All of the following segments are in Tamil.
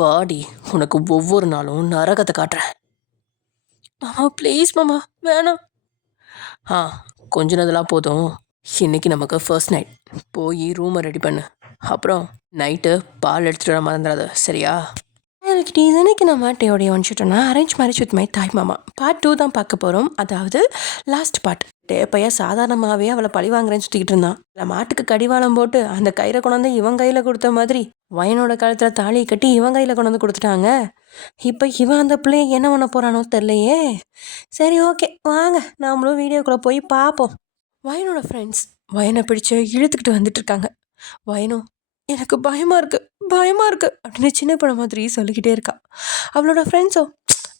வாடி, உனக்கு ஒவ்வொரு நாளும் நரகத்தை காட்டுறேன். மாமா ப்ளீஸ் மாமா, வேணாம். ஆ, கொஞ்ச நேரம்லாம் போதும். இன்னைக்கு நமக்கு ஃபர்ஸ்ட் நைட். போய் ரூமை ரெடி பண்ணு. அப்புறம் நைட்டு பால் எடுத்துகிட்டு வர மறந்துடாத, சரியா? எனக்கு இன்னைக்கு நம்ம டேயோடைய ஒன்ஷிட்டோன்னா அரேஞ்ச் மேரேஜ் வித் மை தாய் மாமா பார்ட் 2 தான் பார்க்க போகிறோம். அதாவது லாஸ்ட் பார்ட். டே பையன் சாதாரணமாகவே அவளை பழி வாங்குறேன்னு சுற்றிக்கிட்டு இருந்தான். இல்லை, மாட்டுக்கு கடிவாளம் போட்டு அந்த கயிறை கொண்டாந்து இவன் கையில் கொடுத்த மாதிரி வயனோட காலத்தில் தாலியை கட்டி இவன் கையில் கொண்டாந்து கொடுத்துட்டாங்க. இப்போ இவன் அந்த பிள்ளைய என்ன பண்ண போகிறானோ தெரிலையே. சரி, ஓகே, வாங்க நாமளும் வீடியோக்குள்ளே போய் பார்ப்போம். வயனோட ஃப்ரெண்ட்ஸ் வயனை பிடிச்சு இழுத்துக்கிட்டு வந்துட்டு இருக்காங்க. வயனும் எனக்கு பயமாக இருக்குது அப்படின்னு சின்ன படம் மாதிரி சொல்லிக்கிட்டே இருக்கா. அவளோட ஃப்ரெண்ட்ஸோ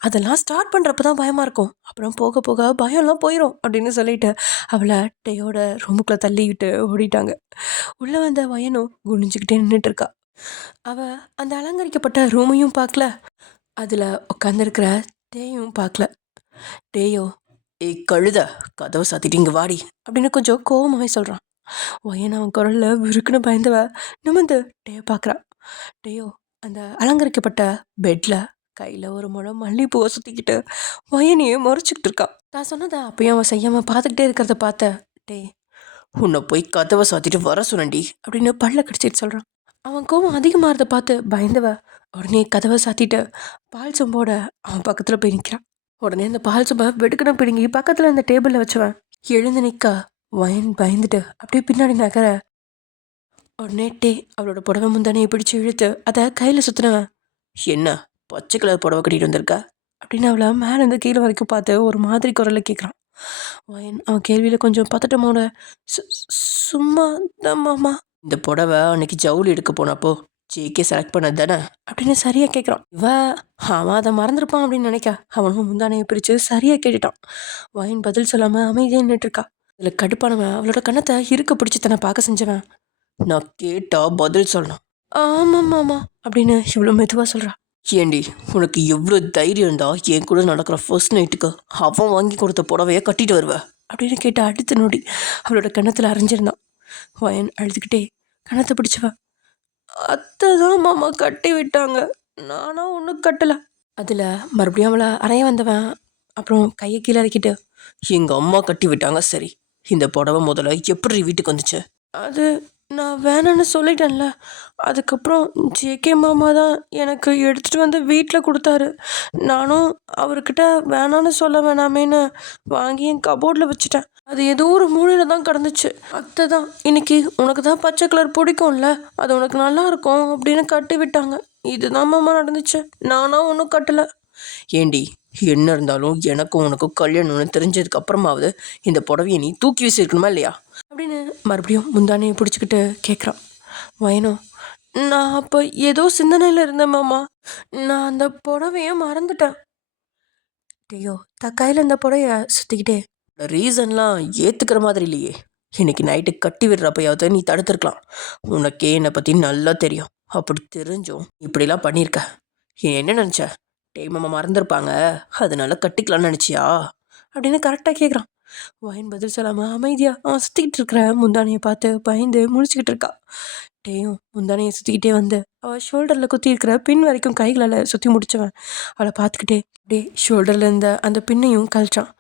அதெல்லாம் ஸ்டார்ட் பண்ணுறப்ப தான் பயமாக இருக்கும், அப்புறம் போக போக பயம்லாம் போயிடும் அப்படின்னு சொல்லிட்டு அவளை டேயோட ரூமுக்குள்ளே தள்ளிக்கிட்டு ஓடிட்டாங்க. உள்ளே வந்த வயனும் குனிஞ்சிக்கிட்டே நின்றுட்டு இருக்கா. அவள் அந்த அலங்கரிக்கப்பட்ட ரூமையும் பார்க்கல, அதில் உட்காந்துருக்கிற டேயும் பார்க்கல. டேயோ, ஏய் கழுத, கதவை சாத்திட்டு வாடி அப்படின்னு கொஞ்சம் கோவமாகவே சொல்கிறான். வயன் அவன் குரலில் விருக்குன்னு பயந்தவ நிமிந்து டேயோ பார்க்குறா. டேயோ அந்த அலங்கரிக்கப்பட்ட பெட்டில் கையில் ஒரு முழம் மல்லிகைப்பூவை சுற்றிக்கிட்டு வயனையே முறைச்சிக்கிட்டு இருக்கான். நான் சொன்னதை அப்பயும் அவன் செய்யாமல் பார்த்துக்கிட்டே இருக்கிறத பார்த்த டே, உன்னை போய் கதவை சாத்திட்டு வர சொன்னண்டி அப்படின்னு பல்ல கடிச்சிட்டு சொல்கிறான். அவன் கோவம் அதிகமாகிறத பார்த்து பயந்தவ உடனே கதவை சாத்திட்டு பால் சொம்போட அவன் பக்கத்தில் போய் நிற்கிறான். உடனே அந்த பால் சொம்பை வெடுக்கணும் பிடுங்கி பக்கத்தில் அந்த டேபிளில் வச்சுவன். எழுந்து நிற்க வயன் பயந்துட்டு அப்படியே பின்னாடி நகர உடனே டே அவளோட புடவை முந்தானையை பிடிச்சி இழுத்து அதை கையில் சுற்றினவன். என்ன பச்சை கலர் புடவை கட்டிட்டு வந்திருக்க அப்படின்னு அவளை மேலேருந்து கீழே வரைக்கும் பார்த்து ஒரு மாதிரி குரலில் கேட்குறான். வயன் அவன் கேள்வியில் கொஞ்சம் பதட்டமோட சும்மா தான் மாமா, இந்த புடவை அன்னைக்கு ஜவுளி எடுக்க போனப்போ ஜேகே செலக்ட் பண்ணது தானே அப்படின்னு சரியாக கேட்குறான். அவன் அதை மறந்துருப்பான் அப்படின்னு நினைக்க அவனும் முந்தானையை பிரித்து சரியாக கேட்டுட்டான். வயன் பதில் சொல்லாமல் அமைதியாக நின்றுட்டுருக்கா. இதில் கடுப்பானவன் அவளோட கண்ணத்தை இருக்க பிடிச்சி தன்னை பார்க்க செஞ்சவன். நான் கேட்டா பதில் சொல்லணும். ஆமாம் மாமா அப்படின்னு இவ்வளோ மெதுவாக சொல்கிறா. ஏண்டி, உனக்கு எவ்வளோ தைரியம் இருந்தா என் கூட நடக்கிற ஃபர்ஸ்ட் நைட்டுக்கு அவன் வாங்கி கொடுத்த புடவையை கட்டிட்டு வருவ அப்படின்னு கேட்ட அடுத்த நொடி அவளோட கண்ணத்தில் அரைஞ்சிருந்தான். வயன் அழுதுகிட்டே கண்ணத்தை பிடிச்சவ. அத்தை தான் மாமா கட்டி விட்டாங்க, நானா ஒன்றும் கட்டலை. அதில் மறுபடியும் அவளை அறைய வந்தவன் அப்புறம் கையை கீழே இறக்கிட்டு, எங்கள் அம்மா கட்டி விட்டாங்க, சரி இந்த புடவை முதல்ல எப்படி வீட்டுக்கு வந்துச்சு? அது நான் வேணான்னு சொல்லிட்டேன்ல, அதுக்கப்புறம் ஜேகே மாமா தான் எனக்கு எடுத்துகிட்டு வந்து வீட்டில் கொடுத்தாரு. நானும் அவர்கிட்ட வேணான்னு சொல்ல வேணாமேன்னு வாங்கி என் கபோர்டில் வச்சுட்டேன். அது ஏதோ ஒரு மூலையில் தான் கிடந்துச்சு. அத்தை தான் இன்னைக்கு உனக்கு தான் பச்சை கலர் பிடிக்கும்ல, அது உனக்கு நல்லா இருக்கும் அப்படின்னு கட்டி விட்டாங்க. இதுதான் மாமா நடந்துச்சு, நானும் ஒன்றும் கட்டலை. ஏண்டி, என்ன இருந்தாலும் எனக்கும் உனக்கும் கல்யாணம்னு தெரிஞ்சதுக்கு அப்புறமாவது இந்த புடவையை நீ தூக்கி வீசிருக்கணுமா இல்லையா அப்படின்னு மறுபடியும் முந்தானையை பிடிச்சிக்கிட்டு கேட்குறான். வயனோ, நான் அப்போ ஏதோ சிந்தனையில் இருந்தேன் மாமா, நான் அந்த புடவையை மறந்துட்டேன். ஐயோ, கையில் இந்த புடவைய சுற்றிக்கிட்டே ரீசன்லாம் ஏற்றுக்கிற மாதிரி இல்லையே. இன்னைக்கு நைட்டு கட்டி விடுறப்பயாவது நீ தடுத்துருக்கலாம். உனக்கே என்னை பற்றி நல்லா தெரியும். அப்படி தெரிஞ்சும் இப்படிலாம் பண்ணியிருக்க. என்ன நினச்ச? மாமா மறந்துருப்பாங்க, அதனால கட்டிக்கலாம்னு நினச்சியா அப்படின்னு கரெக்டாக கேட்குறான். வயன் பதில் சொல்லாமல் அமைதியாக அவன் சுற்றிக்கிட்டு இருக்கிற முந்தானையை பார்த்து பயந்து முழிச்சுக்கிட்டு இருக்கா. டேயும் முந்தானையை சுற்றிக்கிட்டே வந்து அவள் ஷோல்டரில் குத்தி இருக்கிற பின் வரைக்கும் கைகளால் சுற்றி முடிச்சவன் அவளை பார்த்துக்கிட்டே டே ஷோல்டரில் இருந்த அந்த பின்னையும் கழிச்சான்.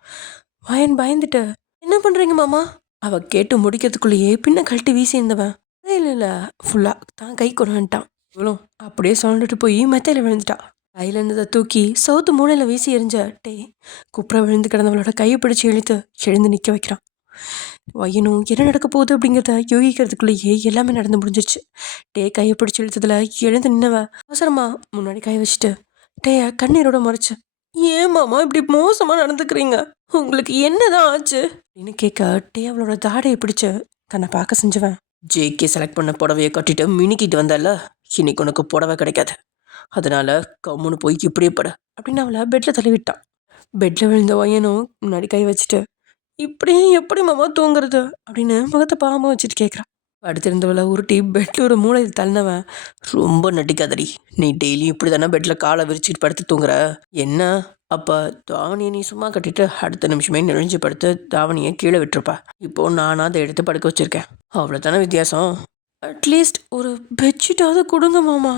வயன் பயந்துட்டு, என்ன பண்ணுறீங்க மாமா? அவள் கேட்டு முடிக்கிறதுக்குள்ளேயே பின்னை கழட்டி வீசி இருந்தவன் இல்லை ஃபுல்லாக தான் கை கொண்டு வந்துட்டான். இவ்வளோ அப்படியே சொல்லிட்டு போய் மெத்தையில் விழுந்துட்டா. கையில் இருந்ததை தூக்கி சவுத்து மூலையில் வீசி எறிஞ்ச டே குப்புற விழுந்து கிடந்தவளோட கையை பிடிச்சி இழுத்து எழுந்து நிற்க வைக்கிறான். வயனும் என்ன நடக்க போகுது அப்படிங்கிறத யோகிக்கிறதுக்குள்ளேயே எல்லாமே நடந்து முடிஞ்சிருச்சு. டே கையை பிடிச்சி இழுத்ததில் எழுந்து நின்னவ அவசரமா முன்னாடி கை வச்சுட்டு டேயை கண்ணீரோட முறைச்சு, ஏன் மாமா இப்படி மோசமாக நடந்துக்கிறீங்க? உங்களுக்கு என்னதான் ஆச்சு அப்படின்னு கேட்க டே அவளோட தாடையை பிடிச்சு தன்னை பார்க்க செஞ்சவன். ஜேகே செலக்ட் பண்ண புடவையை கட்டிட்டு மினிக்கிட்டு வந்தால, இன்னைக்கு உனக்கு புடவை கிடைக்காது, அதனால கம்முன்னு போய் இப்படியே பட அப்படின்னு அவளை பெட்டில் தள்ளிவிட்டான். பெட்டில் விழுந்த வயனும் முன்னாடி கை வச்சுட்டு, இப்படியே எப்படி மாமா தூங்குறது அப்படின்னு முகத்தை பாம்பு வச்சுட்டு கேட்குறான். அடுத்திருந்தவளை உருட்டி பெட்டில் ஒரு மூளையில் தள்ளினவன், ரொம்ப நட்டிக்காதடி, நீ டெய்லியும் இப்படி தானே பெட்டில் காலை விரிச்சிட்டு படுத்து தூங்குற, என்ன அப்போ தாவணியை நீ சும்மா கட்டிட்டு அடுத்த நிமிஷமே நெழிஞ்சு படுத்து தாவணியை கீழே விட்டுருப்பா. இப்போது நானாக அதை எடுத்து படுக்க வச்சுருக்கேன், அவ்வளோதானே வித்தியாசம். அட்லீஸ்ட் ஒரு பெட்ஷீட்டாவது கொடுங்க மாமா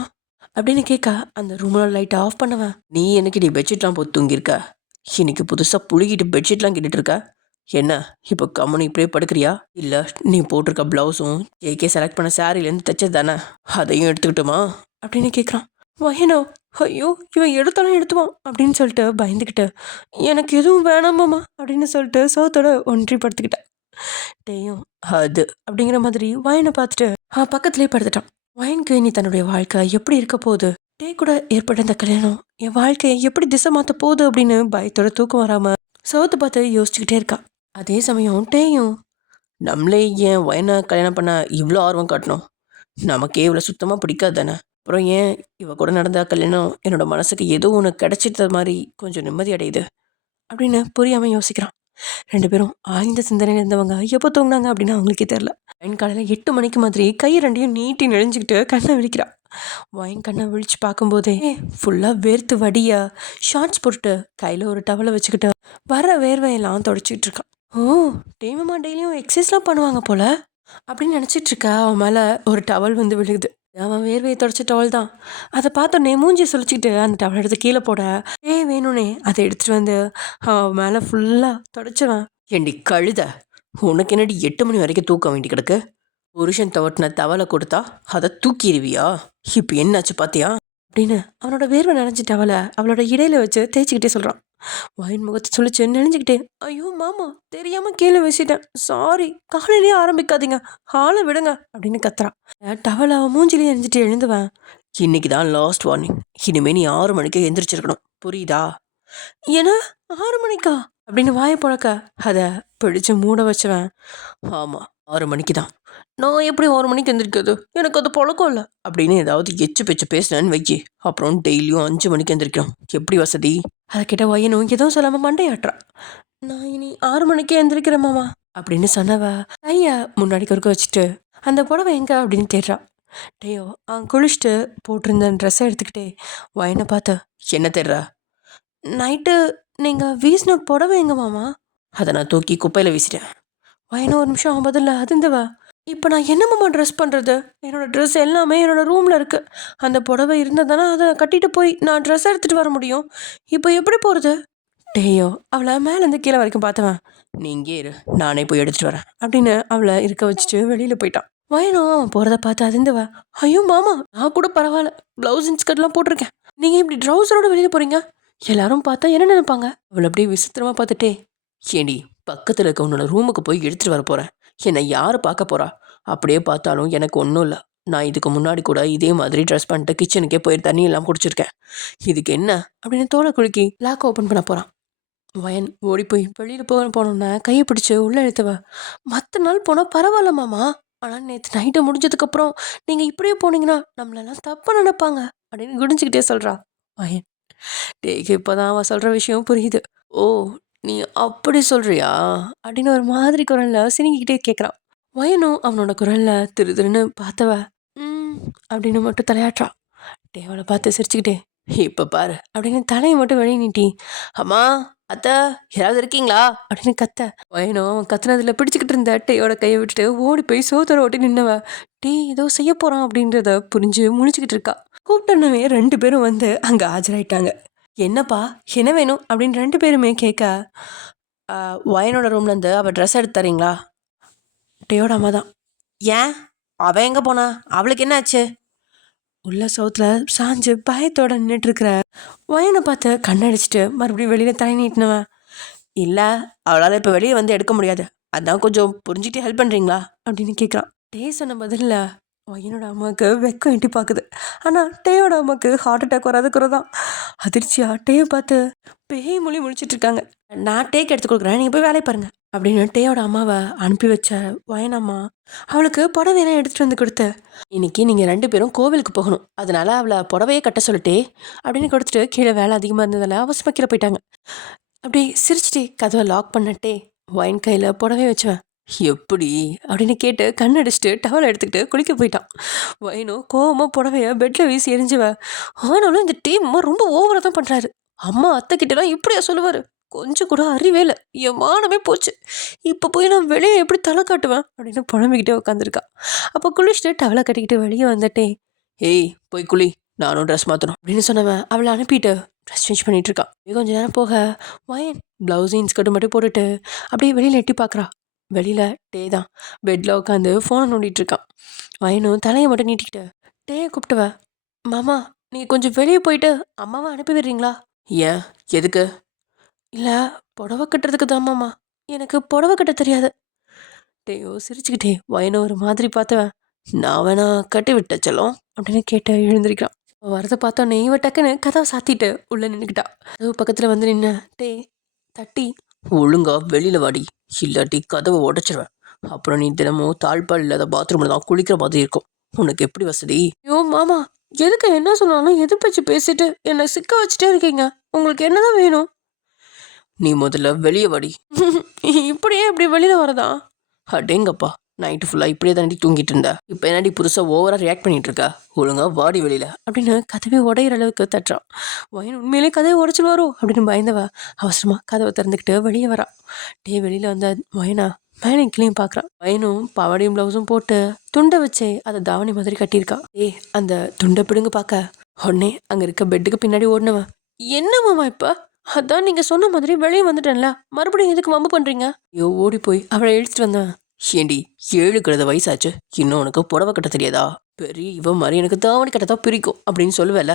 அப்படின்னு கேட்க அந்த ரூமோட லைட்டை ஆஃப் பண்ணுவேன். நீ என்னைக்கு நீ பெட்ஷீட்லாம் போட்டு தூங்கியிருக்க? இன்னைக்கு புதுசாக புழுகிட்டு பெட்ஷீட்லாம் கேட்டுட்டு இருக்க? என்ன இப்போ கம்முனு இப்படியே படுக்கிறியா? இல்லை நீ போட்டிருக்க ப்ளவுஸும் ஏகே செலக்ட் பண்ண சாரிலேருந்து தைச்சது தானே, அதையும் எடுத்துக்கிட்டுமா அப்படின்னு கேட்குறான். வயனோ ஐயோ இவன் எடுத்தாலும் எடுத்துவான் அப்படின்னு சொல்லிட்டு பயந்துக்கிட்டு எனக்கு எதுவும் வேணாமாம்மா அப்படின்னு சொல்லிட்டு சோத்தோட ஒன்றி படுத்துக்கிட்டேன். டேயும் அது அப்படிங்கிற மாதிரி வயனை பார்த்துட்டு பக்கத்துலேயே படுத்துட்டான். வயனுக்கு இனி தன்னுடைய வாழ்க்கை எப்படி இருக்க போகுது, டே கூட ஏற்பட்ட இந்த கல்யாணம் என் வாழ்க்கையை எப்படி திசை மாற்ற போகுது அப்படின்னு பயத்தோட தூக்கம் வராம சோத்தை பார்த்து யோசிச்சுக்கிட்டே இருக்கா. அதே சமயம் டேயும் நம்மளே ஏன் வயனை கல்யாணம் பண்ண இவ்வளோ ஆர்வம் காட்டணும், நமக்கே இவ்வளோ சுத்தமாக பிடிக்காது தானே, அப்புறம் ஏன் இவ கூட நடந்த கல்யாணம் என்னோட மனசுக்கு ஏதோ ஒன்று கிடைச்சிட்ட மாதிரி கொஞ்சம் நிம்மதி அடையுது அப்படின்னு புரியாமல் யோசிக்கிறான். 2 பேரும் ஆழ்ந்த சிந்தனையில் இருந்தவங்க எப்போ தூங்கினாங்க அப்படின்னு அவங்களுக்கே தெரில. வயன் காலையில் 8 மணிக்கு மாதிரி கை ரெண்டையும் நீட்டி நெளிஞ்சிக்கிட்டு கண்ணை விழிக்கிறான். வயன் கண்ணை விழிச்சு பார்க்கும்போதே ஃபுல்லாக வேர்த்து வடியா ஷார்ட்ஸ் போட்டுட்டு கையில் ஒரு டவலை வச்சுக்கிட்டு வர வேர்வையெல்லாம் தொடச்சிக்கிட்டு இருக்கான். ஓ டேமம்மா டெய்லியும் எக்ஸசைஸ்லாம் பண்ணுவாங்க போல அப்படின்னு நினச்சிட்டு இருக்கா. அவன் மேலே ஒரு டவல் வந்து விழுகுது. அவன் வேர்வையை தொடச்ச டவல் தான். அதை பார்த்தோன்னே மூஞ்சி சுழிச்சிக்கிட்டு அந்த டவல் எடுத்து கீழே போட வேணும்னே அதை எடுத்துகிட்டு வந்து அவன் மேலே ஃபுல்லாக தொடச்சவன். ஏண்டி கழுத, உனக்கு என்னடி 8 மணி வரைக்கும் தூக்க வேண்டி கிடக்கு? புருஷன் தவட்டின தவலை கொடுத்தா அதை தூக்கிடுவியா? இப்போ என்னாச்சு பார்த்தியா அப்படின்னு அவனோட வேர்வை நனைஞ்ச டவலை அவளோட இடையில வச்சு தேய்ச்சிக்கிட்டே சொல்கிறான். வயன் முகத்தை சொல்லிச்சு நெளிஞ்சுக்கிட்டே, ஐயோ மாமா தெரியாமல் கீழே வச்சிட்டேன், சாரி, காலையிலேயே ஆரம்பிக்காதீங்க, ஆளை விடுங்க அப்படின்னு கத்துறான். டவலை அவன் மூஞ்சிலேயே எரிஞ்சிட்டு எழுந்துவேன். இன்னைக்கு தான் லாஸ்ட் வார்னிங், இனிமே நீ 6 மணிக்கு எந்திரிச்சிருக்கணும், புரியுதா? ஏன்னா 6 மணிக்கா அப்படின்னு வாயை பழக்க அதை பிடிச்சு மூட வச்சுவேன். ஆமாம் 6 மணிக்கு தான். நான் எப்படி 6 மணிக்கு எந்திரிக்கிறது, எனக்கு அது பழக்கம் இல்லை அப்படின்னு ஏதாவது எச்சு பேச்சு பேசினேன்னு வைக்கி, அப்புறம் டெய்லியும் 5 மணிக்கு எந்திரிக்கணும், எப்படி வசதி? அதை கேட்ட வயனும் எதுவும் சொல்லாமல் மண்டையாட்டுறான். நான் இனி 6 மணிக்கே எந்திரிக்கிறேன் மாமா அப்படின்னு சொன்னவ கையை முன்னாடி குறுக்க வச்சுட்டு அந்த புடவை எங்க அப்படின்னு தேடுறா. டேயோ அவன் குளிச்சுட்டு போட்டிருந்த ட்ரெஸ்ஸை எடுத்துக்கிட்டே வயனை பார்த்து, என்ன தேடுற? நைட்டு நீங்கள் வீசின புடவை எங்க மாமா? அதை நான் தூக்கி குப்பையில் வீசிட்டேன். வயனோ ஒரு நிமிஷம் அவன் பதில்ல அதுந்தவா, இப்போ நான் என்ன மாமா ட்ரெஸ் பண்ணுறது? என்னோடய ட்ரெஸ் எல்லாமே என்னோடய ரூமில் இருக்குது. அந்த புடவை இருந்தால் தானே அதை கட்டிட்டு போய் நான் ட்ரெஸ் எடுத்துகிட்டு வர முடியும். இப்போ எப்படி போகிறது? டேயோ அவளை மேலேருந்து கீழே வரைக்கும் பார்த்தவன், நீ இங்கே இரு, நானே போய் எடுத்துகிட்டு வரேன் அப்படின்னு அவளை இருக்க வச்சுட்டு வெளியில் போயிட்டான். வயனோ அவன் போகிறத பார்த்து அதிர்ந்துவா, ஐயோ மாமா நான் கூட பரவாயில்ல, ப்ளவுஸ் இன்ஸ்கர்ட்லாம் போட்டிருக்கேன், நீங்கள் இப்படி ட்ரௌசரோட வெளியில் போகிறீங்க, எல்லாரும் பார்த்தா என்ன நினைப்பாங்க? அவளை அப்படியே விசித்திரமாக பார்த்துட்டே, ஏண்டி பக்கத்தில் இருக்க உன்னோட ரூமுக்கு போய் எடுத்துகிட்டு வர போகிறேன், என்னை யார் பார்க்க போகிறா? அப்படியே பார்த்தாலும் எனக்கு ஒன்றும் இல்லை, நான் இதுக்கு முன்னாடி கூட இதே மாதிரி ட்ரெஸ் பண்ணிட்டு கிச்சனுக்கே போய் தண்ணி எல்லாம் குடிச்சிருக்கேன், இதுக்கு என்ன அப்படின்னு தோலை குலுக்கி லாக் ஓப்பன் பண்ண போகிறான். வயன் ஓடி போய் வெளியில் போனோன்னே கையை பிடிச்சி உள்ளே இழுத்துவ, மற்ற நாள் போனால் பரவாயில்ல மாமா, ஆனால் நேற்று நைட்டு முடிஞ்சதுக்கப்புறம் நீங்கள் இப்படியே போனீங்கன்னா நம்மளெல்லாம் தப்பாக நினைப்பாங்க அப்படின்னு குடிஞ்சிக்கிட்டே சொல்கிறா. வயன் டேக்கு இப்போதான் அவன் சொல்கிற விஷயம் புரியுது. ஓ நீ அப்படி சொல்கிறியா அப்படின்னு ஒரு மாதிரி குரலில் சினிங்கிக்கிட்டே கேட்குறான். வயனும் அவனோட குரலில் திரு திருன்னு பார்த்தவ அப்படின்னு மட்டும் தலையாட்டுறான். டேவலை பார்த்து சிரிச்சுக்கிட்டே, இப்போ பாரு அப்படின்னு தலையை மட்டும் வெளியே நீட்டி, அம்மா அத்தை யாராவது இருக்கீங்களா அப்படின்னு கத்த. வயனும் அவன் கத்துனதில் பிடிச்சிக்கிட்டு இருந்த டேயோட கையை விட்டுட்டு ஓடி போய் சோத்தோட ஓட்டி நின்னவ டே ஏதோ செய்ய போகிறான் அப்படின்றத புரிஞ்சு முழிச்சுக்கிட்டு இருக்கா. கூப்பிட்டனவே 2 பேரும் வந்து அங்கே ஆஜராயிட்டாங்க. என்னப்பா என்ன வேணும் அப்படின்னு 2 பேருமே கேட்க, வயனோட ரூம்லேருந்து அவள் ட்ரெஸ் எடுத்து தரீங்களா? டேயோட அம்மா தான். ஏன் அவன் எங்கே போனா, அவளுக்கு என்ன ஆச்சு? உள்ள சவுத்தில் சாஞ்சு பயத்தோட நின்றுட்டுருக்கிற வயனை பார்த்து கண்ணடிச்சிட்டு மறுபடியும் வெளியில் தலை நீட்டினவன், இல்லை அவளால் இப்போ வெளியே வந்து எடுக்க முடியாது, அதான் கொஞ்சம் புரிஞ்சுக்கிட்டே ஹெல்ப் பண்ணுறீங்களா அப்படின்னு கேட்குறான். டே சொன்ன பதில்ல வயனோட அம்மாவுக்கு வெக்கம் எட்டி பார்க்குது. ஆனால் டேயோட அம்மாவுக்கு ஹார்ட் அட்டாக் வராத குறை தான். அதிர்ச்சியா டேயை பார்த்து பேய் மொழி முழிச்சிட்டு இருக்காங்க. நான் டேக்கு எடுத்து கொடுக்குறேன், நீங்கள் போய் வேலையை பாருங்க அப்படின்னு டேயோட அம்மாவை அனுப்பி வச்ச வயனம்மா அவளுக்கு புடவையெல்லாம் எடுத்துகிட்டு வந்து கொடுத்து, இன்னைக்கு நீங்கள் 2 பேரும் கோவிலுக்கு போகணும், அதனால அவளை புடவையே கட்ட சொல்லிட்டே அப்படின்னு கொடுத்துட்டு கீழே வேலை அதிகமாக இருந்ததால் அவசரமாக கீழே போயிட்டாங்க. அப்படி சிரிச்சிட்டே கதவை லாக் பண்ணட்டே வயன் கையில் புடவை வச்சுவேன். எப்படி அப்படின்னு கேட்டு கண்ணடிச்சிட்டு டவலை எடுத்துக்கிட்டு குளிக்க போயிட்டான். வயனும் கோவமாக புடவைய பெட்டில் வீசி எரிஞ்சுவ. ஆனாலும் இந்த டீம் ரொம்ப ஓவராக தான் பண்ணுறாரு. அம்மா அத்தை கிட்டலாம் இப்படியா சொல்லுவார், கொஞ்சம் கூட அறிவே இல்லை, என் மானமே போச்சு, இப்போ போய் நான் வெளியே எப்படி தலை காட்டுவேன் அப்படின்னு புலம்பிக்கிட்டே உட்காந்துருக்கா. அப்போ குளிச்சுட்டு டவலை கட்டிக்கிட்டு வெளியே வந்துட்டே, ஏய் போய் குளி, நானும் ட்ரெஸ் மாற்றணும் அப்படின்னு சொன்னவன் அவளை அனுப்பிட்டு ட்ரெஸ் சேஞ்ச் பண்ணிட்டு இருக்கான். கொஞ்ச நேரம் போக வயன் ப்ளவுஸையும் இன்ஸ்கர்ட்டும் மட்டும் போட்டுட்டு அப்படியே வெளியில் எட்டி பார்க்குறா. வெளியில் டே தான் பெட்டில் உட்காந்து ஃபோனை நோண்டிட்டு இருக்கான். வயனும் தலையை மட்டும் நீட்டிக்கிட்டு டேயை கூப்பிட்டுவ, மாமா நீங்கள் கொஞ்சம் வெளியே போயிட்டு அம்மாவை அனுப்பி விடுறீங்களா? ஏன், எதுக்கு? இல்லை, புடவை கட்டுறதுக்கு தான் மாமா, எனக்கு புடவை கட்ட தெரியாது. டேயோ சிரிச்சுக்கிட்டே வயனை ஒரு மாதிரி பார்த்தவன், நான் வேணா கட்டி விட்ட செல்லம் அப்படின்னு கேட்டு எழுந்திருக்கிறான். வரதை பார்த்தோன்னே இவ டக்குன்னு கதவை சாத்திட்டு உள்ள நின்றுக்கிட்டா. கதவு பக்கத்தில் வந்து நின்ன டே தட்டி, ஒழுங்கா வெளியில வாடி, இல்லாட்டி கதவை உடைச்சிருவேன். அப்புறம் நீ தினமும் தாழ்பால் இல்லாத பாத்ரூம்ல தான் குளிக்கிற மாதிரி இருக்கும். உனக்கு எப்படி வசதி? ஐயோ மாமா, எதுக்கு என்ன சொன்னாலும் எதிர்ப்பச்சு பேசிட்டு என்னை சிக்க வச்சுட்டே இருக்கீங்க. உங்களுக்கு என்னதான் வேணும்? நீ முதல்ல வெளியே வாடி. இப்படியே இப்படி வெளியில வரதா? அடேங்கப்பா, நைட்டு ஃபுல்லாக இப்படியே தாண்டி தூங்கிட்டு இருந்தா, இப்போ என்னடி புதுசாக ஓவராக ரியாக்ட் பண்ணிட்டு இருக்கா? ஒழுங்கா வாடி வெளியில அப்படின்னு கதவை உடையிற அளவுக்கு தட்டுறான். வயன் உண்மையிலே கதவை உடைச்சிடுவாரோ அப்படின்னு பயந்தவ அவசரமா கதவை திறந்துக்கிட்டு வெளியே வரா. டே வெளியில வந்த வயனா மேலே கிளியும் பார்க்குறான். வயனும் பாவாடையும் ப்ளவுஸும் போட்டு துண்டை வச்சு அதை தாவணி மாதிரி கட்டியிருக்கான். அந்த துண்டை பிடுங்க பார்க்க உடனே அங்கே இருக்க பெட்டுக்கு பின்னாடி ஓடினவன், என்ன மாமா இப்போ? அதான் நீங்கள் சொன்ன மாதிரி வெளியே வந்துட்டேன்ல, மறுபடியும் எதுக்கு வம்பு பண்ணுறீங்க? ஐயோ ஓடி போய் அவளை இழுத்துட்டு வந்தேன். ஏண்டி 7 கழுத வயசாச்சு, இன்னும் உனக்கு புடவை கட்ட தெரியாதா? பெரிய இவன் மாதிரி எனக்கு தாவணி கட்டத்தான் பிரிக்கும் அப்படின்னு சொல்லுவேல,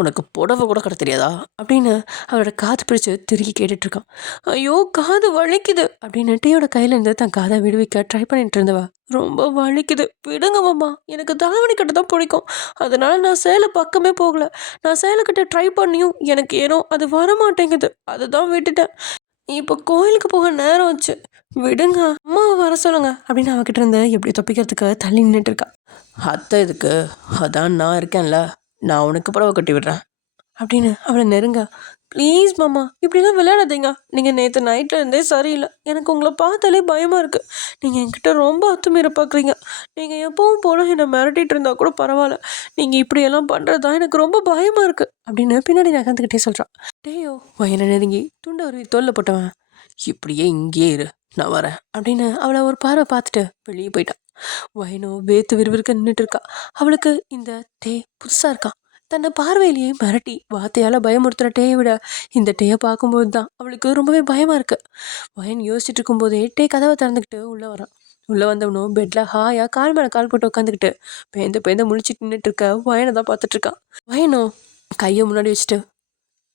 உனக்கு புடவை கூட கட்ட தெரியாதா அப்படின்னு அவரோட காது பிடிச்சு திருக்கி கேட்டுட்டு இருக்கான். ஐயோ காது வலிக்குது அப்படின்னு டீயோட கையிலேருந்து தன் காதை விடுவிக்க ட்ரை பண்ணிட்டு இருந்தவ, ரொம்ப வலிக்குது விடுங்க மாமா, எனக்கு தாவணி கட்ட தான் பிடிக்கும், அதனால நான் சேலை பக்கமே போகல. நான் சேலை கட்ட ட்ரை பண்ணியும் எனக்கு ஏனோ அது வரமாட்டேங்குது, அதுதான் விட்டுட்டேன். இப்போ கோயிலுக்கு போக நேரம் ஆச்சு, விடுங்க, அம்மாவை வர சொல்லுங்க அப்படின்னு அவகிட்ட இருந்து எப்படி தப்பிக்கிறதுக்கு தள்ளி நின்றுட்டு இருக்கா. அத்தை இதுக்கு, அதான் நான் இருக்கேன்ல, நான் உனக்கு புடவை கட்டி விடுறேன் அப்படின்னு அவளை நெருங்க. ப்ளீஸ் மாமா, இப்படிலாம் விளையாடாதீங்க, நீங்கள் நேற்று நைட்டில் இருந்தே சரியில்லை, எனக்கு உங்களை பார்த்தாலே பயமாக இருக்குது. நீங்கள் என்கிட்ட ரொம்ப அத்துமீற பார்க்குறீங்க. நீங்கள் எப்பவும் போல என்னை மிரட்டிட்டு இருந்தால் கூட பரவாயில்ல, நீங்கள் இப்படியெல்லாம் பண்ணுறதா எனக்கு ரொம்ப பயமாக இருக்குது அப்படின்னு பின்னாடி நகர்ந்துக்கிட்டே சொல்கிறான். டேயோ வயனை நெருங்கி துண்டை ஒரு தோல்ல போட்டவன், இப்படியே இங்கேயே இரு, நான் வரேன் அப்படின்னு அவளை ஒரு பார்வை பார்த்துட்டு வெளியே போயிட்டான். வயனோ வேத்து விறுவிறுக்க நின்றுட்டு இருக்கா. அவளுக்கு இந்த டே புதுசாக இருக்கான். தன்னை பார்வையிலேயே மிரட்டி வார்த்தையால் பயமுறுத்துற டேயை விட இந்த டேயை பார்க்கும்போது தான் அவளுக்கு ரொம்பவே பயமாக இருக்கு. வயன் யோசிச்சுட்டு இருக்கும்போதே டே கதவை திறந்துக்கிட்டு உள்ளே வரான். உள்ளே வந்தவனும் பெட்டில் ஹாயாக கால் மேலே கால் போட்டு உட்காந்துக்கிட்டு பேந்த முழிச்சிட்டு நின்றுட்டு இருக்க வயனை தான் பார்த்துட்டு இருக்கான். வயனோ கையை முன்னாடி வச்சுட்டு,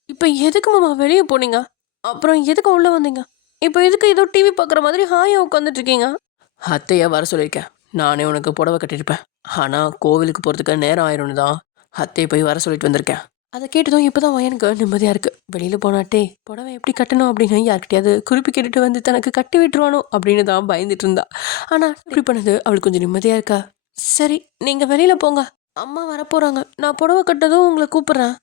இப்போ எதுக்கு மாமா வெளியே போனீங்க? அப்புறம் எதுக்கு உள்ளே வந்தீங்க? இப்போ எதுக்கு ஏதோ டிவி பார்க்குற மாதிரி ஹாயாக உட்காந்துட்டு இருக்கீங்க? அத்தையா வர சொல்லியிருக்கேன், நானே உனக்கு புடவை கட்டியிருப்பேன், ஆனால் கோவிலுக்கு போகிறதுக்கு நேரம் ஆயிரும்னு தான் அத்தையை போய் வர சொல்லிட்டு வந்திருக்கேன். அதை கேட்டதும் இப்போ தான் வயனுக்கு நிம்மதியாக இருக்குது. வெளியில் போனாட்டே புடவை எப்படி கட்டணும் அப்படின்னு யார்கிட்டயாவது குறிப்பு கேட்டுட்டு வந்து தனக்கு கட்டி விட்டுருவானோ அப்படின்னு தான் பயந்துட்டு இருந்தா. ஆனால் இப்படி பண்ணது அவளுக்கு கொஞ்சம் நிம்மதியாக இருக்கா. சரி, நீங்கள் வெளியில் போங்க, அம்மா வரப்போகிறாங்க, நான் புடவை கட்டதும் உங்களை கூப்பிட்றேன்.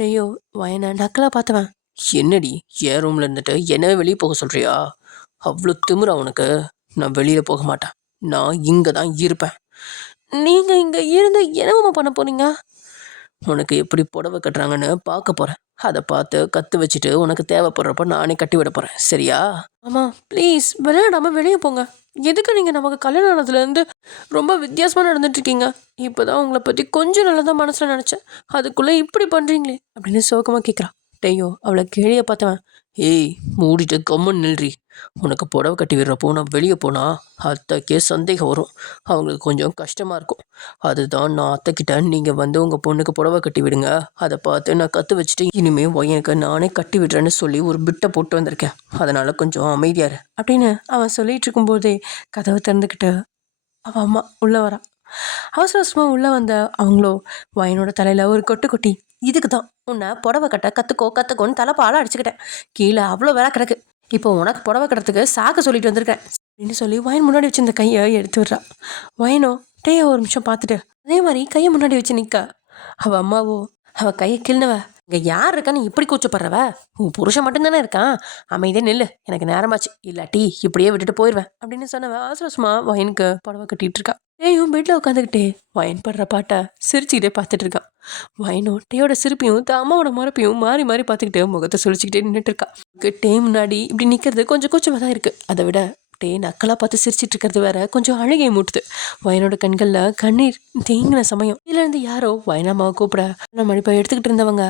டேயோ வயனை நக்கலாக பார்த்தவன், என்னடி என் ரூமில் இருந்துட்டு என்ன வெளியே போக சொல்கிறியா? அவ்வளோ திமிரா உனக்கு? நான் வெளியில் போக மாட்டேன், நான் இங்கே தான் இருப்பேன். நீங்கள் இங்கே இருந்து என்னமா பண்ண போறீங்க? உனக்கு எப்படி புடவை கட்டுறாங்கன்னு பார்க்க போகிறேன். அதை பார்த்து கற்று வச்சுட்டு உனக்கு தேவைப்படுறப்ப நானே கட்டி விட போகிறேன், சரியா? ஆமாம் ப்ளீஸ் விளையாடாமல் வெளியே போங்க. எதுக்கு நீங்கள் நமக்கு கல்யாணம் ஆனதுலேருந்து ரொம்ப வித்தியாசமாக நடந்துட்டுருக்கீங்க. இப்போ தான் உங்களை பற்றி கொஞ்சம் நல்லா தான் மனசில் நினச்சேன், அதுக்குள்ளே இப்படி பண்ணுறீங்களே அப்படின்னு சோகமாக கேட்குறான். டேயோ அவளை கேளிய பார்த்தவன், ஏய் மூடிட்டு கம்மன் நில்றி, உனக்கு புடவை கட்டி விடுறப்போ நான் வெளியே போனால் அத்தைக்கே சந்தேகம் வரும், அவங்களுக்கு கொஞ்சம் கஷ்டமாக இருக்கும். அதுதான் நான் அத்தைக்கிட்ட நீங்கள் வந்து உங்கள் பொண்ணுக்கு புடவை கட்டி விடுங்க, அதை பார்த்து நான் கற்று வச்சுட்டு இனிமேல் எனக்கு நானே கட்டி விடுறேன்னு சொல்லி ஒரு பிட்டை போட்டு வந்திருக்கேன், அதனால் கொஞ்சம் அமைதியாரு அப்படின்னு அவன் சொல்லிட்டு இருக்கும்போதே கதவை திறந்துக்கிட்டு அவன் அம்மா உள்ளே வரான். அவசர அவசரமாக உள்ளே வந்த அவங்களோ வயனோட தலையில் ஒரு கொட்டு கொட்டி, இதுக்கு தான் உன்னை புடவை கட்ட கற்றுக்கோன்னு தலைப்பால அடிச்சுக்கிட்டேன், கீழே அவ்வளோ வேலை கிடக்கு, இப்போ உனக்கு புடவை கட்டுறதுக்கு சாக்க சொல்லிட்டு வந்திருக்கேன் அப்படின்னு சொல்லி வயன் முன்னாடி வச்சு இந்த கையை எடுத்து விடுறா. வயனோ டேயை ஒரு நிமிஷம் பார்த்துட்டு அதே மாதிரி கையை முன்னாடி வச்சு நிற்க. அவள் அம்மாவோ அவள் கையை கிள்னவ, இங்கே யார் இருக்கான்னு இப்படி கூச்சப்படுறவ? உன் புருஷன் மட்டும்தானே இருக்கான், அமைதியே நில்லு, எனக்கு நேரமாச்சு, இல்லாட்டி இப்படியே விட்டுட்டு போயிடுவேன் அப்படின்னு சொன்னவ அவசரமா வயனுக்கு புடவை கட்டிட்டு இருக்கா. டேயும் பெட்டில் உட்காந்துக்கிட்டே வயன் படுற பாட்டை சிரிச்சுக்கிட்டே பார்த்துட்டு இருக்கான். வயனோ டேயோட சிரிப்பையும் அம்மாவோட மரப்பையும் மாறி மாறி பார்த்துக்கிட்டு முகத்தை சுழிச்சிக்கிட்டே நின்றுட்டு இருக்கா. டே முன்னாடி இப்படி நிற்கிறது கொஞ்சம் கூச்சமாக தான் இருக்குது, அதை விட டே நக்கலாக பார்த்து சிரிச்சிட்டு இருக்கிறது வேற கொஞ்சம் அழுகை மூட்டுது. வயனோட கண்களில் கண்ணீர் தேங்கின சமயம் இதுலேருந்து யாரோ வயனாமாவை கூப்பிட நம்ம இப்போ எடுத்துக்கிட்டு இருந்தவங்க,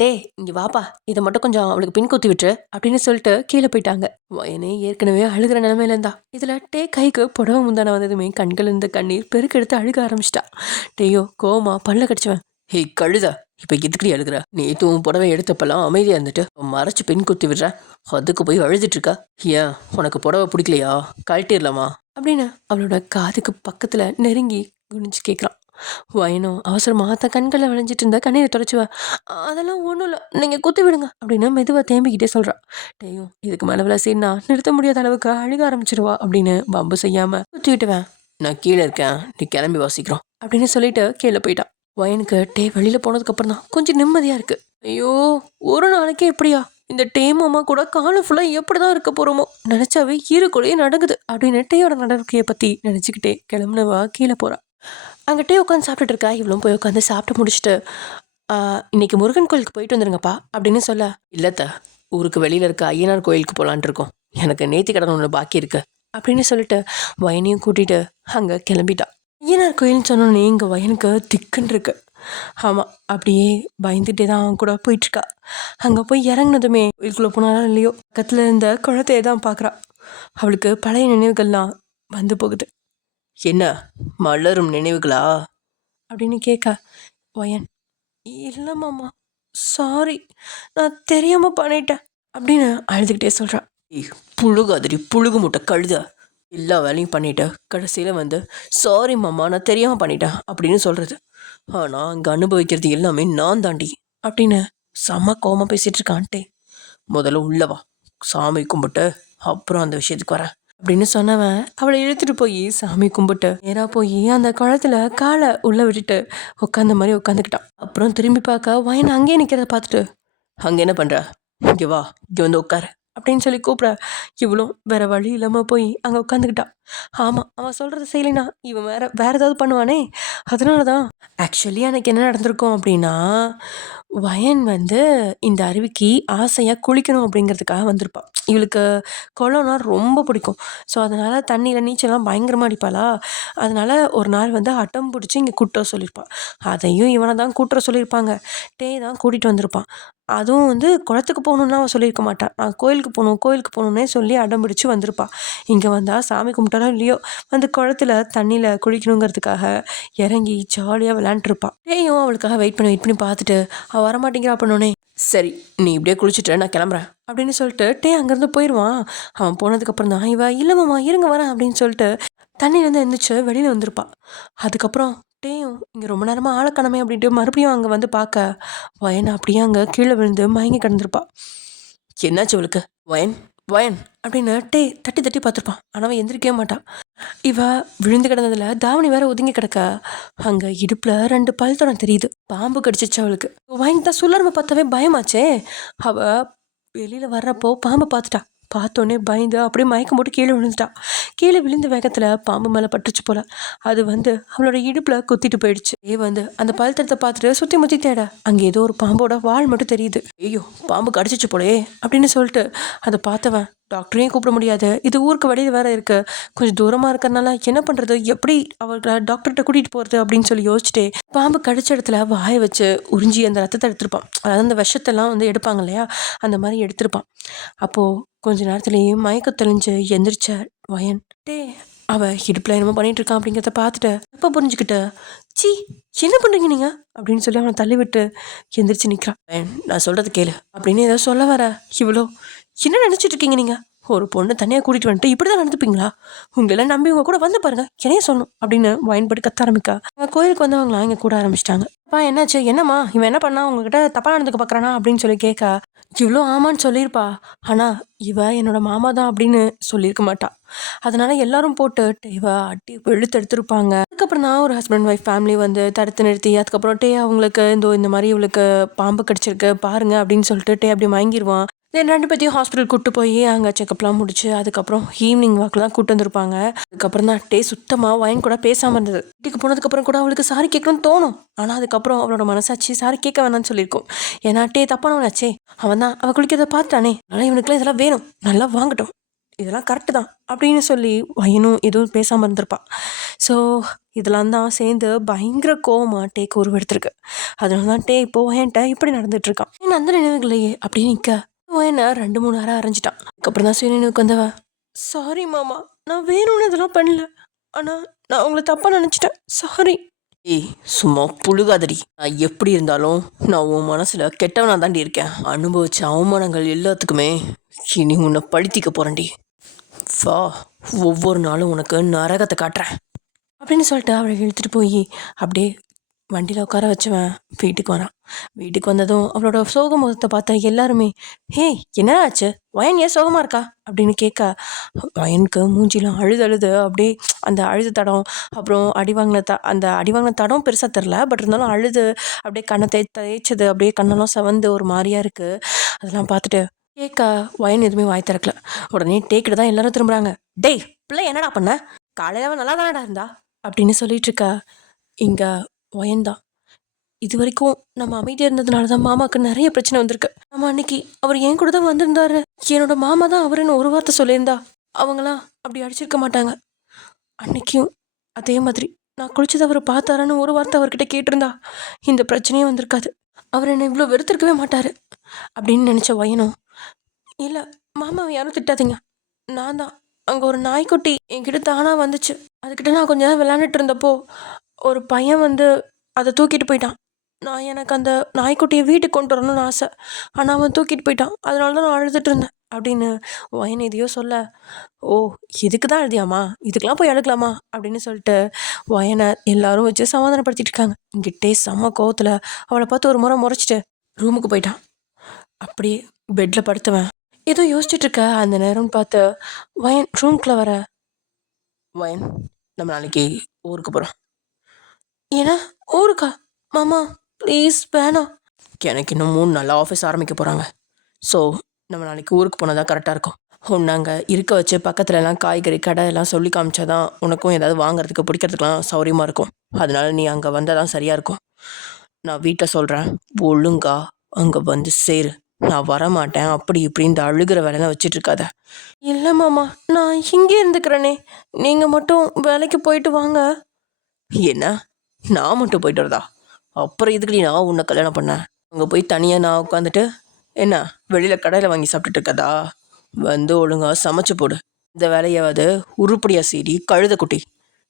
டே இங்கே வாப்பா, இதை மட்டும் கொஞ்சம் அவளுக்கு பின் குத்தி விட்டுரு அப்படின்னு சொல்லிட்டு கீழே போயிட்டாங்க. வயனே ஏற்கனவே அழுகிற நிலைமையில இருந்தா. இதில் டே கைக்கு புடவை முந்தான வந்ததுமே கண்கள் இருந்த கண்ணீர் பெருக்கெடுத்து அழுக ஆரம்பிச்சிட்டா. டேயோ கோமா பல்ல கடிச்சவன், ஹே கழுத, இப்போ எதுக்கடி அழுகிற? நீ தூவும் புடவை எடுத்தப்பெல்லாம் அமைதியாக இருந்துட்டு மறைச்சு பின் குத்தி விடுற, அதுக்கு போய் அழுதுட்டு இருக்கா? ஏன் உனக்கு புடவை பிடிக்கலையா? கழட்டிடலாமா அப்படின்னு அவளோட காதுக்கு பக்கத்தில் நெருங்கி குனிஞ்சு கேட்குறான். வயனும் அவசரமாக தன் கண்களை விளைஞ்சிட்டு இருந்த கண்ணீரை தொடச்சுவா. அதெல்லாம் ஒன்றும் இல்லை, நீங்கள் குத்தி விடுங்க அப்படின்னு மெதுவாக தேம்பிக்கிட்டே சொல்கிறான். டேயும் இதுக்கு மேலே வில சீனா நிறுத்த முடியாத அளவுக்கு அழுக ஆரம்பிச்சிருவா அப்படின்னு பம்பு செய்யாமல் குத்தி விட்டுவேன். நான் கீழே இருக்கேன், நீ கிளம்பி வாசிக்கிறோம் அப்படின்னு சொல்லிட்டு கீழே போயிட்டான். வயனுக்கு டே வெளியில் போனதுக்கப்புறம் தான் கொஞ்சம் நிம்மதியாக இருக்குது. ஐயோ ஒரு நாளைக்கே எப்படியா இந்த டே மாமா கூட காலம் ஃபுல்லாக எப்படி தான் இருக்க போகிறோமோ நினச்சாவே ஈருக்குள்ளேயே நடக்குது அப்படின்னு டேயோட நடவடிக்கையை பற்றி நினச்சிக்கிட்டே கிளம்புனவா கீழே போகிறான். அங்கே டே உட்காந்து சாப்பிட்டுட்டு இருக்கா. இவ்வளோ போய் உட்காந்து சாப்பிட்டு முடிச்சுட்டு இன்னைக்கு முருகன் கோயிலுக்கு போயிட்டு வந்துருங்கப்பா அப்படின்னு சொல்ல, இல்லத்த ஊருக்கு வெளியில் இருக்க ஐயனார் கோயிலுக்கு போகலான் இருக்கோம், எனக்கு நேர்த்தி கடன் ஒன்று பாக்கி இருக்கு அப்படின்னு சொல்லிட்டு வயனையும் கூட்டிகிட்டு அங்கே கிளம்பிட்டான். ஐயனார் கோயில்னு சொன்னோன்னே இங்கே வயனுக்கு திக்குன்னு இருக்கு. ஆமாம், அப்படியே பயந்துட்டே தான் அவன் கூட போயிட்டுருக்கா. அங்கே போய் இறங்குனதுமே கோயிலுக்குள்ளே போனாலும் இல்லையோ பக்கத்தில் இருந்த குளத்தையே தான் பார்க்குறா. அவளுக்கு பழைய நினைவுகள்லாம் வந்து போகுது. என்ன மலரும் நினைவுகளா அப்படின்னு கேட்க, வயன் இல்லை மாமா சாரி, நான் தெரியாமல் பண்ணிட்டேன் அப்படின்னு அழுதுகிட்டே சொல்கிறான். புழுகாதிரி புழுகு முட்டை கழுத, எல்லா வேலையும் பண்ணிட்டு கடைசியில் வந்து சாரி மாமா நான் தெரியாமல் பண்ணிட்டேன் அப்படின்னு சொல்கிறது. ஆனால் அங்கே அனுபவிக்கிறது எல்லாமே நான் தாண்டி அப்படின்னு செம்ம கோமா பேசிகிட்டு இருக்கான்ட்டே. முதல்ல உள்ளவா சாமி கும்பிட்டு அப்புறம் அந்த விஷயத்துக்கு வரேன் அப்படின்னு சொன்னவன் அவளை இழுத்துட்டு போய் சாமி கும்பிட்டு நேராக போய் அந்த குளத்துல காலை உள்ளே விட்டுட்டு உட்காந்த மாதிரி உட்காந்துக்கிட்டான். அப்புறம் திரும்பி பார்க்க வயன் அங்கேயே நிற்கிறத பார்த்துட்டு, அங்கே என்ன பண்ணுற, இங்கே வா இங்கே வந்து உட்காரு அப்படின்னு சொல்லி கூப்பிட இவளும் வேற வழி இல்லாமல் போய் அங்கே உட்காந்துக்கிட்டான். ஆமாம், அவன் சொல்கிறத செய்யலைனா இவன் வேற ஏதாவது பண்ணுவானே. அதனால தான் ஆக்சுவலி எனக்கு என்ன நடந்திருக்கும் அப்படின்னா, வயன் வந்து இந்த அருவிக்கு ஆசையாக குளிக்கணும் அப்படிங்கிறதுக்காக வந்திருப்பாள். இவளுக்கு குளம்னா ரொம்ப பிடிக்கும். ஸோ அதனால் தண்ணியில் நீச்சல்லாம் பயங்கரமாக அடிப்பாளா. அதனால் ஒரு நாள் வந்து அட்டம் பிடிச்சி இங்கே கூட்டுற சொல்லியிருப்பாள். அதையும் இவனை தான் கூட்டுற சொல்லியிருப்பாங்க. டே தான் கூட்டிகிட்டு வந்திருப்பான். அதுவும் வந்து குளத்துக்கு போகணுன்னா அவள் சொல்லியிருக்க மாட்டான். நான் கோயிலுக்கு போகணுன்னே சொல்லி அடம் பிடிச்சி வந்திருப்பாள். இங்கே வந்தால் சாமி கும்பிட்டாலோ இல்லையோ வந்து குளத்துல தண்ணியில் குளிக்கணுங்கிறதுக்காக இறங்கி ஜாலியாக விளையாண்டுருப்பாள். டேயும் அவளுக்காக வெயிட் பண்ணி பார்த்துட்டு அவள் வரமாட்டேங்கிறா பண்ணோன்னே, சரி நீ இப்படியே குளிச்சுட்டு நான் கிளம்புறேன் அப்படின்னு சொல்லிட்டு டே அங்கேருந்து போயிடுவான். அவன் போனதுக்கப்புறம் தான் இவ இல்லை மாமா இருங்க வரேன் அப்படின்னு சொல்லிட்டு தண்ணியிலேருந்து எழுந்திரிச்சு வெளியில் வந்திருப்பாள். அதுக்கப்புறம் டேயும் இங்கே ரொம்ப நேரமாக ஆளக்கணமே அப்படின்ட்டு மறுபடியும் அங்கே வந்து பார்க்க வயன் அப்படியே அங்கே கீழே விழுந்து மயங்கி கிடந்திருப்பாள். என்னாச்சு அவளுக்கு? வயன் வயன் அப்படின்னு டே தட்டி தட்டி பார்த்துருப்பான். ஆனால் அவன் எந்திரிக்கவே மாட்டான். இவ விழுந்து கிடந்ததுல தாவணி வேற ஒதுங்கி கிடக்க அங்கே இடுப்பில் 2 பல் தடம் தெரியுது. பாம்பு கடிச்சிச்சு அவளுக்கு. வயன் தான் சுள்ளர்மை பார்த்தாவே பயமாச்சே. அவள் வெளியில் வர்றப்போ பாம்பை பார்த்துட்டா. பார்த்தோன்னே பயந்து அப்படியே மயக்கம் போட்டு கீழே விழுந்துட்டா. கீழே விழுந்த வேகத்தில் பாம்பு மேலே பட்டுச்சு போல. அது வந்து அவளோட இடுப்பில் குத்திட்டு போயிடுச்சு. வந்து அந்த பழுத்தத்தை பார்த்துட்டு சுற்றி முற்றி தேட அங்கே ஏதோ ஒரு பாம்போட வால் மட்டும் தெரியுது. ஐயோ பாம்பு கடிச்சிச்சு போலே அப்படின்னு சொல்லிட்டு அதை பார்த்தவன் டாக்டரையும் கூப்பிட முடியாது, இது ஊருக்கு வெளியில் வேற இருக்கு, கொஞ்சம் தூரமாக இருக்கிறதுனால என்ன பண்ணுறது, எப்படி அவளை டாக்டர்கிட்ட கூட்டிகிட்டு போகிறது அப்படின்னு சொல்லி யோசிச்சுட்டே பாம்பு கடிச்ச இடத்துல வாயை வச்சு உறிஞ்சி அந்த ரத்தத்தை எடுத்திருப்பான். அதாவது அந்த விஷத்தெல்லாம் வந்து எடுப்பாங்க இல்லையா, அந்த மாதிரி எடுத்திருப்பான். அப்போது கொஞ்ச நேரத்துலேயே மயக்க தெளிஞ்சு எந்திரிச்ச வயன் டே அவள் இடுப்பில் என்னமோ பண்ணிட்டு இருக்கான் அப்படிங்கிறத பார்த்துட்டு எப்போ புரிஞ்சுக்கிட்ட, சி என்ன பண்ணுறீங்க நீங்கள் அப்படின்னு சொல்லி அவனை தள்ளி விட்டு எந்திரிச்சு நிற்கிறான். நான் சொல்கிறது கேளு அப்படின்னு ஏதோ சொல்ல வர இவ்வளோ என்ன நினச்சிட்டு இருக்கீங்க நீங்கள், ஒரு பொண்ணு தனியாக கூட்டிகிட்டு வந்துட்டு இப்படி தான் நடந்துப்பீங்களா, உங்களெல்லாம் நம்பி உங்க கூட வந்து பாருங்க என்னையே சொல்லணும் அப்படின்னு வயன்படி கத்த ஆரம்பிக்கா. கோயிலுக்கு வந்தவங்களாம் இங்கே கூட ஆரம்பிச்சிட்டாங்க. அப்பா என்னாச்சு, என்னம்மா இவன் என்ன பண்ணா, உங்ககிட்ட தப்பாக நடந்துக்க பார்க்குறானா அப்படின்னு சொல்லி கேட்க இவ்வளோ ஆமான்னு சொல்லியிருப்பா. ஆனால் இவ என்னோட மாமா தான் அப்படின்னு சொல்லியிருக்க மாட்டா. அதனால எல்லாரும் போட்டு இவ அட்டி வெளுத்து எடுத்துருப்பாங்க. அதுக்கப்புறம் தான் ஒரு ஹஸ்பண்ட் ஒய்ஃப் ஃபேமிலி வந்து தடுத்து நிறுத்தி அதுக்கப்புறம் அவங்களுக்கு இந்த மாதிரி இவளுக்கு பாம்பு கடிச்சிருக்கு பாருங்க அப்படின்னு சொல்லிட்டு அப்படி வாங்கிடுவான். தென் 2 பேத்தையும் ஹாஸ்பிட்டல் கூப்பிட்டு போய் அங்கே செக்கப்லாம் முடிச்சு அதுக்கப்புறம் ஈவினிங் வாக்கில் தான் கூப்பிட்டு வந்திருப்பாங்க. அதுக்கப்புறம் தான் சுத்தமாக வயன் கூட பேசாமல் இருந்தது. வீட்டுக்கு போனதுக்கப்புறம் கூட அவளுக்கு சாரி கேட்கணும்னு தோணும். ஆனால் அதுக்கப்புறம் அவளோட மனசாட்சி சாரி கேட்க வேணாம்னு சொல்லியிருக்கோம். ஏன்னா தப்பானவனாச்சே, அவன் தான் அவள் குளிக்கிறத பார்த்தானே, அதனால் இவனுக்குலாம் இதெல்லாம் வேணும், நல்லா வாங்கட்டும், இதெல்லாம் கரெக்டு தான் அப்படின்னு சொல்லி வயனும் எதுவும் பேசாமல் இருந்திருப்பான். ஸோ இதெல்லாம் தான் சேர்ந்து பயங்கர கோவமாக டேக்கு உருவெடுத்திருக்கு. அதனால தான் டே இப்போ வயன்ட்ட இப்படி நடந்துட்டுருக்கான். ஏன்னா அந்த நினைவுகளையே அப்படின்னு நிற்க வயனை 2-3 நேரம் அரைஞ்சிட்டான். அதுக்கப்புறம் தான் சுயநினைவுக்கு வந்தவ, சாரி மாமா, நான் வேணும்னு இதெல்லாம் பண்ணல, ஆனால் நான் உங்களை தப்பாக நினச்சிட்டேன், சாரி. ஏய் சும்மா புழுகாதடி. நான் எப்படி இருந்தாலும் நான் உன் மனசுல கெட்டவனா தாண்டி இருக்கேன். அனுபவிச்ச அவமானங்கள் எல்லாத்துக்குமே இனி உன்னை பழித்திக்க போறேன்டி. வா, ஒவ்வொரு நாளும் உனக்கு நரகத்தை காட்டுறேன் அப்படின்னு சொல்லிட்டு அவளை இழுத்துட்டு போய் அப்படியே வண்டியில் உட்கார வச்சவன் வீட்டுக்கு வரான். வீட்டுக்கு வந்ததும் அவளோட சோக முகத்தை பார்த்தா எல்லாருமே, ஹே என்ன ஆச்சு, வயன் ஏன் சோகமாக இருக்கா அப்படின்னு கேட்க, வயனுக்கு மூஞ்சிலாம் அழுது அப்படியே அந்த அழுது தடம், அப்புறம் அந்த அடிவாங்கின தடம் பெருசாக தெரில, பட் இருந்தாலும் அழுது அப்படியே கண்ணை தேய்ச்சது அப்படியே கண்ணெல்லாம் செவந்து ஒரு மாதிரியாக இருக்குது. அதெல்லாம் பார்த்துட்டு கேட்க வயன் எதுவுமே வாய் திறக்கல. உடனே டேக்கிட்டு தான் எல்லாரும் திரும்புகிறாங்க. டேய் பிள்ளை என்னடா பண்ண, காலையில் நல்லா தானடா இருந்தா அப்படின்னு சொல்லிட்டு இருக்கா. இங்கே வயன்தான், இது வரைக்கும் நம்ம அமைதியாக இருந்ததுனால தான் மாமாவுக்கு நிறைய பிரச்சனை வந்திருக்கு. நம்ம அன்னைக்கு அவர் என் கூட தான் வந்திருந்தாரு, என்னோட மாமா தான் அவருன்னு ஒரு வார்த்தை சொல்லியிருந்தா அவங்களாம் அப்படி அடிச்சிருக்க மாட்டாங்க. அன்னைக்கும் அதே மாதிரி நான் குளிச்சது அவர் பார்த்தாரான்னு ஒரு வார்த்தை அவர்கிட்ட கேட்டிருந்தா இந்த பிரச்சனையும் வந்திருக்காது. அவர் என்னை இவ்வளோ வெறுத்திருக்கவே மாட்டார் அப்படின்னு நினச்ச வயனும், இல்லை மாமாவை யாரும் திட்டாதீங்க, நான் தான் அங்கே ஒரு நாய்க்குட்டி என்கிட்ட தானாக வந்துச்சு, அதுக்கிட்ட நான் கொஞ்ச நேரம் விளையாண்டுட்டு இருந்தப்போ ஒரு பையன் வந்து அதை தூக்கிட்டு போயிட்டான். நான் எனக்கு அந்த நாய்க்குட்டியை வீட்டுக்கு கொண்டு வரணும்னு ஆசை, ஆனால் அவன் தூக்கிட்டு போயிட்டான், அதனால தான் நான் அழுதுட்டு இருந்தேன் அப்படின்னு வயன் எதையோ சொல்ல, ஓ இதுக்கு தான் அழுதியாமா, இதுக்கெல்லாம் போய் அழுகலாமா அப்படின்னு சொல்லிட்டு வயனை எல்லாரும் வச்சு சமாதானப்படுத்திட்டு இருக்காங்க. இங்கிட்டே செம்ம கோவத்தில் அவளை பார்த்து ஒரு முறை முறைச்சிட்டு ரூமுக்கு போயிட்டான். அப்படியே பெட்டில் படுத்துவேன் ஏதோ யோசிச்சுட்டு இருக்க. அந்த நேரம்னு பார்த்து வயன் ரூம்குள்ளே வர, வயன் நம்ம நாளைக்கு ஊருக்கு போகிறோம். ஏன்னா ஊருக்கா மாமா, ப்ளீஸ் வேணாம், எனக்கு இன்னும் 3 நாள் ஆஃபீஸ் ஆரம்பிக்க போகிறாங்க. ஸோ நம்ம நாளைக்கு ஊருக்கு போனால் தான் கரெக்டாக இருக்கும். உன்னாங்க இருக்க வச்சு பக்கத்துலலாம் காய்கறி கடை எல்லாம் சொல்லி காமிச்சாதான் உனக்கும் ஏதாவது வாங்குறதுக்கு பிடிக்கிறதுக்கெலாம் சௌரியமாக இருக்கும். அதனால நீ அங்கே வந்தால் தான் சரியாக இருக்கும். நான் வீட்டில் சொல்கிறேன், ஒழுங்கா அங்கே வந்து சேரு, நான் வரமாட்டேன் அப்படி இப்படி இந்த அழுகிற வேலைலாம் வச்சுட்டு இருக்காத. இல்லை மாமா, நான் இங்கே இருந்துக்கிறேனே, நீங்கள் மட்டும் வேலைக்கு போயிட்டு வாங்க. என்ன, நான் மட்டும் போயிட்டு வரதா? அப்புறம் இதுக்கு நான் உன்னை கல்யாணம் பண்ணேன்? அங்கே போய் தனியாக நான் உட்காந்துட்டு என்ன வெளியில் கடையில் வாங்கி சாப்பிட்டுட்டு இருக்கதா? வந்து ஒழுங்காக சமைச்சு போடு. இந்த வேலையாவது உருப்படியாக சீடி கழுத குட்டி.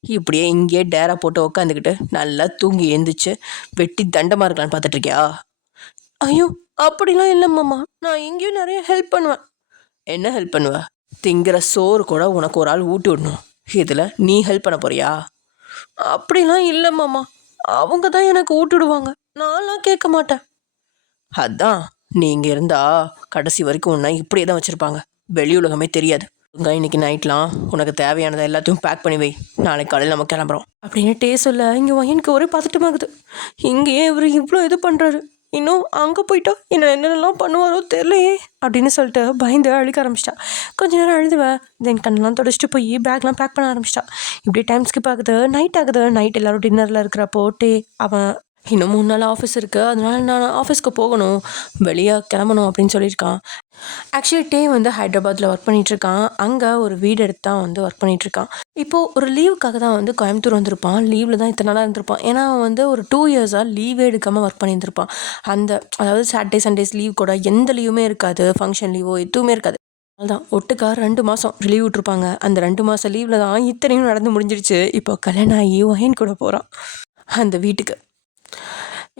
இப்படியே இங்கேயே டேரா போட்டு உக்காந்துக்கிட்டு நல்லா தூங்கி எழுந்திரிச்சு வெட்டி தண்டமாக இருக்கலான்னு பார்த்துட்ருக்கியா? ஐயோ அப்படிலாம் இல்லை மாமா, நான் இங்கேயும் நிறைய ஹெல்ப் பண்ணுவேன். என்ன ஹெல்ப் பண்ணுவ? திங்கிற சோறு கூட உனக்கு ஒரு ஆள் ஊட்டி விடணும், இதில் நீ ஹெல்ப் பண்ண போறியா? அப்படிலாம் இல்லை மாமா, அவங்க தான் எனக்கு ஊட்டிடுவாங்க, நான்லாம் கேட்க மாட்டேன். அதான் நீ இங்கே இருந்தா கடைசி வரைக்கும் உன்னை இப்படியே தான் வச்சுருப்பாங்க, வெளி உலகமே தெரியாது. இன்னைக்கு நைட்லாம் உனக்கு தேவையானதை எல்லாத்தையும் பேக் பண்ணி வை, நாளைக்கு காலையில் நம்ம கிளம்புறோம் அப்படின்னு டே சொல்ல இங்கே வயனுக்கு ஒரே பதட்டமாகுது. இங்கேயே இவர் இவ்வளோ இது பண்ணுறாரு, இன்னும் அங்கே போயிட்டா என்னென்னலாம் பண்ணுவாரோ தெரியலையே அப்படின்னு சொல்லிட்டு பயந்து அழுக ஆரம்பிச்சிட்டா. கொஞ்ச நேரம் அழுதுவேன், தென் கண்ணெல்லாம் தொடச்சிட்டு போய் பேக்லாம் பேக் பண்ண ஆரம்பிச்சிட்டா. இப்படி டைம் ஸ்கிப் ஆகுது, நைட் ஆகுது. நைட் எல்லோரும் டின்னரில் இருக்கிறப்போ டே அவன் இன்னும் 3 நாள் ஆஃபீஸ் இருக்குது, அதனால நான் ஆஃபீஸ்க்கு போகணும், வெளியே கிளம்பணும் அப்படின்னு சொல்லியிருக்கான். ஆக்சுவலி டே வந்து ஹைதராபாத்தில் ஒர்க் பண்ணிகிட்ருக்கான். அங்கே ஒரு வீடு எடுத்து தான் வந்து ஒர்க் பண்ணிகிட்ருக்கான். இப்போது ஒரு லீவுக்காக தான் வந்து கோயம்புத்தூர் வந்திருப்பான். லீவில் தான் இத்தனை நாளாக இருந்திருப்பான். ஏன்னா அவன் வந்து ஒரு 2 இயர்ஸாக லீவே எடுக்காமல் ஒர்க் பண்ணியிருந்திருப்பான். அதாவது சாட்டர்டே சண்டேஸ் லீவ் கூட எந்த லீவுமே இருக்காது, ஃபங்க்ஷன் லீவோ எதுவுமே இருக்காது. அதுதான் ஒட்டுக்கா 2 மாதம் லீவ் விட்ருப்பாங்க. அந்த 2 மாதம் லீவில் தான் இத்தனையும் நடந்து முடிஞ்சிருச்சு. இப்போ கல்யாணம் ஆகி வயன் கூட போகிறான் அந்த வீட்டுக்கு.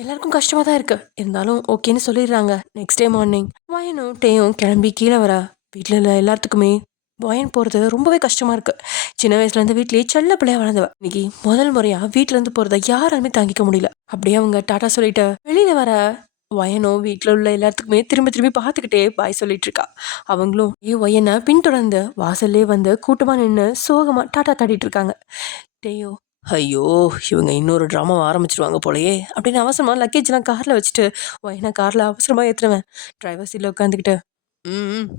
எல்லாருக்கும் கஷ்டமாக தான் இருக்குது, இருந்தாலும் ஓகேன்னு சொல்லிடுறாங்க. நெக்ஸ்ட் டே மார்னிங் வயனும் டேயும் கிளம்பி கீழே வர. வீட்டில் இல்லை எல்லாத்துக்குமே வயன் போகிறது ரொம்பவே கஷ்டமாக இருக்குது. சின்ன வயசுலேருந்து வீட்லேயே செல்ல பிள்ளையா வளர்ந்தவ இன்னைக்கு முதல் முறையாக வீட்டிலேருந்து போகிறத யாராலுமே தாங்கிக்க முடியல. அப்படியே அவங்க டாட்டா சொல்லிட்டு வெளியில் வர வயனும் வீட்டில் உள்ள எல்லாத்துக்குமே திரும்பி பார்த்துக்கிட்டே பாய் சொல்லிட்டு இருக்கா. அவங்களும் வயனை பின்தொடர்ந்து வாசல்லே வந்து கூட்டமாக நின்று சோகமாக டாட்டா காட்டிட்டு இருக்காங்க. டேயோ, ஐயோ இவங்க இன்னொரு ட்ராமாவை ஆரம்பிச்சிருவாங்க போலையே அப்படின்னு அவசரமாக லக்கேஜ்லாம் காரில் வச்சுட்டு வயனை காரில் அவசரமாக ஏற்றுவேன். டிரைவர் சீட்டில் உட்காந்துக்கிட்டு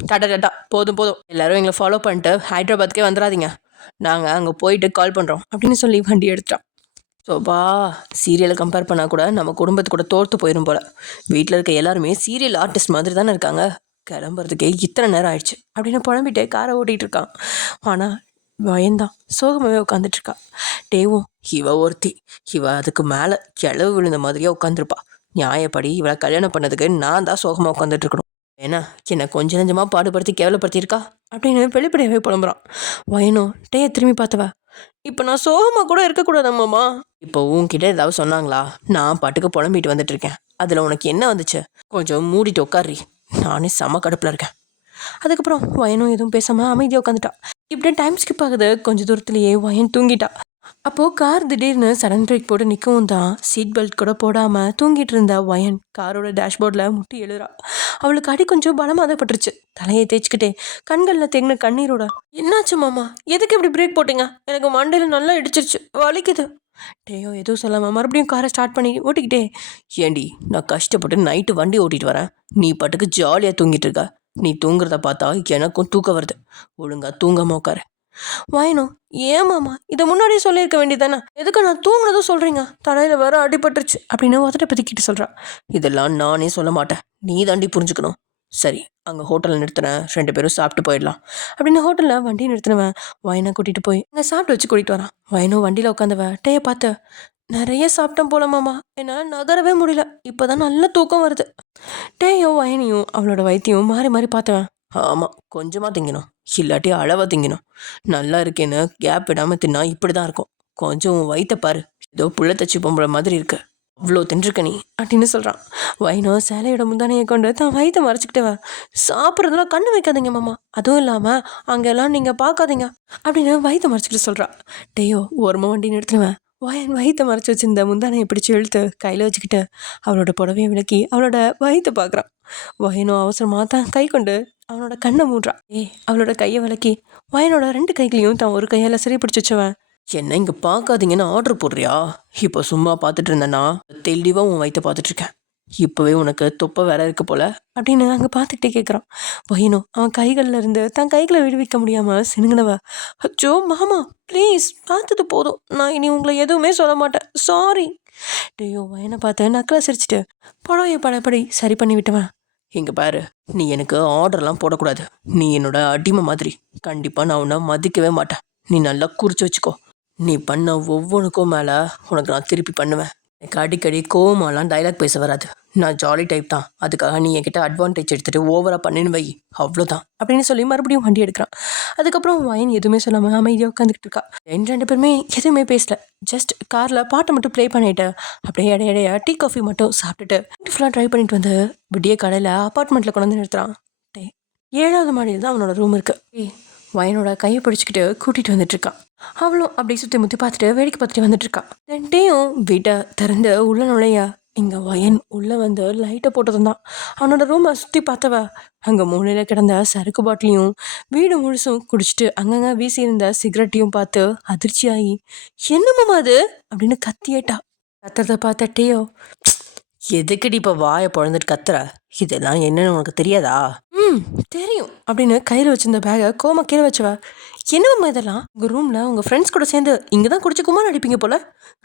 டாட்டா போதும் எல்லாரும் எங்களை ஃபாலோ பண்ணிட்டு ஹைதராபாத்துக்கே வந்துடாதீங்க, நாங்கள் அங்கே போயிட்டு கால் பண்ணுறோம் அப்படின்னு சொல்லி வண்டி எடுத்துட்டான். சோபா, சீரியலை கம்பேர் பண்ணால் கூட நம்ம குடும்பத்து கூட தோற்று போயிடும் போல். வீட்டில் இருக்க எல்லாருமே சீரியல் ஆர்டிஸ்ட் மாதிரி தானே இருக்காங்க. கிளம்புறதுக்கே இத்தனை நேரம் ஆயிடுச்சு அப்படின்னு புலம்பிட்டே காரை ஓட்டிகிட்டு இருக்கான். ஆனால் பயந்தான் சோகமாகவே உட்காந்துட்டு இருக்கா. டேவும் இவ ஒருத்தி, இவ அதுக்கு மேலே கிளவு விழுந்த மாதிரியே உட்காந்துருப்பா. நியாயப்படி இவளை கல்யாணம் பண்ணதுக்கு நான் தான் சோகமாக உட்காந்துட்டு இருக்கணும். ஏன்னா என்னை கொஞ்சம் நெஞ்சமாக பாடுபடுத்தி கேவலப்படுத்தியிருக்கா அப்படின்னு வெளிப்படையாகவே புலம்புறான். வயனும் டேயை திரும்பி பார்த்தவ, இப்போ நான் சோகமாக கூட இருக்கக்கூடாதாம்மாம்மா. இப்போ உன்கிட்ட ஏதாவது சொன்னாங்களா? நான் பாட்டுக்கு புலம்பிட்டு வந்துட்டு இருக்கேன். அதில் உனக்கு என்ன வந்துச்சு? கொஞ்சம் மூடிட்டு உட்காரி, நானே செம கடுப்பில் இருக்கேன். அதுக்கப்புறம் வயனும் எதுவும் பேசாமல் அமைதியாக உட்காந்துட்டா. இப்படியே டைம் ஸ்கிப் ஆகுது. கொஞ்சம் தூரத்துலேயே வயன் தூங்கிட்டா. அப்போது கார் திடீர்னு சடன் பிரேக் போட்டு நிற்கவும் தான் சீட் பெல்ட் கூட போடாமல் தூங்கிட்டு இருந்த வயன் காரோட டேஷ்போர்டில் முட்டி எழுறா. அவளுக்கு அடி கொஞ்சம் பலமாக தான் பட்டுருச்சு. தலையை தேய்ச்சிக்கிட்டே கண்களில் தேங்கின கண்ணீரோட, என்னாச்சு மாமா, எதுக்கு இப்படி பிரேக் போட்டீங்க? எனக்கு மண்டையில் நல்லா இடிச்சிருச்சு, வலிக்குது. டேயோ எதுவும் சொல்லாமல் மறுபடியும் காரை ஸ்டார்ட் பண்ணி ஓட்டிக்கிட்டே, ஏண்டி நான் கஷ்டப்பட்டு நைட்டு வண்டி ஓட்டிட்டு வரேன், நீ பாட்டுக்கு ஜாலியாக தூங்கிட்டு இருக்க. நீ தூங்குறத பார்த்தா எனக்கும் தூக்கம் வருது. ஒழுங்கா தூங்காம உட்காரு. வாயனும், ஏன் மாமா இதை முன்னாடியே சொல்லியிருக்க வேண்டியதானே? எதுக்கு நான் தூங்குனதும் சொல்கிறீங்க? தலையில் வேற அடிபட்டுருச்சு அப்படின்னு உதட்ட பற்றிக்கிட்டு சொல்கிறா. இதெல்லாம் நானே சொல்ல மாட்டேன், நீ தாண்டி புரிஞ்சுக்கணும். சரி, அங்கே ஹோட்டலில் நிறுத்தினேன், 2 பேரும் சாப்பிட்டு போயிடலாம் அப்படின்னு ஹோட்டலில் வண்டியை நிறுத்தினவன் வயனை கூட்டிகிட்டு போய் அங்கே சாப்பிட்டு வச்சு கூட்டிகிட்டு வரான். வயனும் வண்டியில் உட்காந்தவ டேயை பார்த்து, நிறைய சாப்பிட்டேன் போல மாமா, என்னால் நகரவே முடியல, இப்போ தான் நல்ல தூக்கம் வருது. டேயும் வயனையும் அவளோட வயிற்றையும் மாறி மாறி பார்த்தவன், ஆமாம் கொஞ்சமாக திங்கணும், இல்லாட்டி அளவாக திங்கணும். நல்லா இருக்கேன்னு கேப் விடாமல் தின்னா இப்படி தான் இருக்கும். கொஞ்சம் வயிற்ற பாரு, ஏதோ புள்ள தச்சு பொம்பளை மாதிரி இருக்கு, அவ்வளோ தின்றுக்க நீ அப்படின்னு சொல்கிறான். வயனோ சேலையோட முந்தானையை கொண்டு தான் வயிற்ற மறைச்சிக்கிட்டவ, சாப்பிட்றதுலாம் கண்ணு வைக்காதீங்க மாமா, அதுவும் இல்லாமல் அங்கெல்லாம் நீங்கள் பார்க்காதீங்க அப்படின்னு வயிற்ற மறைச்சிக்கிட்டு சொல்கிறா. டேயோ ஓரமாக வண்டி நிறுத்துவேன். வயன் வயிற்ற மறைச்சி வச்சிருந்த முந்தானையை பிடிச்சி இழுத்து கையில் வச்சுக்கிட்டு அவளோட புடவையை விளக்கி அவளோட வயிற்ற பார்க்குறான். வயனோ அவசரமாக தான் கை கொண்டு அவனோட கண்ணை மூடுறான். அவளோட கையை விளக்கி வயனோட 2 கைகளையும் தான் ஒரு கையால் சரி பிடிச்சி வச்சவன், என்ன இங்கே பார்க்காதீங்கன்னு ஆர்டர் போடுறியா? இப்போ சும்மா பார்த்துட்டு இருந்தேன்னா தெளிவாக உன் வயிற்ற பார்த்துட்ருக்கேன். இப்போவே உனக்கு தொப்பை வேற இருக்கு போல அப்படின்னு அங்கே பார்த்துக்கிட்டே கேட்குறான். வயனோ அவன் கைகளில் இருந்து தன் கைகளை விடுவிக்க முடியாமல் சினுங்கினவ, அச்சோ மாமா ப்ளீஸ் பார்த்தது போதும், நான் இனி உங்களை எதுவுமே சொல்ல மாட்டேன், சாரி. டேயோ வயனை பார்த்து நக்கலை சிரிச்சிட்டு புடவையை படப்படி சரி பண்ணி விட்டவன், இங்கே பாரு, நீ எனக்கு ஆர்டர்லாம் போடக்கூடாது, நீ என்னோட அடிமை மாதிரி, கண்டிப்பாக நான் உன்னை மதிக்கவே மாட்டேன், நீ நல்லா குறித்து வச்சுக்கோ. நீ பண்ண ஒவ்வொன்றுக்கும் மேலே உனக்கு நான் திருப்பி பண்ணுவேன். எனக்கு அடிக்கடி கோவமாலாம் டைலாக் பேச வராது, நான் ஜாலி டைப் தான், அதுக்காக நீ என்கிட்ட அட்வான்டேஜ் எடுத்துகிட்டு ஓவராக பண்ணின்னு வை, அவ்வளோதான் அப்படின்னு சொல்லி மறுபடியும் வண்டி எடுக்கிறான். அதுக்கப்புறம் வயன் எதுவுமே சொல்லாமல் அமைதியாக உட்காந்துக்கிட்டு இருக்கா. 2 பேருமே எதுவுமே பேசல, ஜஸ்ட் காரில் பாட்டை மட்டும் ப்ளே பண்ணிவிட்டு அப்படியே இடையிடையே டீ காஃபி மட்டும் சாப்பிட்டுட்டு ஃபுல்லாக ட்ரை பண்ணிட்டு வந்து விடிய கடையில் அப்பார்ட்மெண்ட்டில் கொண்டு வந்து நிறுத்துறான். 7வது மாடியில் தான் அவனோட ரூம் இருக்குது. வயனோட கையை பிடிச்சிக்கிட்டு கூட்டிகிட்டு வந்துட்டுருக்கான். அவளும் அப்படி சுற்றி முற்றி பார்த்துட்டு வேடிக்கை பார்த்துட்டு வந்துட்டுருக்கான். டேயும் வீட்டை திறந்து உள்ள நுழைய இங்கே வயன் உள்ளே வந்து லைட்டை போட்டதும் தான் அவனோட ரூமை சுற்றி பார்த்தவ அங்கே மூலையில் கிடந்த சரக்கு பாட்டிலையும் வீடு முழுசும் குடிச்சிட்டு அங்கங்கே வீசி இருந்த சிகரெட்டையும் பார்த்து அதிர்ச்சியாகி, என்னம்மா அது அப்படின்னு கத்தியேட்டா. கத்துறத பார்த்த டேயோ, எதுக்குடி இப்போ வாயை பொழந்துட்டு கத்துற, இதெல்லாம் என்னன்னு உனக்கு தெரியாதா? தெரியும் அப்படின்னு கையில் வச்சிருந்த பேகை கோமா கீழே வச்சவ, என்னம்மா இதெல்லாம்? உங்கள் ரூமில் உங்கள் ஃப்ரெண்ட்ஸ் கூட சேர்ந்து இங்கே தான் குடிச்சு குமார் அடிப்பீங்க போல,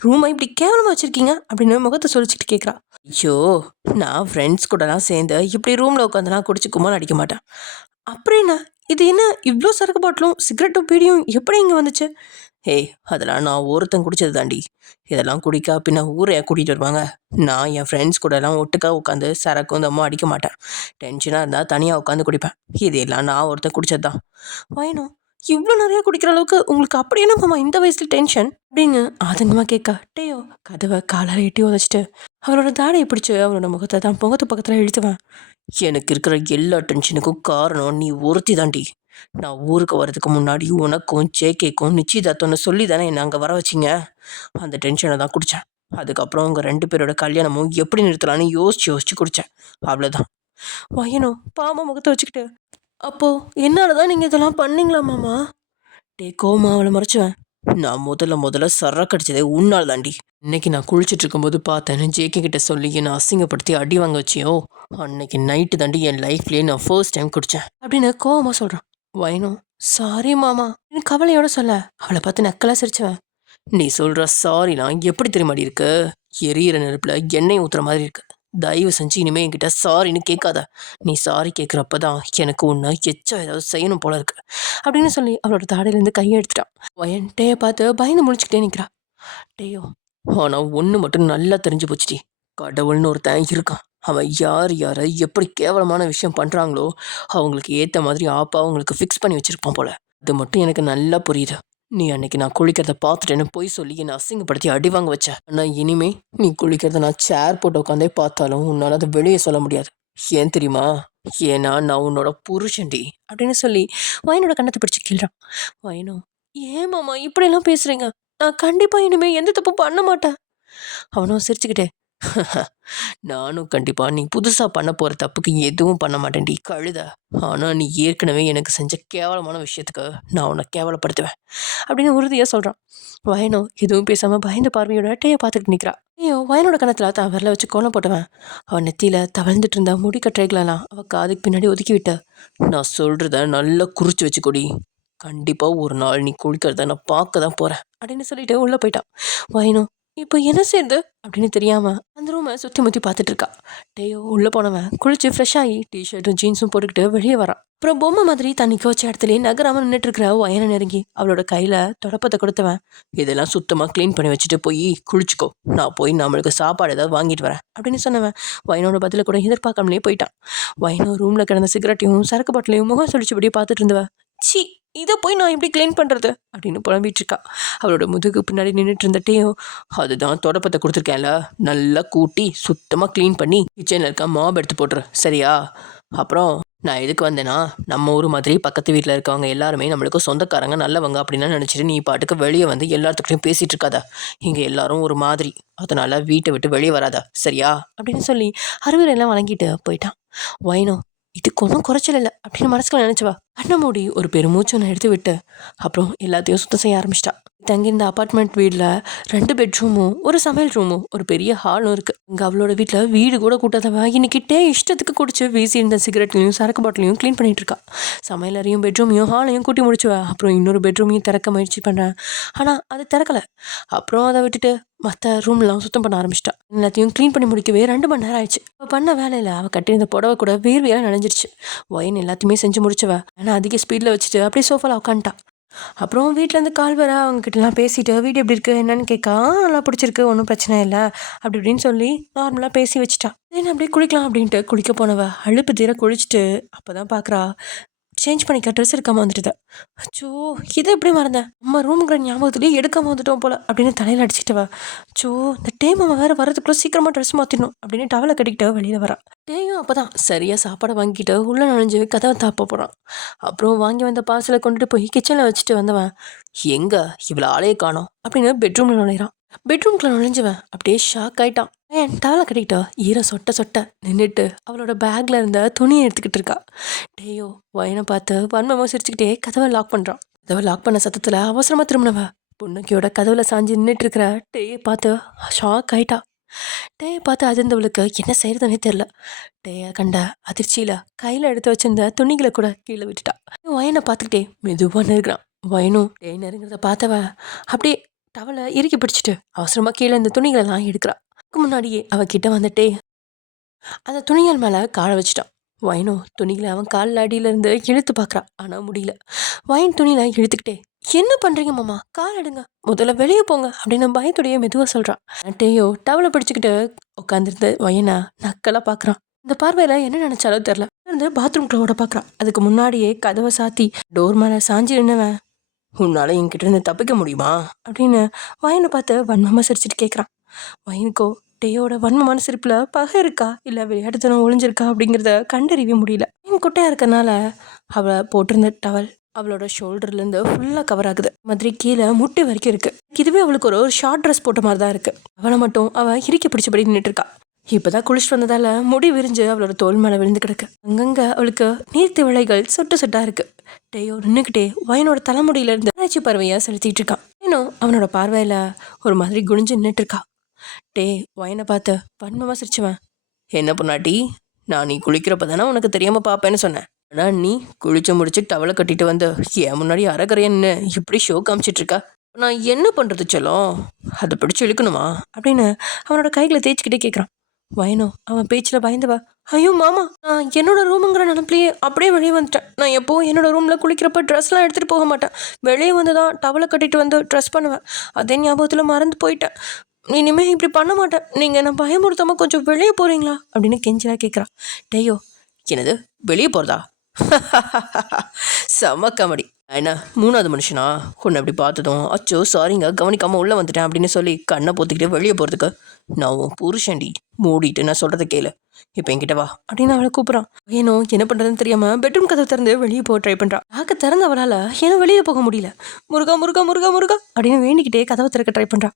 ரூமை இப்படி கேவலமாக வச்சுருக்கீங்க அப்படின்னு முகத்தை சொல்லிச்சிட்டு கேட்குறா. ஐயோ, நான் ஃப்ரெண்ட்ஸ் கூடலாம் சேர்ந்து இப்படி ரூமில் உட்காந்துலாம் குடிச்சு குமார் அடிக்க மாட்டேன். அப்படின்னா இது என்ன இவ்வளோ சரக்கு பாட்டிலும் சிகரெட்டும் பீடியும் எப்படி இங்கே வந்துச்சு? ஏய், அதெல்லாம் நான் ஒருத்தன் குடிச்சது தாண்டி, இதெல்லாம் குடிக்கா பின்ன ஊரை கூட்டிகிட்டு வருவாங்க. நான் என் ஃப்ரெண்ட்ஸ் கூடலாம் ஒட்டுக்கா உட்காந்து சரக்கும் தம்மும் அடிக்க மாட்டேன். டென்ஷனாக இருந்தால் தனியாக உட்காந்து குடிப்பேன். இதெல்லாம் நான் ஒருத்தன் குடிச்சது தான். வயனும், இவ்வளோ நிறையா குடிக்கிற அளவுக்கு உங்களுக்கு அப்படி என்ன மாமா இந்த வயசில் டென்ஷன் அப்படின்னு ஆதங்கமாக கேட்க, டேயோ கதவை காலால் எட்டி உதச்சிட்டு அவளோட தாடையை பிடிச்சி அவளோட முகத்தை தான் முகத்து பக்கத்தில் இழுத்துவேன். எனக்கு இருக்கிற எல்லா டென்ஷனுக்கும் காரணம் நீ ஒருத்தி தாண்டி. நான் ஊருக்கு வரதுக்கு முன்னாடி உனக்கும் ஜேகேக்கும் நிச்சயதார்த்தம்னு சொல்லி தானே என்னை அங்கே வர வச்சிங்க. அந்த டென்ஷனை தான் குடித்தேன். அதுக்கப்புறம் உங்கள் 2 பேரோட கல்யாணமும் எப்படி நிறுத்தலான்னு யோசிச்சு குடித்தேன், அவ்வளோதான். வயனும் பாமா முகத்தை வச்சுக்கிட்டு, அப்போது என்னால் தான் நீங்கள் இதெல்லாம் பண்ணீங்களா மாமா? டே கோமா அவளை மறைச்சுவேன். நான் முதல்ல சரக்கு அடிச்சதே உன்னால் தாண்டி. இன்னைக்கு நான் குளிச்சுட்டு இருக்கும்போது பார்த்தேன்னு ஜேகே கிட்ட சொல்லி என்னை அசிங்கப்படுத்தி அடி வாங்க வச்சியோ, அன்னைக்கு நைட்டு தாண்டி என் லைஃப்லேயே நான் ஃபர்ஸ்ட் டைம் குடித்தேன் அப்படின்னு கோவமாக சொல்கிறான். வயனும், சாரி மாமா எனக்கு கவலையோட சொல்ல அவளை பார்த்து நக்கலாக சிரிச்சுவேன். நீ சொல்கிற சாரிலாம் எப்படி தெரியுமாடி இருக்கு, எரியிற நெருப்பில் எண்ணெய் ஊற்றுற மாதிரி இருக்கு. தயவு செஞ்சு இனிமே என்கிட்ட சாரின்னு கேட்காத. நீ சாரி கேட்குறப்ப தான் எனக்கு உன்னை எச்சம் ஏதாவது செய்யணும் போல இருக்கு அப்படின்னு சொல்லி அவளோட தாடையிலேருந்து கையை எடுத்துட்டான். வயன் டேயை பார்த்து பயந்து முழிச்சுக்கிட்டே நிற்கிறா. டேயோ, ஆனால் ஒன்று மட்டும் நல்லா தெரிஞ்சு போச்சுடி. கடவுள்னு ஒருத்தன் இருக்கான். அவன் யார் யாரை எப்படி கேவலமான விஷயம் பண்ணுறாங்களோ அவங்களுக்கு ஏற்ற மாதிரி ஆப்பா அவங்களுக்கு ஃபிக்ஸ் பண்ணி வச்சுருப்பான் போல. அது மட்டும் எனக்கு நல்லா புரியுது. நீ அன்னைக்கு நான் குளிக்கிறத பார்த்துட்டேன்னு போய் சொல்லி என்னை அசிங்கப்படுத்தி அடி வாங்க வச்ச. ஆனால் இனிமே நீ குளிக்கிறத நான் சேர் போட்டு உட்காந்தே பார்த்தாலும் உன்னால் அதை வெளியே சொல்ல முடியாது. ஏன் தெரியுமா? ஏன்னா நான் உன்னோட புருஷன்டி அப்படின்னு சொல்லி வயனோட கண்ணத்தை பிடிச்சி கிள்றான். வயனோ, ஏன் மாமா இப்படியெல்லாம் பேசுறீங்க? நான் கண்டிப்பா இனிமே எந்த தப்பும் பண்ண மாட்டேன். அவனும் சிரிச்சுக்கிட்டே, நானும் கண்டிப்பா நீ புதுசா பண்ண போற தப்புக்கு எதுவும் பண்ண மாட்டேன்டி கழுத. ஆனா நீ ஏற்கனவே எனக்கு செஞ்ச கேவலமான விஷயத்துக்கு நான் உன்னை கேவலப்படுத்துவேன் அப்படின்னு உறுதியா சொல்றான். வயனோ எதுவும் பேசாம பயந்த பார்வையோட டேயை பார்த்துட்டு நிக்கிறா. ஐயோ, வயனோட கணத்துல தான் விரல வச்சு கோலம் போட்டவன் அவன் நெத்தியில தவழ்ந்துட்டு இருந்த முடி கட்டுறைகளெல்லாம் அவ காதுக்கு பின்னாடி ஒதுக்கி விட்ட. நான் சொல்றத நல்லா குறிச்சு வச்சு கொடி. கண்டிப்பா ஒரு நாள் நீ குளிக்கிறத நான் பார்க்க தான் போறேன் அப்படின்னு சொல்லிட்டு உள்ள போயிட்டான். வயனோ இப்போ என்ன செய்யுது அப்படின்னு தெரியாம அந்த ரூமை சுற்றி முற்றி பார்த்துட்டு இருக்கா. டேயோ உள்ள போனவன் குளிச்சு ஃப்ரெஷ் ஆகி டிஷர்ட்டும் ஜீன்ஸும் போட்டுக்கிட்டு வெளியே வரான். அப்புறம் பொம்மை மாதிரி தண்ணிக்கு வச்ச இடத்துலயே நகராம நின்றுட்டு இருக்கிற வயனை நெருங்கி அவளோட கையில தொடப்பத்தை கொடுத்தவன், இதெல்லாம் சுத்தமா க்ளீன் பண்ணி வச்சுட்டு போய் குளிச்சுக்கோ. நான் போய் நம்மளுக்கு சாப்பாடு ஏதாவது வாங்கிட்டு வரேன் அப்படின்னு சொன்னவன் வயனோட பதில கூட எதிர்பார்க்காமலே போயிட்டான். வயனோ ரூம்ல கிடந்த சிகரெட்டையும் சரக்கு பாட்டிலையும் முகம் சொல்லிச்சுபடி பார்த்துட்டு இருந்தவ, சி இதை போய் நான் எப்படி க்ளீன் பண்ணுறது அப்படின்னு புலம்பிட்டு இருக்கா. அவளோட முதுகு பின்னாடி நின்றுட்டு இருந்துட்டேயும், அதுதான் தொடப்பத்தை கொடுத்துருக்கேன்ல, நல்லா கூட்டி சுத்தமாக க்ளீன் பண்ணி கிச்சனில் இருக்க மாப் எடுத்து போட்டுரு சரியா? அப்புறம் நான் எதுக்கு வந்தேன்னா, நம்ம ஊர் மாதிரி பக்கத்து வீட்டில் இருக்கவங்க எல்லாருமே நம்மளுக்கு சொந்தக்காரங்க நல்லவங்க அப்படின்னு நினச்சிட்டு நீ பாட்டுக்கு வெளியே வந்து எல்லாத்துக்கிட்டையும் பேசிகிட்டு இருக்காத. இங்கே எல்லாரும் ஒரு மாதிரி, அதனால் வீட்டை விட்டு வெளியே வராதா சரியா அப்படின்னு சொல்லி அறிவுரையெல்லாம் வழங்கிட்டு போயிட்டான். வைனோ இதுக்கு ஒன்றும் குறைச்சல் இல்லை அப்படின்னு மனசுக்குள்ள நினச்சவா கண்ணை மூடி ஒரு பெருமூச்சு ஒன்று எடுத்து விட்டு அப்புறம் எல்லாத்தையும் சுத்தம் செய்ய ஆரம்பிச்சிட்டா. தங்கியிருந்த அப்பார்ட்மெண்ட் வீட்டில் 2 பெட்ரூமும் ஒரு சமையல் ரூமும் ஒரு பெரிய ஹாலும் இருக்குது. இங்கே அவளோட வீட்டில் வீடு கூட கூட்டாதவ இன்னைக்கிட்டே இஷ்டத்துக்கு குடிச்சு வீசி இருந்த சிகரெட்லையும் சரக்கு பாட்டிலையும் க்ளீன் பண்ணிட்டு இருக்கா. சமையலறையும் பெட்ரூமையும் ஹாலையும் கூட்டி முடிச்சுவா. அப்புறம் இன்னொரு பெட்ரூமையும் திறக்க முயற்சி பண்ணுறேன், ஆனால் அது திறக்கலை. அப்புறம் அதை விட்டுட்டு மற்ற ரூம்லாம் சுத்தம் பண்ண ஆரம்பிச்சிட்டா. எல்லாத்தையும் க்ளீன் பண்ணி முடிக்கவே 2 மணி நேரம் ஆயிடுச்சு. அவள் பண்ண வேலையில் அவள் கட்டியிருந்த புடவை கூட வேர்வையாக நனைஞ்சிருச்சு. ஒயின் எல்லாத்தையுமே செஞ்சு முடிச்சவ ஆனால் அதிக ஸ்பீடில் வச்சுட்டு அப்படியே சோஃபாவில் உட்காந்துட்டா. அப்புறம் வீட்டிலேருந்து கால் வர அவங்ககிட்டலாம் பேசிட்டு வீடு எப்படி இருக்குது என்னன்னு கேட்கா. நல்லா பிடிச்சிருக்கு, ஒன்றும் பிரச்சனை இல்லை அப்படி இப்படின்னு சொல்லி நார்மலாக பேசி வச்சுட்டா. தென் அப்படியே குளிக்கலாம் அப்படின்ட்டு குளிக்க போனவ அழுப்பு தீர குளிச்சுட்டு அப்போ தான் பார்க்குறா சேஞ்ச் பண்ணிக்க ட்ரெஸ் எடுக்காமல் வந்துட்டு. அச்சோ, இதை எப்படி மறந்தேன், நம்ம ரூமுங்கிற ஞாபகத்துலேயே எடுக்காமல் வந்துட்டோம் போல அப்படின்னு தலையில் அடிச்சுக்கிட்டவ. அச்சோ, இந்த டேம் அவன் வேறு வரதுக்குள்ளே சீக்கிரமாக ட்ரெஸ் மாற்றிடணும் அப்படின்னு டவலை கட்டிக்கிட்டு வெளியில் வரா. டேயும் அப்போ தான் சரியாக சாப்பாடை வாங்கிட்டு உள்ளே நுழைஞ்சு கதவை தாப்ப போகிறான். அப்புறம் வாங்கி வந்த பார்சலை கொண்டுட்டு போய் கிச்சனில் வச்சுட்டு வந்தவன் எங்கே இவ்வளோ ஆளையே காணோம் அப்படின்னு பெட்ரூமில் நுழையிறான். பெட்ரூம்குள்ளே நுழைஞ்சவன் அப்படியே ஷாக் ஆயிட்டான். ஏன் டவலை கட்டிக்கிட்டா ஈரம் சொட்ட சொட்ட நின்றுட்டு அவளோட பேக்கில் இருந்த துணியை எடுத்துக்கிட்டு இருக்கா. டேயோ வயனை பார்த்து வன்மமாக சிரிச்சுக்கிட்டே கதவை லாக் பண்ணுறான். கதவை லாக் பண்ண சத்தத்தில் அவசரமாக திரும்பினவ புன்னக்கியோட கதவுல சாஞ்சி நின்றுட்டு இருக்கிற டேயை பார்த்து ஷாக் ஆயிட்டா. டேயை பார்த்து அதிர்ந்தவளுக்கு என்ன செய்யறதுன்னே தெரில. டேயை கண்ட அதிர்ச்சியில் கையில் எடுத்து வச்சிருந்த துணிகளை கூட கீழே விட்டுட்டா. வயனை பார்த்துக்கிட்டே மெதுவாக நெருங்கிறான். வயனும் டே நெருங்கிறத பார்த்தவ அப்படியே டவலை இறுக்கி பிடிச்சிட்டு அவசரமாக கீழே இந்த துணிகளெல்லாம் எடுக்கிறா. அதுக்கு முன்னாடியே அவகிட்ட வந்துட்டே அந்த துணிகள் மேலே காலை வச்சிட்டான். வயனோ துணிகளை அவன் காலில் அடியிலேருந்து இழுத்து பார்க்குறா, ஆனால் முடியல. வயன் துணியில இழுத்துக்கிட்டே என்ன பண்ணுறீங்க மாமா, கால் எடுங்க, முதல்ல வெளியே போங்க அப்படின்னு பயத்துடைய மெதுவாக சொல்கிறான். டேயோ டவலை பிடிச்சிக்கிட்டு உட்காந்துருந்து வயனை நக்கலாக பார்க்குறான். இந்த பார்வையில் என்ன நினச்சாலும் தெரில. இருந்து பாத்ரூம்குள்ள ஓட பார்க்குறான். அதுக்கு முன்னாடியே கதவை சாத்தி டோர் மேலே சாஞ்சி நின்னவன் உன்னால என்கிட்ட இருந்து தப்பிக்க முடியுமா அப்படின்னு வயனை பார்த்து வன்மமாக சிரிச்சிட்டு கேட்குறான். வயனுக்கோ டேயோட வன்மமான சிரிப்பில் பகை இருக்கா இல்லை விளையாட்டுத்தனம் ஒளிஞ்சிருக்கா அப்படிங்கிறத கண்டறியவே முடியல. வயன் குட்டையாக இருக்கனால அவள் போட்டிருந்த டவல் அவளோட ஷோல்டர்லேருந்து ஃபுல்லாக கவர் ஆகுது. மாதிரி கீழே முட்டி வரைக்கும் இருக்குது. இதுவே அவளுக்கு ஒரு ஷார்ட் ட்ரெஸ் போட்ட மாதிரி தான் இருக்குது. அவளை மட்டும் அவள் இறுக்கி பிடிச்சபடி நின்றுட்டு இருக்கா. இப்போதான் குளிச்சுட்டு வந்ததால முடி விரிஞ்சு அவளோட தோல் மேலே விழுந்து கிடக்கு. அங்கங்கே அவளுக்கு நீர்த்தி விளைகள் சொட்டு சொட்டாக இருக்கு. டேயோ நின்றுக்கிட்டே வயனோட தலைமுடியிலேருந்து ஆராய்ச்சி பார்வையாக செலுத்திட்டு இருக்கான். இன்னும் அவனோட பார்வையில் ஒரு மாதிரி குனிஞ்சு நின்றுட்டு இருக்கா. டே வயனை பார்த்து வன்மமாக சிரிச்சுவன், என்ன பொண்ணாட்டி, நான் நீ குளிக்கிறப்ப தானே உனக்கு தெரியாமல் பார்ப்பேன்னு சொன்னேன். ஆனால் நீ குளிச்சு முடிச்சு டவலை கட்டிட்டு வந்து என் முன்னாடி அரைக்கறையன்னு இப்படி ஷோ காமிச்சிட்டு இருக்கா. நான் என்ன பண்ணுறது சொல்லும், அதை பிடிச்சி இழுக்கணுமா அப்படின்னு அவனோட கைகளை தேய்ச்சிக்கிட்டே கேட்குறான். வயனோ அவன் பேச்சில் பயந்துவா. ஐயோ மாமா, நான் என்னோட ரூமுங்கிற நினப்பிலேயே அப்படியே வெளியே வந்துட்டேன். நான் எப்போவும் என்னோட ரூமில் குளிக்கிறப்ப ட்ரெஸ்லாம் எடுத்துகிட்டு போக மாட்டேன். வெளியே வந்து தான் டவலை கட்டிட்டு வந்து ட்ரெஸ் பண்ணுவேன். அதே ஞாபகத்தில் மறந்து போயிட்டேன். இனிமேல் இப்படி பண்ண மாட்டேன். நீங்கள் என்ன பயமுறுத்தாமல் கொஞ்சம் வெளியே போகிறீங்களா அப்படின்னு கெஞ்சிலா கேட்குறா. டேயோ, என்னது வெளியே போகிறதா? செம காமெடி. என்ன 3வது மனுஷனா? உன்னை அப்படி பார்த்ததும் அச்சோ சாரிங்க கவனிக்காமல் உள்ளே வந்துட்டேன் அப்படின்னு சொல்லி கண்ணை பொத்திக்கிட்டு வெளியே போகிறதுக்கு. நான் உன் புருஷன்டி, மூடிட்டு நான் சொல்கிறத கேளு. இப்போ என்கிட்ட வா அப்படின்னு அவளை கூப்பிட்றான். ஏனோ என்ன பண்ணுறதுன்னு தெரியாமல் பெட்ரூம் கதவை திறந்து வெளியே போக ட்ரை பண்ணுறான். ஆக்க திறந்து அவளால் ஏன்னா வெளியே போக முடியல. முருகா முருகா முருகா முருகா அப்படின்னு வேண்டிக்கிட்டே கதவை திறக்க ட்ரை பண்ணுறான்.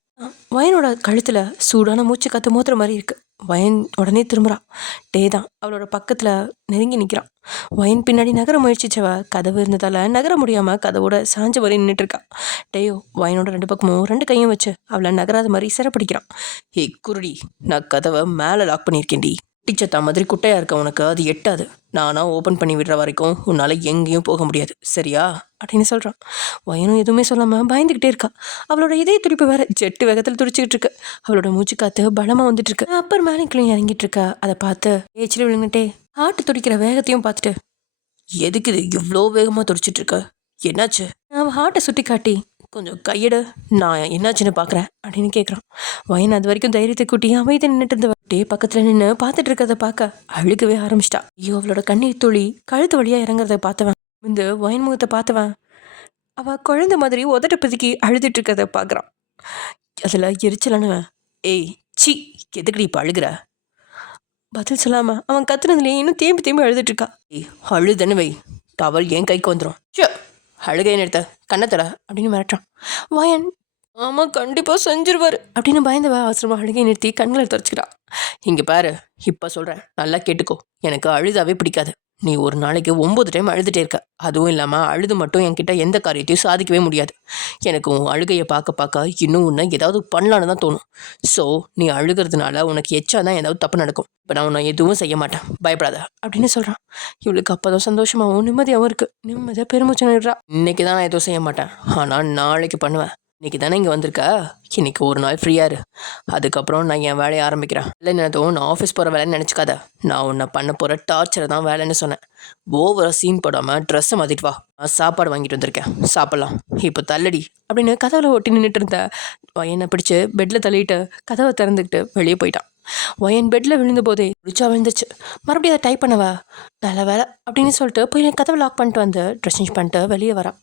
வயனோட கழுத்தில் சூடான மூச்சு காற்று மோத்துற மாதிரி இருக்கு. வயன் உடனே திரும்புகிறான். டே தான் அவளோட பக்கத்தில் நெருங்கி நிற்கிறான். வயன் பின்னாடி நகர முயற்சிச்சவ கதவு இருந்ததால் நகர முடியாமல் கதவோட சாஞ்ச வரை நின்றுட்டுருக்கா. டேயோ வயனோட 2 பக்கமும் 2 கையும் வச்சு அவளை நகராத மாதிரி சிறப்பிடிக்கிறான். ஏ குருடி, நான் கதவை மேலே லாக் பண்ணியிருக்கேன்டி. டீச்சத்தா மாதிரி குட்டையாக இருக்க உனக்கு அது எட்டாது. நானாக ஓப்பன் பண்ணி விடுற வரைக்கும் உன்னால் எங்கேயும் போக முடியாது, சரியா அப்படின்னு சொல்கிறான். வயனும் எதுவுமே சொல்லாமல் பயந்துக்கிட்டே இருக்கா. அவளோட இதய துடிப்பு வேற ஜெட்டு வேகத்தில் துடிச்சிக்கிட்டு இருக்கு. அவளோட மூச்சு காற்று பலமாக வந்துட்டு இருக்கு. அப்பர் மேனிக்குள்ளையும் இறங்கிட்டு இருக்கா. அதை பார்த்து ஏச்சில் விழுந்துட்டே ஆட்டு துடிக்கிற வேகத்தையும் பார்த்துட்டு, எதுக்கு இது இவ்வளோ வேகமாக துடிச்சிட்டு இருக்க? என்னாச்சு? அவன் ஹார்ட்டை சுட்டி காட்டி கொஞ்சம் கையெடு, நான் என்னாச்சுன்னு பார்க்குறேன் அப்படின்னு கேட்குறான். வயன் அது வரைக்கும் தைரியத்தை கூட்டி அமைதி நின்றுட்டு இருந்தவ பக்கத்தில் நின்று பார்த்துட்டு இருக்கிறத பார்க்க அழுகவே ஆரம்பிச்சிட்டா. ஐயோ அவளோட கண்ணீர் துளி கழுத்து வழியாக இறங்குறத பார்த்தவன் இந்த வயன் முகத்தை பார்த்தவன் அவள் குழந்தை மாதிரி உதட்ட பதுக்கி அழுதுட்டு இருக்கிறத பார்க்குறான். அதில் எரிச்சலானுவன். ஏய் சி, எதுக்கடி இப்போ அழுகிற? பதில் சொல்லாமல் அவன் கத்துனதுலேயே இன்னும் தேம்பி தேம்பி அழுதுட்டு இருக்கா. ஏய் அழுதுன்னு வை, டவல் என் கைக்கு வந்துடும். அழுகை நிறுத்த, கண்ணத்தட அப்படின்னு மிரட்டான். வயன் ஆமாம் கண்டிப்பாக செஞ்சிருவார் அப்படின்னு பயந்தவ அவசரமாக அழுகை நிறுத்தி கண்களை துடைச்சிக்கிறா. இங்கே பாரு, இப்போ சொல்கிறேன் நல்லா கேட்டுக்கோ. எனக்கு அழுதாவே பிடிக்காது. நீ ஒரு நாளைக்கு 9 டைம் அழுதுகிட்டே இருக்க. அதுவும் இல்லாமல் அழுது மட்டும் என்கிட்ட எந்த காரியத்தையும் சாதிக்கவே முடியாது. எனக்கு உன் அழுகையை பார்க்க பார்க்க இன்னும் உன்னை ஏதாவது பண்ணலான்னு தான் தோணும். ஸோ நீ அழுகிறதுனால உனக்கு எச்சா தான் ஏதாவது தப்பு நடக்கும். இப்போ நான் உன்னை எதுவும் செய்ய மாட்டேன், பயப்படாத அப்படின்னு சொல்கிறான். இவளுக்கு அப்போ தான் சந்தோஷமாகவும் நிம்மதியாகவும் இருக்குது. நிம்மதியாக பெருமூச்சு நிடுறா. இன்றைக்கி தான் நான் எதுவும் செய்ய மாட்டேன், ஆனால் நாளைக்கு பண்ணுவேன். இன்றைக்கி தானே இங்கே வந்திருக்கா, இன்றைக்கி ஒரு நாள் ஃப்ரீயாக இரு. அதுக்கப்புறம் நான் என் வேலையை ஆரம்பிக்கிறேன். இல்லை என்னதும் நான் ஆஃபீஸ் போகிற வேலைன்னு நினச்சிக்காத. நான் உன்னை பண்ண போகிற டார்ச்சரை தான் வேலைன்னு சொன்னேன். ஓவராக சீன் போடாமல் ட்ரெஸ்ஸை மாற்றிட்டு வா. நான் சாப்பாடு வாங்கிட்டு வந்திருக்கேன், சாப்பிட்லாம். இப்போ தள்ளடி அப்படின்னு கதவில் ஒட்டி நின்றுட்டு இருந்த வயனை பிடிச்சி பெட்டில் தள்ளிட்டு கதவை திறந்துக்கிட்டு வெளியே போயிட்டான். வயன் பெட்டில் விழுந்த போதே ரிச்சா விழுந்துச்சு. மறுபடியும் அதை டைப் பண்ணவா நல்ல வேலை அப்படின்னு சொல்லிட்டு போய் கதவை லாக் பண்ணிட்டு வந்து ட்ரெஸ் சேஞ்ச் பண்ணிட்டு வெளியே வரான்.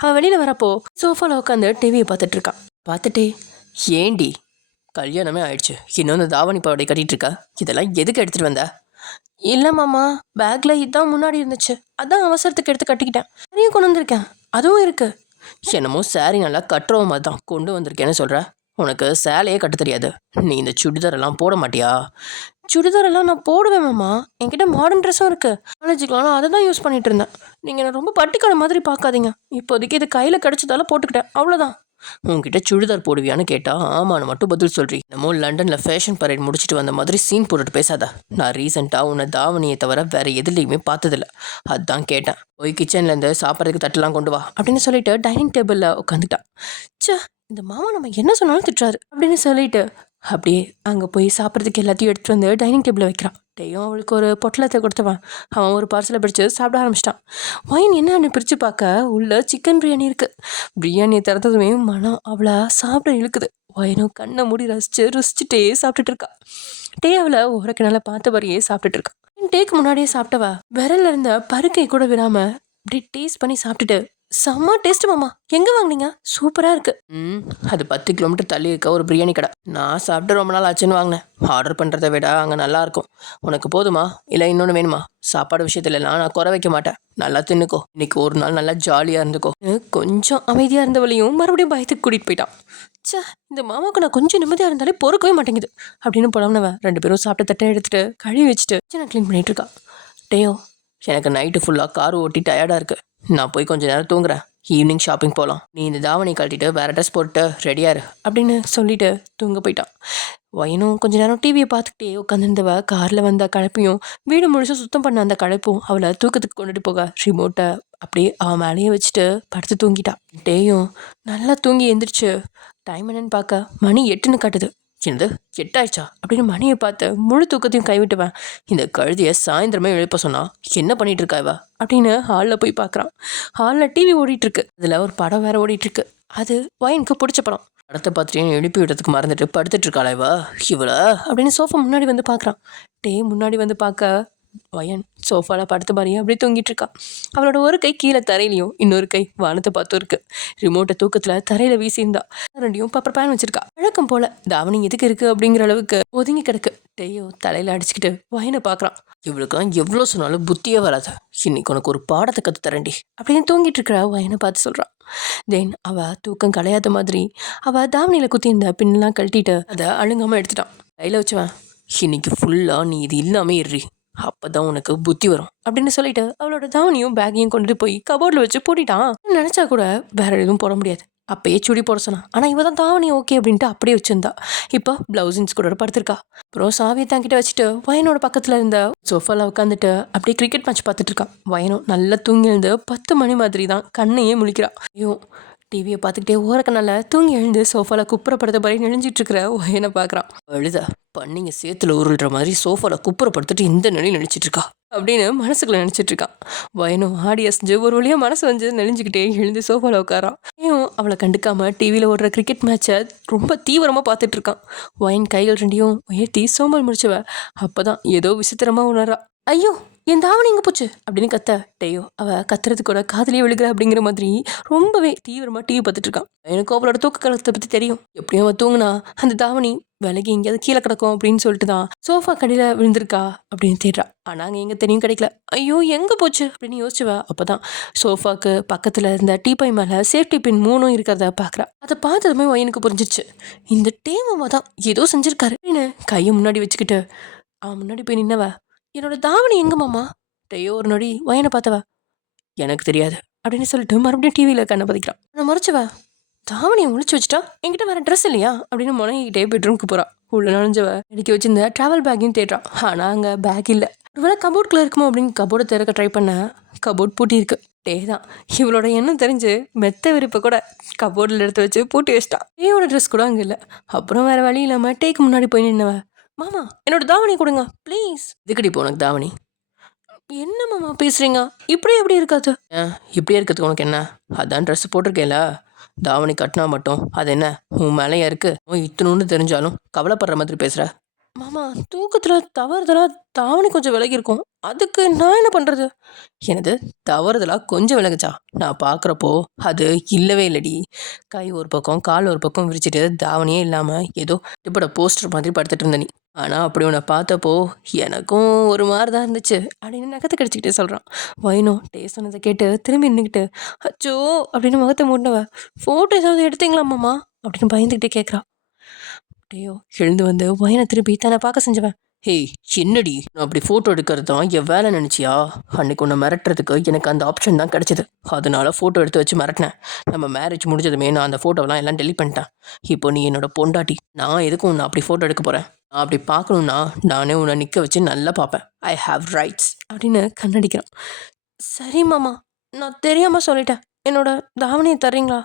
அவன் வெளியில் வரப்போ சோஃபாவில் உட்காந்து டிவியை பார்த்துட்டு இருக்கான். பார்த்துட்டே, ஏண்டி கல்யாணமே ஆயிடுச்சு, இன்னும் இந்த தாவணி பாவடை கட்டிகிட்டு இருக்கா? இதெல்லாம் எதுக்கு எடுத்துகிட்டு வந்த? இல்லை மாமா, பேக்கில் இதுதான் முன்னாடி இருந்துச்சு, அதான் அவசரத்துக்கு எடுத்து கட்டிக்கிட்டேன். அதையும் கொண்டு வந்திருக்கேன், அதுவும் இருக்குது. என்னமோ சாரி நல்லா கட்டுறவ மாதிரி தான் கொண்டு வந்திருக்கேன்னு சொல்கிற. உனக்கு சேலையே கட்ட தெரியாது. நீ இந்த சுடிதாரெல்லாம் போட மாட்டியா? சுடிதாரெல்லாம் நான் போடுவேன் மாமா, என்கிட்ட மாடர்ன் ட்ரெஸ்ஸும் இருக்குது. காலேஜுக்கெலாம் நான் அதை தான் யூஸ் பண்ணிகிட்டு இருந்தேன். நீங்கள் என்ன ரொம்ப பட்டிக்கான மாதிரி பார்க்காதீங்க. இப்போதைக்கு இது கையில் கிடச்சதால போட்டுக்கிட்டேன், அவ்வளோதான். உங்ககிட்ட சுடிதார் போடுவியான்னு கேட்டால் ஆமான்னு மட்டும் பதில் சொல்கிறீ. நம்ம லண்டனில் ஃபேஷன் பரேட் முடிச்சுட்டு வந்த மாதிரி சீன் போட்டுட்டு பேசாத. நான் ரீசெண்டாக உன்னை தாவணியை தவிர வேறு எதுலேயுமே பார்த்ததில்ல, அதுதான் கேட்டேன். போய் கிச்சன்லேருந்து சாப்பிட்றதுக்கு தட்டெல்லாம் கொண்டு வா அப்படின்னு சொல்லிட்டு டைனிங் டேபிளில் உட்காந்துட்டான். சே, இந்த மாமா நம்ம என்ன சொன்னாலும் திட்டுறாரு அப்படின்னு சொல்லிட்டு அப்படியே அங்கே போய் சாப்பிட்றதுக்கு எல்லாத்தையும் எடுத்துகிட்டு வந்து டைனிங் டேபிளில் வைக்கிறான். டேயும் அவளுக்கு ஒரு பொட்டலத்தை கொடுத்தவன் அவன் ஒரு பார்சலை பிடிச்சி சாப்பிட ஆரம்பிச்சிட்டான். வயன் என்னன்னு பிரித்து பார்க்க உள்ள சிக்கன் பிரியாணி இருக்குது. பிரியாணியை திறந்ததுமே மனம் அவளை சாப்பிட இழுக்குது. வயனும் கண்ணை மூடி ருசிச்சுட்டே சாப்பிட்டுட்டு இருக்கா. டே அவளை ஒரு நல்லா பார்த்த வரையே சாப்பிட்டுட்டு இருக்கா. டேக்கு முன்னாடியே சாப்பிட்டவா விரல்ல இருந்த பருக்கை கூட விடாமல் அப்படியே டேஸ்ட் பண்ணி சாப்பிட்டுட்டு, செம்ம டேஸ்ட் மாமா, எங்கே வாங்கினீங்க? சூப்பராக இருக்குது. அது 10 கிலோமீட்டர் தள்ளி இருக்க ஒரு பிரியாணி கடை. நான் சாப்பிட்டு ரொம்ப நாள் ஆச்சுன்னு வாங்கினேன். ஆர்டர் பண்ணுறதை விட அங்கே நல்லாயிருக்கும். உனக்கு போதுமா இல்லை இன்னொன்று வேணுமா? சாப்பாடு விஷயத்துலலாம் நான் குறை வைக்க மாட்டேன், நல்லா தின்னுக்கோ. இன்னைக்கு ஒரு நாள் நல்லா ஜாலியாக இருந்துக்கோ. கொஞ்சம் அமைதியாக இருந்தவளையும் மறுபடியும் பயத்துக்கு கூட்டிகிட்டு போயிட்டான். சே, இந்த மாமாவுக்கு நான் கொஞ்சம் நிம்மதியாக இருந்தாலே பொறுக்கவே மாட்டேங்குது அப்படின்னு புலம்புனவன் 2 பேரும் சாப்பிட்டு தட்டை எடுத்துட்டு கழுவி வச்சுட்டு நான் க்ளீன் பண்ணிட்டு இருக்கா. டேயோ, எனக்கு நைட்டு ஃபுல்லாக கார் ஓட்டி டயர்டாக இருக்குது, நான் போய் கொஞ்சம் நேரம் தூங்குறேன். ஈவினிங் ஷாப்பிங் போகலாம். நீ இந்த தாவணி கழட்டிட்டு வேறு ட்ரெஸ் போட்டு ரெடியாரு அப்படின்னு சொல்லிட்டு தூங்க போயிட்டான். வயனும் கொஞ்ச நேரம் டிவியை பார்த்துக்கிட்டே உட்காந்துருந்தவ காரில் வந்த களைப்பையும் வீடு முழுசும் சுத்தம் பண்ண அந்த களைப்பும் அவளை தூக்கத்துக்கு கொண்டுட்டு போக ரிமோட்டை அப்படியே அவன் மேலேயே வச்சுட்டு படுத்து தூங்கிட்டான். டேயும் நல்லா தூங்கி எந்திரிச்சு டைம் என்னன்னு பார்க்க மணி 8ன்னு காட்டுது. என்னது 8 ஆயிடுச்சா அப்படின்னு மணியை பார்த்து முழு தூக்கத்தையும் கைவிட்டுவேன். இந்த கழுதியை சாயந்தரமே எழுப்ப சொன்னா என்ன பண்ணிட்டு இருக்கா இவ அப்படின்னு ஹாலில் போய் பார்க்குறான். ஹாலில் டிவி ஓடிட்டு இருக்கு. அதில் ஒரு படம் வேற ஓடிட்டு இருக்கு. அது வயனுக்கு பிடிச்ச படம். படத்தை பார்த்துட்டு எழுப்பி விடுறதுக்கு மறந்துட்டு படுத்துட்டு இருக்காளா இவள அப்படின்னு சோஃபா முன்னாடி வந்து பார்க்குறான். முன்னாடி வந்து பார்க்க வயன் சோஃபாவில் படுத்த மாதிரியே அப்படியே தூங்கிட்டு இருக்கா. அவளோட ஒரு கை கீழே தரையிலையும் இன்னொரு கை வானத்தை பார்த்தும் இருக்கு. ரிமோட்டை தூக்கத்தில் தரையில் வீசியிருந்தா. ரெண்டையும் பப்பர் பேன் வச்சிருக்கா. வழக்கம் போல தாவணி எதுக்கு இருக்கு அப்படிங்கிற அளவுக்கு ஒதுங்கி கிடக்கு. டேயோ தலையில் அடிச்சுக்கிட்டு வயனை பார்க்குறான். இவளுக்கெல்லாம் எவ்வளோ சொன்னாலும் புத்தியே வராது. இன்னைக்கு உனக்கு ஒரு பாடத்தை கற்று தரேன்டி அப்படின்னு தூங்கிட்டு இருக்கிற வயனை பார்த்து சொல்கிறான். தென் அவள் தூக்கம் கலையாத மாதிரி அவள் தாவணியில் குத்தி இந்த பின்னெல்லாம் கழட்டிட்டு அதை அழுங்காமல் எடுத்துட்டான். கையில் வச்சுவேன். இன்னைக்கு ஃபுல்லாக நீ இது இல்லாமல் ஏறி அப்பதான் உனக்கு புத்தி வரும் அப்படின்னு சொல்லிட்டு அவளோட தாவணியும் பேக்கையும் கொண்டுட்டு போய் கபோர்டில் வச்சு பூட்டிட்டான். நினைச்சா கூட வேற எதுவும் போட முடியாது. அப்பயே சுடி போட சொன்னான். ஆனால் இவ தான் தாவணி ஓகே அப்படின்ட்டு அப்படியே வச்சிருந்தா. இப்போ பிளவுஸ் கூட படுத்திருக்கா. அப்புறம் சாவியை தாங்கிட்ட வச்சுட்டு வயனோட பக்கத்தில் இருந்த சோஃபாவில் உட்காந்துட்டு அப்படியே கிரிக்கெட் மேட்ச் பார்த்துட்டு இருக்கான். வயனும் நல்லா தூங்கி எழுந்து 10 மணி மாதிரி தான் கண்ணையே முழிக்கிறா. ஐயோ டிவியை பார்த்துக்கிட்டே ஓரக்கனால தூங்கி எழுந்து சோஃபாவில் குப்புறப்படுத்த மாதிரி நெளிஞ்சிட்டு இருக்கிற வயனை பார்க்குறான். அழுத பண்ணிங்க சேத்துல உருள்ற மாதிரி சோஃபாவில் குப்புறப்படுத்திட்டு இந்த நெளி நெளிச்சிட்டு இருக்கா அப்படின்னு மனசுக்குள்ள நினச்சிட்டு இருக்கான். வயனும் ஆடி அசைஞ்சு ஒரு வழியாக மனசு வந்து நெளிஞ்சுக்கிட்டே எழுந்து சோஃபாவில் உட்காரான். ஏன் அவளை கண்டுக்காம டிவியில் ஓடுற கிரிக்கெட் மேட்சை ரொம்ப தீவிரமாக பார்த்துட்டு இருக்கான். வயன் கைகள் ரெண்டையும் உயர்த்தி சோம்பல் முடிச்சவ அப்போதான் ஏதோ விசித்திரமாக உணர்றா. ஐயோ என் தாவணி எங்கே போச்சு அப்படின்னு கத்த. டேயோ அவள் கத்துறது கூட காதலியே விழுகிற அப்படிங்கிற மாதிரி ரொம்பவே தீவிரமாக டிவி பார்த்துட்டு இருக்கான். எனக்கு அவளோட தூக்க கலத்தை பற்றி தெரியும். எப்படியும் அவள் தூங்கினா அந்த தாவணி விலகி எங்கேயாவது கீழே கிடக்கும் அப்படின்னு சொல்லிட்டு தான் சோஃபா கடையில் விழுந்திருக்கா அப்படின்னு தேடுறா. ஆனால் அங்கே எங்கே தெரியும் கிடைக்கல. ஐயோ எங்கே போச்சு அப்படின்னு யோசிச்சுவா. அப்போ தான் சோஃபாக்கு பக்கத்தில் இருந்த டீப்பை மேலே சேஃப்டி பின் 3 இருக்கிறத பார்க்குறா. அதை பார்த்ததுமே வயனுக்கு புரிஞ்சிச்சு. இந்த டேமாவா தான் ஏதோ செஞ்சிருக்காரு அப்படின்னு கையை முன்னாடி வச்சுக்கிட்டு அவன் முன்னாடி போய் நின்னவ. என்னோட தாவணி எங்க மாமா? டேயோ ஒரு நொடி வயனை பார்த்தவ. எனக்கு தெரியாது அப்படின்னு சொல்லிட்டு மறுபடியும் டிவியில் கண்ணை பதிக்கிறான். நான் முறைச்சவ தாவணியை முழிச்சு வச்சுட்டா. என்கிட்ட வேற ட்ரெஸ் இல்லையா அப்படின்னு முனைகிட்டே பெட்ரூம்க்கு போறா. உள்ள நுழைஞ்சவ அடிக்க வச்சிருந்த ட்ராவல் பேக்கையும் தேடுறான். ஆனால் அங்கே பேக் இல்லை. ஒருவேளை கபோர்டுக்குள்ள இருக்குமோ அப்படின்னு கபோர்டை திறக்க ட்ரை பண்ண கபோர்ட் பூட்டி இருக்கு. டே தான் இவளோட எண்ணம் தெரிஞ்சு மெத்த விரிப்பை கூட கபோர்டில் எடுத்து வச்சு பூட்டி வச்சிட்டான். டேயோட ட்ரெஸ் கூட அங்கே இல்லை. அப்புறம் வேற வழி இல்லாமல் டேக்கு முன்னாடி போய் நின்னவ. மாமா என்னோட தாவணி கொடுங்க ப்ளீஸ். இதுக்கடி இப்போ உனக்கு தாவணி? என்ன மாமா பேசுறீங்க? இப்படி எப்படி இருக்காது? இப்படியே இருக்கிறதுக்கு உனக்கு என்ன? அதான் ட்ரெஸ் போட்டிருக்கேல. தாவணி கட்டினா மட்டும் அது என்ன உன் மேலேயா இருக்கு? இத்தணுன்னு தெரிஞ்சாலும் கவலைப்படுற மாதிரி பேசுற. மாமா தூக்கத்தில் தவறுதலாக தாவணி கொஞ்சம் விலகி இருக்கும். அதுக்கு நான் என்ன பண்ணுறது? எனது தவறுதலாக கொஞ்சம் விலகுச்சா? நான் பார்க்குறப்போ அது இல்லவே இல்லடி. கை ஒரு பக்கம் கால் ஒரு பக்கம் விரிச்சிட்டு தாவணியே இல்லாமல் ஏதோ இப்போட போஸ்டர் மாதிரி படுத்துட்டு இருந்த நீ. ஆனால் அப்படி உன்னை பார்த்தப்போ எனக்கும் ஒரு மாதிரி தான் இருந்துச்சு அப்படின்னு நகத்தை கடிச்சிக்கிட்டே சொல்கிறான். வயனும் டேஸ்ட் சொன்னதை கேட்டு திரும்பி நின்றுக்கிட்டு அச்சோ அப்படின்னு முகத்தை மூடினவ. ஃபோட்டோ ஏதாவது எடுத்தீங்களா மாமா அப்படின்னு பயந்துக்கிட்டே கேட்குறான். டேயோ எழுந்து வந்து வயனை திருப்பி தன்னை பார்க்க செஞ்சவன். ஹேய் என்னடி நான் அப்படி ஃபோட்டோ எடுக்கிறது தான் என் வேலை நினச்சியா? அன்னைக்கு உன்னை மிரட்டுறதுக்கு எனக்கு அந்த ஆப்ஷன் தான் கிடச்சிது. அதனால ஃபோட்டோ எடுத்து வச்சு மிரட்டினேன். நம்ம மேரேஜ் முடிஞ்சதுமே நான் அந்த ஃபோட்டோவெல்லாம் எல்லாம் டெலிட் பண்ணிட்டேன். இப்போ நீ என்னோட பொண்டாட்டி. நான் எதுக்கும் உன்னை அப்படி ஃபோட்டோ எடுக்க போகிறேன்? நான் அப்படி பார்க்கணுன்னா நானே உன்னை நிற்க வச்சு நல்லா பார்ப்பேன். ஐ ஹாவ் ரைட்ஸ் அப்படின்னு கண்ணடிக்கிறான். சரி மாமா நான் தெரியாமல் சொல்லிட்டேன். என்னோட தாவணியை தர்றீங்களா?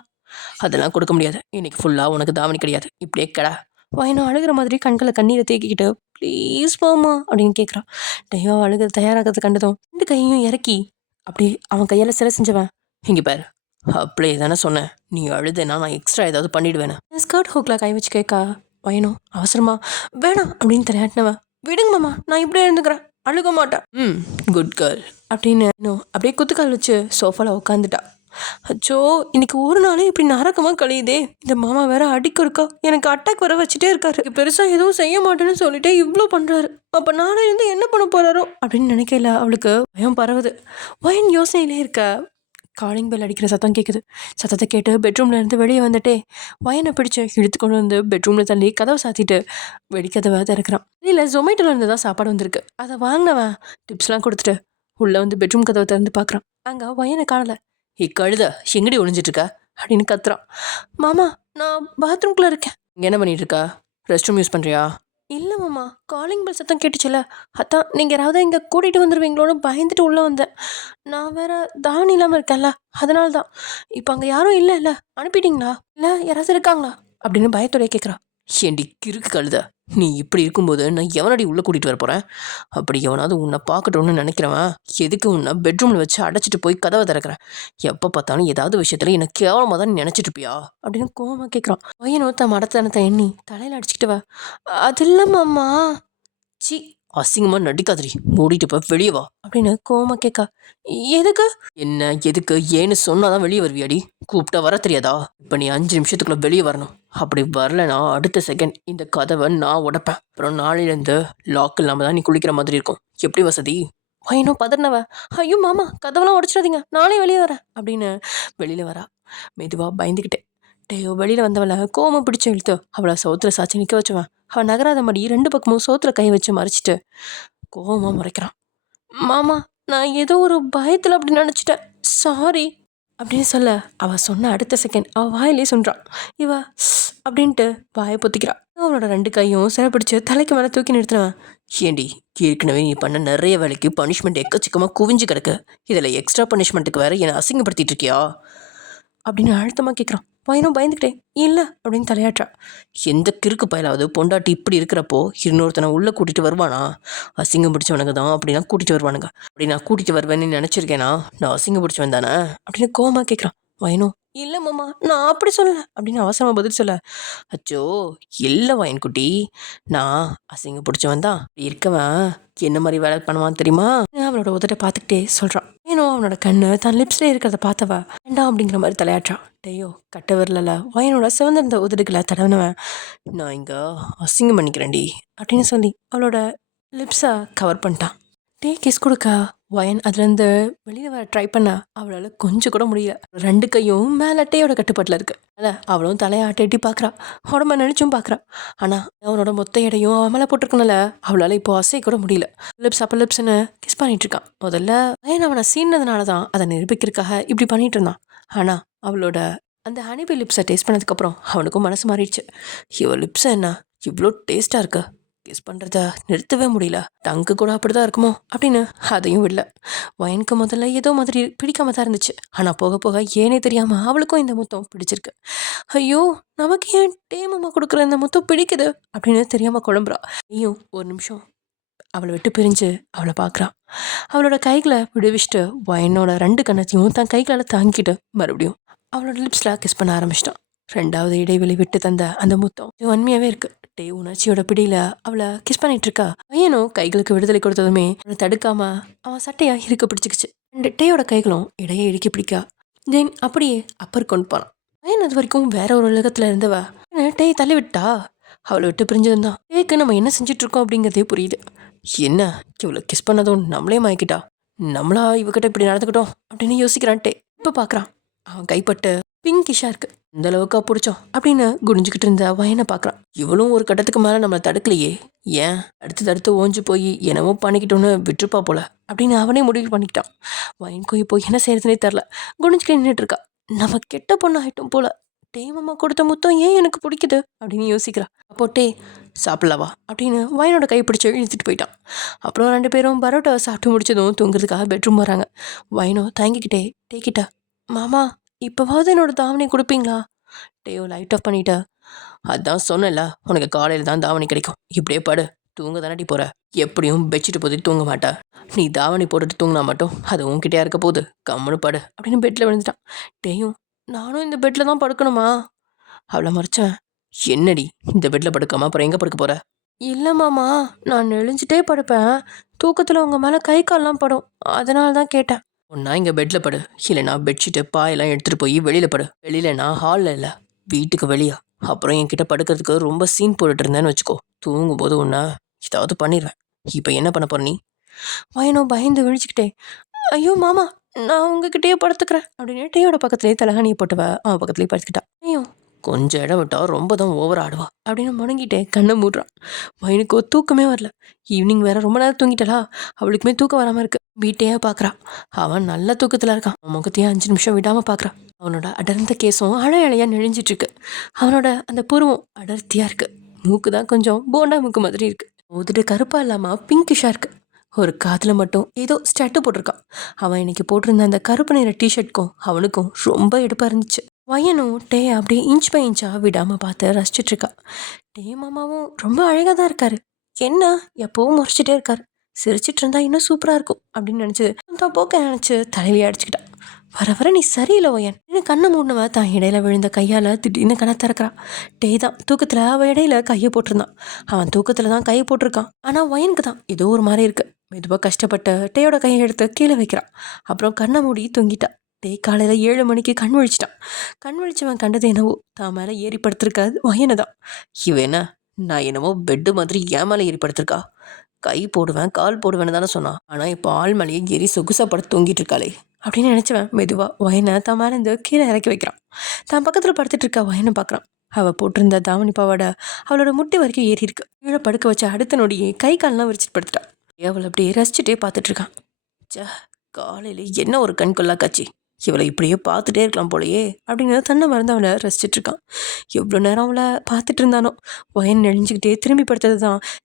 அதெல்லாம் கொடுக்க முடியாது. இன்னைக்கு ஃபுல்லாக உனக்கு தாவணி கிடையாது. இப்படியே கடை. வயனும் அழுகிற மாதிரி கண்களை கண்ணீரை தேக்கிக்கிட்டு ப்ளீஸ் மாமா அப்படின்னு கேட்குறான். டேயோ அழுக தயாராகிறது கண்டதும் 2 கையையும் இறக்கி அப்படி அவன் கையால் சிலை செஞ்சவன். இங்கே பாரு அப்படியே தானே சொன்னேன். நீ அழுதுனா நான் எக்ஸ்ட்ரா ஏதாவது பண்ணிடுவேன். ஸ்கர்ட் ஹூக்கில் கை வச்சு கேட்கா. வயனும் அவசரமா வேணாம் அப்படின்னு தலையாட்டினவன். விடுங்க மாமா நான் இப்படியே இருந்துக்கிறேன். அழுக மாட்டேன். குட் கேர்ள் அப்படின்னு அப்படியே குத்துக்கால் வச்சு சோஃபாவில் உட்காந்துட்டா. அச்சோ இன்னைக்கு ஒரு நாளே இப்படி நரக்கமாக கழியுதே. இந்த மாமா வேற அடிக்க இருக்கா. எனக்கு அட்டாக் வர வச்சுட்டே இருக்காரு. பெருசாக எதுவும் செய்ய மாட்டேன்னு சொல்லிட்டு இவ்வளோ பண்ணுறாரு. அப்போ நானே இருந்து என்ன பண்ண போறாரோ அப்படின்னு நினைக்கல. அவளுக்கு பயம் பரவுது. வயன் யோசனையிலே இருக்க. காலிங் பெல் அடிக்கிற சத்தம் கேட்குது. சத்தத்தை கேட்டு பெட்ரூம்ல இருந்து வெளியே வந்துட்டே வயனை பிடிச்சு இழுத்து கொண்டு வந்து பெட்ரூம்ல தள்ளி கதவை சாத்திட்டு வெடிக்கதவை திறக்கிறான். இல்லை ஜொமேட்டோல இருந்து தான் சாப்பாடு வந்திருக்கு. அதை வாங்கினவன் டிப்ஸ்லாம் கொடுத்துட்டு உள்ள வந்து பெட்ரூம் கதவை திறந்து பார்க்குறான். அங்கே வயனை காணல. கழுத எங்கடி ஒழிஞ்சிட்டு இருக்கா அப்படின்னு கத்துறான். மாமா நான் பாத்ரூம்குள்ள இருக்கேன். இங்கே என்ன பண்ணிட்டு இருக்கா? ரெஸ்ட் ரூம் யூஸ் பண்ணுறியா? இல்லை மாமா காலிங் பெல் சத்தம் கேட்டுச்சுல, அதான் நீங்கள் யாராவது இங்கே கூட்டிகிட்டு வந்துடுவீங்களோன்னு பயந்துட்டு உள்ளே வந்தேன். நான் வேற தாவணி இல்லாமல் இருக்கேன்ல, அதனால தான். இப்போ அங்கே யாரும் இல்லை அனுப்பிட்டீங்களா? இல்லை யாராவது இருக்காங்களா அப்படின்னு பயத்தோடைய கேட்குறா. ஏண்டி கிறுக்கு கழுத, நீ இப்படி இருக்கும்போது நான் எவனடி உள்ள கூட்டிட்டு வர போறேன்? அப்படி எவனாவது உன்னை பார்க்கட்டும்னு நினைக்கிறவன் எதுக்கு உன்னை பெட்ரூம்ல வச்சு அடைச்சிட்டு போய் கதவை திறக்கிறேன்? எப்போ பார்த்தாலும் ஏதாவது விஷயத்துல என்ன கேவலமாக தான் நினைச்சிட்டு இருப்பியா அப்படின்னு கோவமா கேட்குறான். பையனும் தன் மடத்தனத்தை எண்ணி தலையில அடிச்சுக்கிட்டு வா. அது இல்லம்மாம்மா. சி, அசிங்கமா நடிக்காதடி, மூடிட்டு போய் வெளியே வா அப்படின்னு கோவமா கேட்கா. எதுக்கு? என்ன எதுக்கு ஏன்னு சொன்னாதான் வெளியே வருவியாடி? கூப்பிட்டா வர தெரியாதா? இப்ப நீ 5 நிமிஷத்துக்குள்ள வெளியே வரணும். அப்படி வரலனா அடுத்த செகண்ட் இந்த கதவை நான் உடைப்பேன். அப்புறம் நாளையிலேருந்து லாக் இல்லாம தான் நீ குளிக்கிற மாதிரி இருக்கும். எப்படி வசதி? பையனும் பதறினவ, ஐயோ மாமா கதவெல்லாம் உடைச்சிடாதீங்க, நானே வெளியே வரேன் அப்படின்னு வெளியில வரா. மெதுவா பயந்துக்கிட்டே டேயோ வெளியில வந்தவளை கோவமா பிடிச்சு இழுத்து அவளை சோத்துல சாச்சி நிக்க வச்சுவன். அவன் நகராத மடி 2 பக்கமும் சோத்துல கை வச்சு மறைச்சிட்டு கோவமா முறைக்கிறான். மாமா, நான் ஏதோ ஒரு பயத்துல அப்படி நினைச்சிட்டேன், சாரி அப்படின்னு சொல்ல அவ சொன்ன அடுத்த செகண்ட் அவ வாயிலே சொல்றான். இவ அப்படின்ட்டு வாயை பொத்திக்கிறா. அவளோட 2 கையும் சிறப்பிடிச்சு தலைக்கு மேலே தூக்கி நிறுத்தினவன், ஏண்டி ஏற்கனவே நீ பண்ண நிறைய வேலைக்கு பனிஷ்மெண்ட் எக்கச்சக்கமா குவிஞ்சு கிடக்கு, இதுல எக்ஸ்ட்ரா பனிஷ்மெண்ட்டுக்கு வேற என்னை அசிங்கப்படுத்திட்டு இருக்கியா அப்படின்னு அழுத்தமா கேட்குறான். பையனும் பயந்துக்கிட்டே இல்லை அப்படின்னு தலையாற்றா. எந்த கிறுக்கு பயலாவது பொண்டாட்டி இப்படி இருக்கிறப்போ இன்னொருத்தனை உள்ளே கூட்டிகிட்டு வருவானா? அசிங்கம் பிடிச்சவனுங்க தான் அப்படின்னா கூட்டிகிட்டு வருவானுங்க. அப்படி நான் கூட்டிகிட்டு வருவேன்னு நினச்சிருக்கேனா? நான் அசிங்கம் பிடிச்சவன் தானே அப்படின்னு கோவமாக கேட்குறான். வயனும் இல்லை மாமா, நான் அப்படி சொல்லலை அப்படின்னு அவசரமாக பதில் சொல்ல, அச்சோ இல்லை வயன்குட்டி, நான் அசிங்கம் பிடிச்சவன் தான். இருக்கவன் என்ன மாதிரி வேலை பண்ணுவான் தெரியுமா? அவனோட உதட்ட பார்த்துக்கிட்டே சொல்கிறான். ஏனோ அவனோட கண்ணு தன் லிப்ஸ்ல இருக்கிறத பார்த்தவ வேண்டாம் அப்படிங்கிற மாதிரி தலையாற்றான். டேயோ கட்ட வரல வயனோட சிவந்திருந்த உதடுகளை தடவினவன், நான் இங்கே அசிங்கம் பண்ணிக்கிறேன்டி அப்படின்னு சொல்லி அவளோட லிப்ஸை கவர் பண்ணிட்டான். டே கிஸ் கொடுக்க வயன் அதுலேருந்து வெளியில் வர ட்ரை பண்ண அவளால் கொஞ்சம் கூட முடியல. 2 கையும் மேலே டேயோட கட்டுப்பாட்டில் இருக்கு. அதான் அவளும் தலையை ஆட்டி பார்க்குறா, உடம்ப நினைச்சும் பார்க்குறா. ஆனால் அவனோட மொத்த எடையும் அவன் மேலே போட்டிருக்கனால அவளால் இப்போ அசைய கூட முடியல. லிப்ஸ் அப்போ லிப்ஸ்ன்னு கிஸ் பண்ணிட்டு இருக்கான். முதல்ல வயன் அவனை சீனதுனால தான் அதை நிரூபிக்கிறதுக்காக இப்படி பண்ணிட்டு இருந்தான். ஆனால் அவளோட அந்த ஹனிபி லிப்ஸை டேஸ்ட் பண்ணதுக்கப்புறம் அவனுக்கும் மனசு மாறிடுச்சு. இவ லிப்ஸ் என்ன இவ்வளோ டேஸ்ட்டாக இருக்கு, கிஸ் பண்ணுறத நிறுத்தவே முடியல, டங்கு கூட அப்படிதான் இருக்குமோ அப்படின்னு அதையும் விடல. வயனுக்கு முதல்ல ஏதோ மாதிரி பிடிக்காம தான் இருந்துச்சு. ஆனால் போக போக ஏனே தெரியாமல் அவளுக்கும் இந்த முத்தம் பிடிச்சிருக்கு. ஐயோ நமக்கு ஏன் டேமம்மா கொடுக்குற இந்த முத்தம் பிடிக்குது அப்படின்னு தெரியாமல் குழம்புறா. நீயும் ஒரு நிமிஷம் அவளை விட்டு பிரிஞ்சு அவளை பார்க்குறான். அவளோட கைகளை விடுவிச்சுட்டு வயனோட 2 கண்ணத்தையும் தன் கைகளால் தாங்கிட்டு மறுபடியும் அவளோட லிப்ஸில் கிஸ் பண்ண ஆரம்பிச்சிட்டான். 2வது இடைவெளி விட்டு தந்த அந்த முத்தம் வன்மையாகவே இருக்கு. டே உணர்ச்சியோட பிடியில அவளை கிஸ் பண்ணிட்டு இருக்கா. பையனும் கைகளுக்கு விடுதலை கொடுத்ததுமே அவனை தடுக்காம அவன் சட்டையா இருக்க பிடிச்சிக்கிச்சு. 2 டேயோட கைகளும் இடையே இடுக்கி பிடிக்கா. தென் அப்படியே அப்பர் கொண்டு போனான். பையன் அது வரைக்கும் வேற ஒரு உலகத்துல இருந்தவ டே தள்ளி விட்டா. அவளை விட்டு பிரிஞ்சதும் டேக்கு நம்ம என்ன செஞ்சுட்டு இருக்கோம் அப்படிங்கிறதே புரியுது. என்ன இவ்வளோ கிஸ் பண்ணதும் நம்மளே மயக்கிட்டா, நம்மளா இவகிட்ட இப்படி நடந்துக்கிட்டோம் அப்படின்னு யோசிக்கிறான் டே. இப்போ பார்க்குறான் அவன் கைப்பட்டு பிங்கிஷா இருக்கு. இந்த அளவுக்கா பிடிச்சோம் அப்படின்னு குடிஞ்சுக்கிட்டு இருந்த வயனை பார்க்குறான். இவளும் ஒரு கட்டத்துக்கு மேலே நம்மளை தடுக்கலையே, ஏன் தடுத்து ஓஞ்சு போய் என்னவோ பண்ணிக்கிட்டோன்னு விட்டுருப்பா போல அப்படின்னு அவனே முடிவு பண்ணிக்கிட்டான். வயனுக்கும் இப்போ என்ன செய்யறதுனே தெரில, குடிஞ்சுக்கிட்டு நின்றுட்டு இருக்கா. நம்ம கெட்ட பொண்ணு ஆகிட்டோம் போல, டே மாமா கொடுத்த முத்தம் ஏன் எனக்கு பிடிக்குது அப்படின்னு யோசிக்கிறா. அப்போ டே சாப்பிடலவா அப்படின்னு வயனோட கை பிடிச்சி இழுத்துட்டு போயிட்டான். அப்புறம் 2 பேரும் பரோட்டாவை சாப்பிட்டு முடிச்சதும் தூங்குறதுக்காக பெட்ரூம் வராங்க. வயனோ தயங்கிக்கிட்டே டேக்கிட்டா, மாமா இப்போவாவது என்னோட தாவணி கொடுப்பீங்களா? டேயோ லைட் ஆஃப் பண்ணிட்டா. அதான் சொன்னல, உனக்கு காலையில் தான் தாவணி கிடைக்கும், இப்படியே படு, தூங்க தானடி போற, எப்படியும் பெட்ஷீட் போட்டு தூங்க மாட்டா, நீ தாவணி போட்டுட்டு தூங்கினா மட்டும் அது உன்கிட்டயா இருக்க போகுது, கம்முன்னு படு அப்படின்னு பெட்டில் விழுந்துட்டான். டேயும் நானும் இந்த பெட்டில் தான் படுக்கணுமா? அவளை மறைச்சேன். என்னடி இந்த பெட்டில் படுக்காம அப்புறம் எங்கே படுக்க போற? இல்லை மாமா, நான் நெளிஞ்சிட்டே படுப்பேன், தூக்கத்தில் உங்கள் மேலே கை கால்லாம் படும், அதனால தான் கேட்டேன். ஒன்றா இங்கே பெட்டில் படு, இல்லைனா பெட்ஷீட்டு பாயெல்லாம் எடுத்துகிட்டு போய் வெளியில் படு. வெளியிலனா ஹாலில் இல்லை, வீட்டுக்கு வெளியா. அப்புறம் என்கிட்ட படுக்கிறதுக்கு ரொம்ப சீன் போட்டுட்டு இருந்தேன்னு வச்சுக்கோ, தூங்கும்போது ஒன்றா ஏதாவது பண்ணிடுவேன். இப்போ என்ன பண்ண போற நீ? வயனோ பயந்து விழிச்சுக்கிட்டே, ஐயோ மாமா நான் உங்ககிட்டயே படுத்துக்கிறேன் அப்படின்னு டேயோட பக்கத்துலேயே தலகாணியை போட்டுவ அவன் பக்கத்துலேயே படுத்துக்கிட்டா. ஐயோ கொஞ்சம் இடம் விட்டா ரொம்ப தான் ஓவர் ஆடுவா அப்படின்னு முணங்கிட்டே கண்ணை மூடுறான். வயனுக்கு தூக்கமே வரல. ஈவினிங் வேற ரொம்ப நேரம் தூங்கிட்டலா, அவளுக்குமே தூக்கம் வராமல் இருக்கு. வீட்டையே பார்க்குறான். அவன் நல்ல தூக்கத்தில் இருக்கான். அவன் முகத்தையே 5 நிமிஷம் விடாமல் பார்க்குறான். அவனோட அடர்ந்த கேஸும் அழையா நெழிஞ்சிட்டு இருக்கு. அவனோட அந்த புருவம் அடர்த்தியாக இருக்கு. மூக்கு தான் கொஞ்சம் போண்டா மூக்கு மாதிரி இருக்கு. ஊத்துட்டு கருப்பாக இல்லாமல் பிங்கிஷாக இருக்கு. ஒரு காதில் மட்டும் ஏதோ ஸ்டட்டு போட்டிருக்கான். அவன் இன்னைக்கு போட்டிருந்த அந்த கருப்பு நிற டிஷர்ட்க்கும் அவனுக்கும் ரொம்ப எடுப்பாக இருந்துச்சு. பையனும் டே அப்படியே இன்ச் பை இன்ச்சாக விடாமல் பார்த்து ரசிச்சிட்ருக்கா. டே மாமாவும் ரொம்ப அழகாக தான் இருக்காரு. என்ன எப்போவும் முறைச்சிட்டே இருக்காரு. சிரிச்சிட்டு இருந்தா இன்னும் சூப்பராக இருக்கும் அப்படின்னு நினச்சி தான் போக்க நினச்சி தலையிலே அடிச்சுக்கிட்டான். வர வர நீ சரியில்லை ஒயன். இன்னும் கண்ணை மூடினவ தான் இடையில விழுந்த கையால் திடீர்னு கண்ணை திறக்கிறான். டே தான் தூக்கத்தில் அவள் இடையில கையை போட்டிருந்தான். அவன் தூக்கத்தில் தான் கையை போட்டிருக்கான். ஆனால் ஒயனுக்கு தான் ஏதோ ஒரு மாதிரி இருக்கு. மெதுவாக கஷ்டப்பட்டு டேயோட கையை எடுத்து கீழே வைக்கிறான். அப்புறம் கண்ணை மூடி தூங்கிட்டான். டே காலையில் 7 மணிக்கு கண் விழிச்சிட்டான். கண் விழிச்சவன் கண்டது என்னவோ தான் மேலே ஏறி படுத்திருக்காது ஒயனை தான். இவன் என்ன நான் என்னமோ பெட்டு மாதிரி ஏன் மேலே ஏறி படுத்திருக்கா. கை போடுவேன் கால் போடுவேன்னு தானே சொன்னான். ஆனால் இப்போ ஆள் மேலேயே ஏறி சொகுசா படுத்து தூங்கிட்டு இருக்காளே அப்படின்னு நினச்சவன் மெதுவாக ஒயனை தான் மேலே இருந்து கீழே இறக்கி வைக்கிறான். தான் பக்கத்தில் படுத்துட்டு இருக்கா ஒயனை பார்க்குறான். அவள் போட்டிருந்த தாவணி பாவாடை அவளோட முட்டி வரைக்கும் ஏறி இருக்கு. கீழே படுக்க வச்ச அடுத்த நொடியே கை கால்லாம் விரிச்சிட்டு படுத்துட்டான். அவளை அப்படியே ரசிச்சுட்டே பார்த்துட்டு இருக்கான். சே காலையில் என்ன ஒரு கண் கொள்ளா காட்சி. இவளை இப்படியே பார்த்துட்டே இருக்கலாம் போலையே அப்படின்னு தன்னை மறந்து அவளை ரசிச்சுட்டு இருக்கான். எவ்வளோ நேரம் அவளை பார்த்துட்டு இருந்தானோ. ஒயன் நெளிஞ்சுக்கிட்டே திரும்பி படுத்தது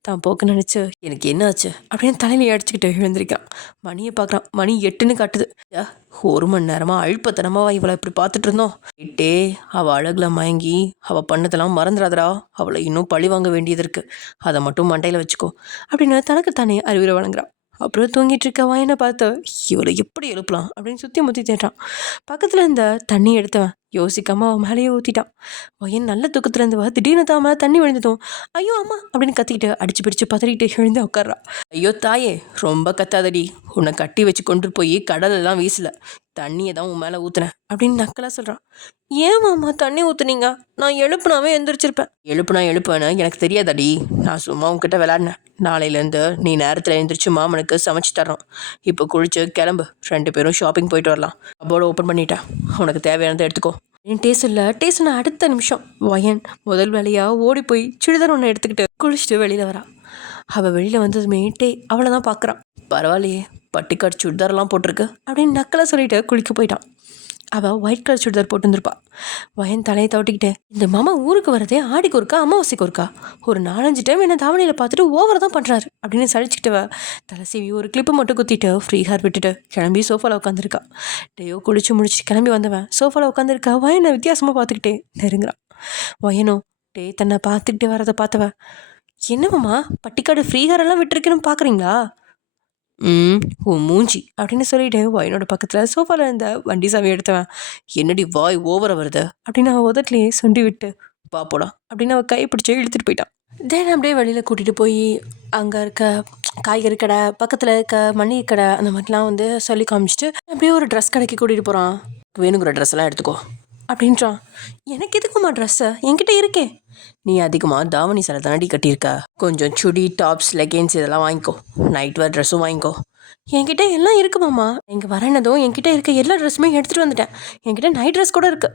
தான் போக்கு நினச்சி எனக்கு என்ன ஆச்சு அப்படின்னு தலையில அடிச்சுக்கிட்டு எழுந்திருக்கான். மணியை பார்க்குறான். மணி 8ன்னு காட்டுது. 1 மணி நேரமாக அழுப்பத்தனமாக இவளை இப்படி பார்த்துட்டு இருந்தோம். இட்டே அவள் அழகில் மயங்கி அவள் பண்ணதெல்லாம் மறந்துடாதரா. அவளை இன்னும் பழி வாங்க வேண்டியது இருக்குது. அதை மட்டும் மண்டையில் வச்சுக்கோ அப்படின்னு தனக்கு தானே அறிவுரை வழங்குறான். அப்புறம் தூங்கிட்டு இருக்க வாயனை பார்த்து இவளை எப்படி எழுப்பலாம் அப்படின்னு சுற்றி முற்றி தேட்டான். பக்கத்தில் இருந்த தண்ணி எடுத்தவன் யோசிக்காம அவன் மேலேயே ஊற்றிட்டான். வயன் நல்ல தூக்கத்தில் இருந்தவா திடீர்னு தான் மேலே தண்ணி விழுந்ததும் ஐயோ அம்மா அப்படின்னு கத்திக்கிட்டு அடிச்சு பிடிச்சு பதறிட்டு எழுந்து உட்கார்றா. ஐயோ தாயே ரொம்ப கத்தாதடி. உன்னை கட்டி வச்சு கொண்டு போய் கடலெல்லாம் வீசல. தண்ணியை தான் உன் மேலே ஊற்றுனேன் அப்படின்னு நக்கலாக சொல்கிறான். ஏன் மாமா தண்ணி ஊற்றுனீங்க? நான் எழுப்புனாவே எந்திரிச்சிருப்பேன். எழுப்புவேன்னு எனக்கு தெரியாதாடி. நான் சும்மா உன்கிட்ட விளையாடினேன். நாளையிலேருந்து நீ நேரத்தில் எழுந்திரிச்சு மாமனுக்கு சமைச்சு தரோம். இப்போ குளிச்சு கிளம்பு. 2 பேரும் ஷாப்பிங் போயிட்டு வரலாம். அப்போட ஓப்பன் பண்ணிட்டேன். உனக்கு தேவையானதை எடுத்துக்கோ. டேஸ்ட்னா அடுத்த நிமிஷம் வயன் முதல் வேலையாக ஓடி போய் சுடிதார் ஒன்று எடுத்துக்கிட்டு குளிச்சுட்டு வெளியில் வரான். அவள் வெளியில் வந்ததுமே அவளை தான் பார்க்குறான். பரவாயில்லையே பட்டிக்காட் சுடிதார்லாம் போட்டிருக்கு அப்படின்னு நக்கலாக சொல்லிட்டு குளிக்க போயிட்டான். அவள் ஒயிட் கலர் சுடிதார் போட்டுருந்துருப்பாள். வயன் தலையை தவட்டிக்கிட்டே இந்த மாமா ஊருக்கு வரதே ஆடிக்கு ஒருக்கா அமாவாசைக்கு ஒருக்கா. ஒரு 4-5 டைம் என்ன தாவணியில் பார்த்துட்டு ஓவர் தான் பண்ணுறாரு அப்படின்னு சளிச்சுக்கிட்டவ தலை சீவி ஒரு கிளிப்பு மட்டும் குத்திட்டு ஃப்ரீ ஹேர் விட்டுட்டு கிளம்பி சோஃபாவில் உட்காந்துருக்கா. டேயோ குளிச்சு முடிச்சுட்டு கிளம்பி வந்தவன் சோஃபாவில் உட்காந்துருக்கா. வயனை வித்தியாசமாக பார்த்துக்கிட்டே நெருங்குறான். வயனும் தன்னை பார்த்துக்கிட்டே வரதை பார்த்தவ என்னமாம்மா பட்டிக்காடு ஃப்ரீ ஹேர் எல்லாம் விட்டுருக்குன்னு பார்க்குறீங்களா? உன் மூஞ்சி அப்படின்னு சொல்லிட்டு வயனோட பக்கத்தில் சோஃபாவில் இருந்த வண்டி சாவி எடுத்தவன் என்னடி வாய் ஓவர வருது அப்படின்னு அவன் உதட்டிலேயே சொண்டி விட்டு பாப்போடா அப்படின்னு அவள் கை பிடிச்சி இழுத்துட்டு போயிட்டான். தென் அப்படியே வெளியில் கூட்டிகிட்டு போய் அங்கே இருக்க காய்கறி கடை பக்கத்தில் இருக்க மளிகை கடை அந்த மாதிரிலாம் வந்து சொல்லி காமிச்சிட்டு அப்படியே ஒரு ட்ரெஸ் கடைக்கு கூட்டிகிட்டு போகிறான். வேணுங்கிற ட்ரெஸ் எல்லாம் எடுத்துக்கோ அப்படின்றான். எனக்கு எதுக்குமா ட்ரெஸ்ஸு என்கிட்ட இருக்கே. நீ அதிகமாக தாவணி சில தாண்டி கட்டியிருக்க. கொஞ்சம் சுடி டாப்ஸ் லெகின்ஸ் இதெல்லாம் வாங்கிக்கோ. நைட் வேர் ட்ரெஸ்ஸும் வாங்கிக்கோ. என்கிட்ட எல்லாம் இருக்குமாம்மா. இங்கே வரனதும் என்கிட்ட இருக்க எல்லா ட்ரெஸ்ஸுமே எடுத்துகிட்டு வந்துட்டேன். என்கிட்ட நைட் ட்ரெஸ் கூட இருக்குது.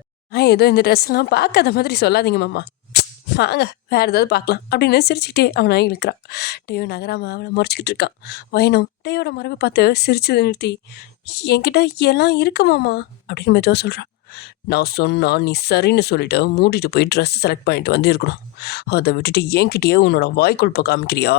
ஏதோ இந்த ட்ரெஸ்லாம் பார்க்காத மாதிரி சொல்லாதீங்க மாமா. வாங்க வேறு ஏதாவது பார்க்கலாம் அப்படின்னு சிரிச்சுக்கிட்டே அவனை இழுக்கிறான். டேயோ நகராமல் அவனை முறைச்சிக்கிட்டு இருக்கான். வயனும் டேயோட மரபை பார்த்து சிரிச்சு நிறுத்தி என்கிட்ட எல்லாம் இருக்குமாம்மா அப்படின்னு மெதுவாக சொல்கிறான். நான் சொன்னா நீ சரின்னு சொல்லிட்டு மூடிட்டு போய் ட்ரெஸ் செலக்ட் பண்ணிட்டு வந்து இருக்கணும். அதை விட்டுட்டு என்கிட்டயே உன்னோட வாய்க்குழுப்ப காமிக்கிறியா?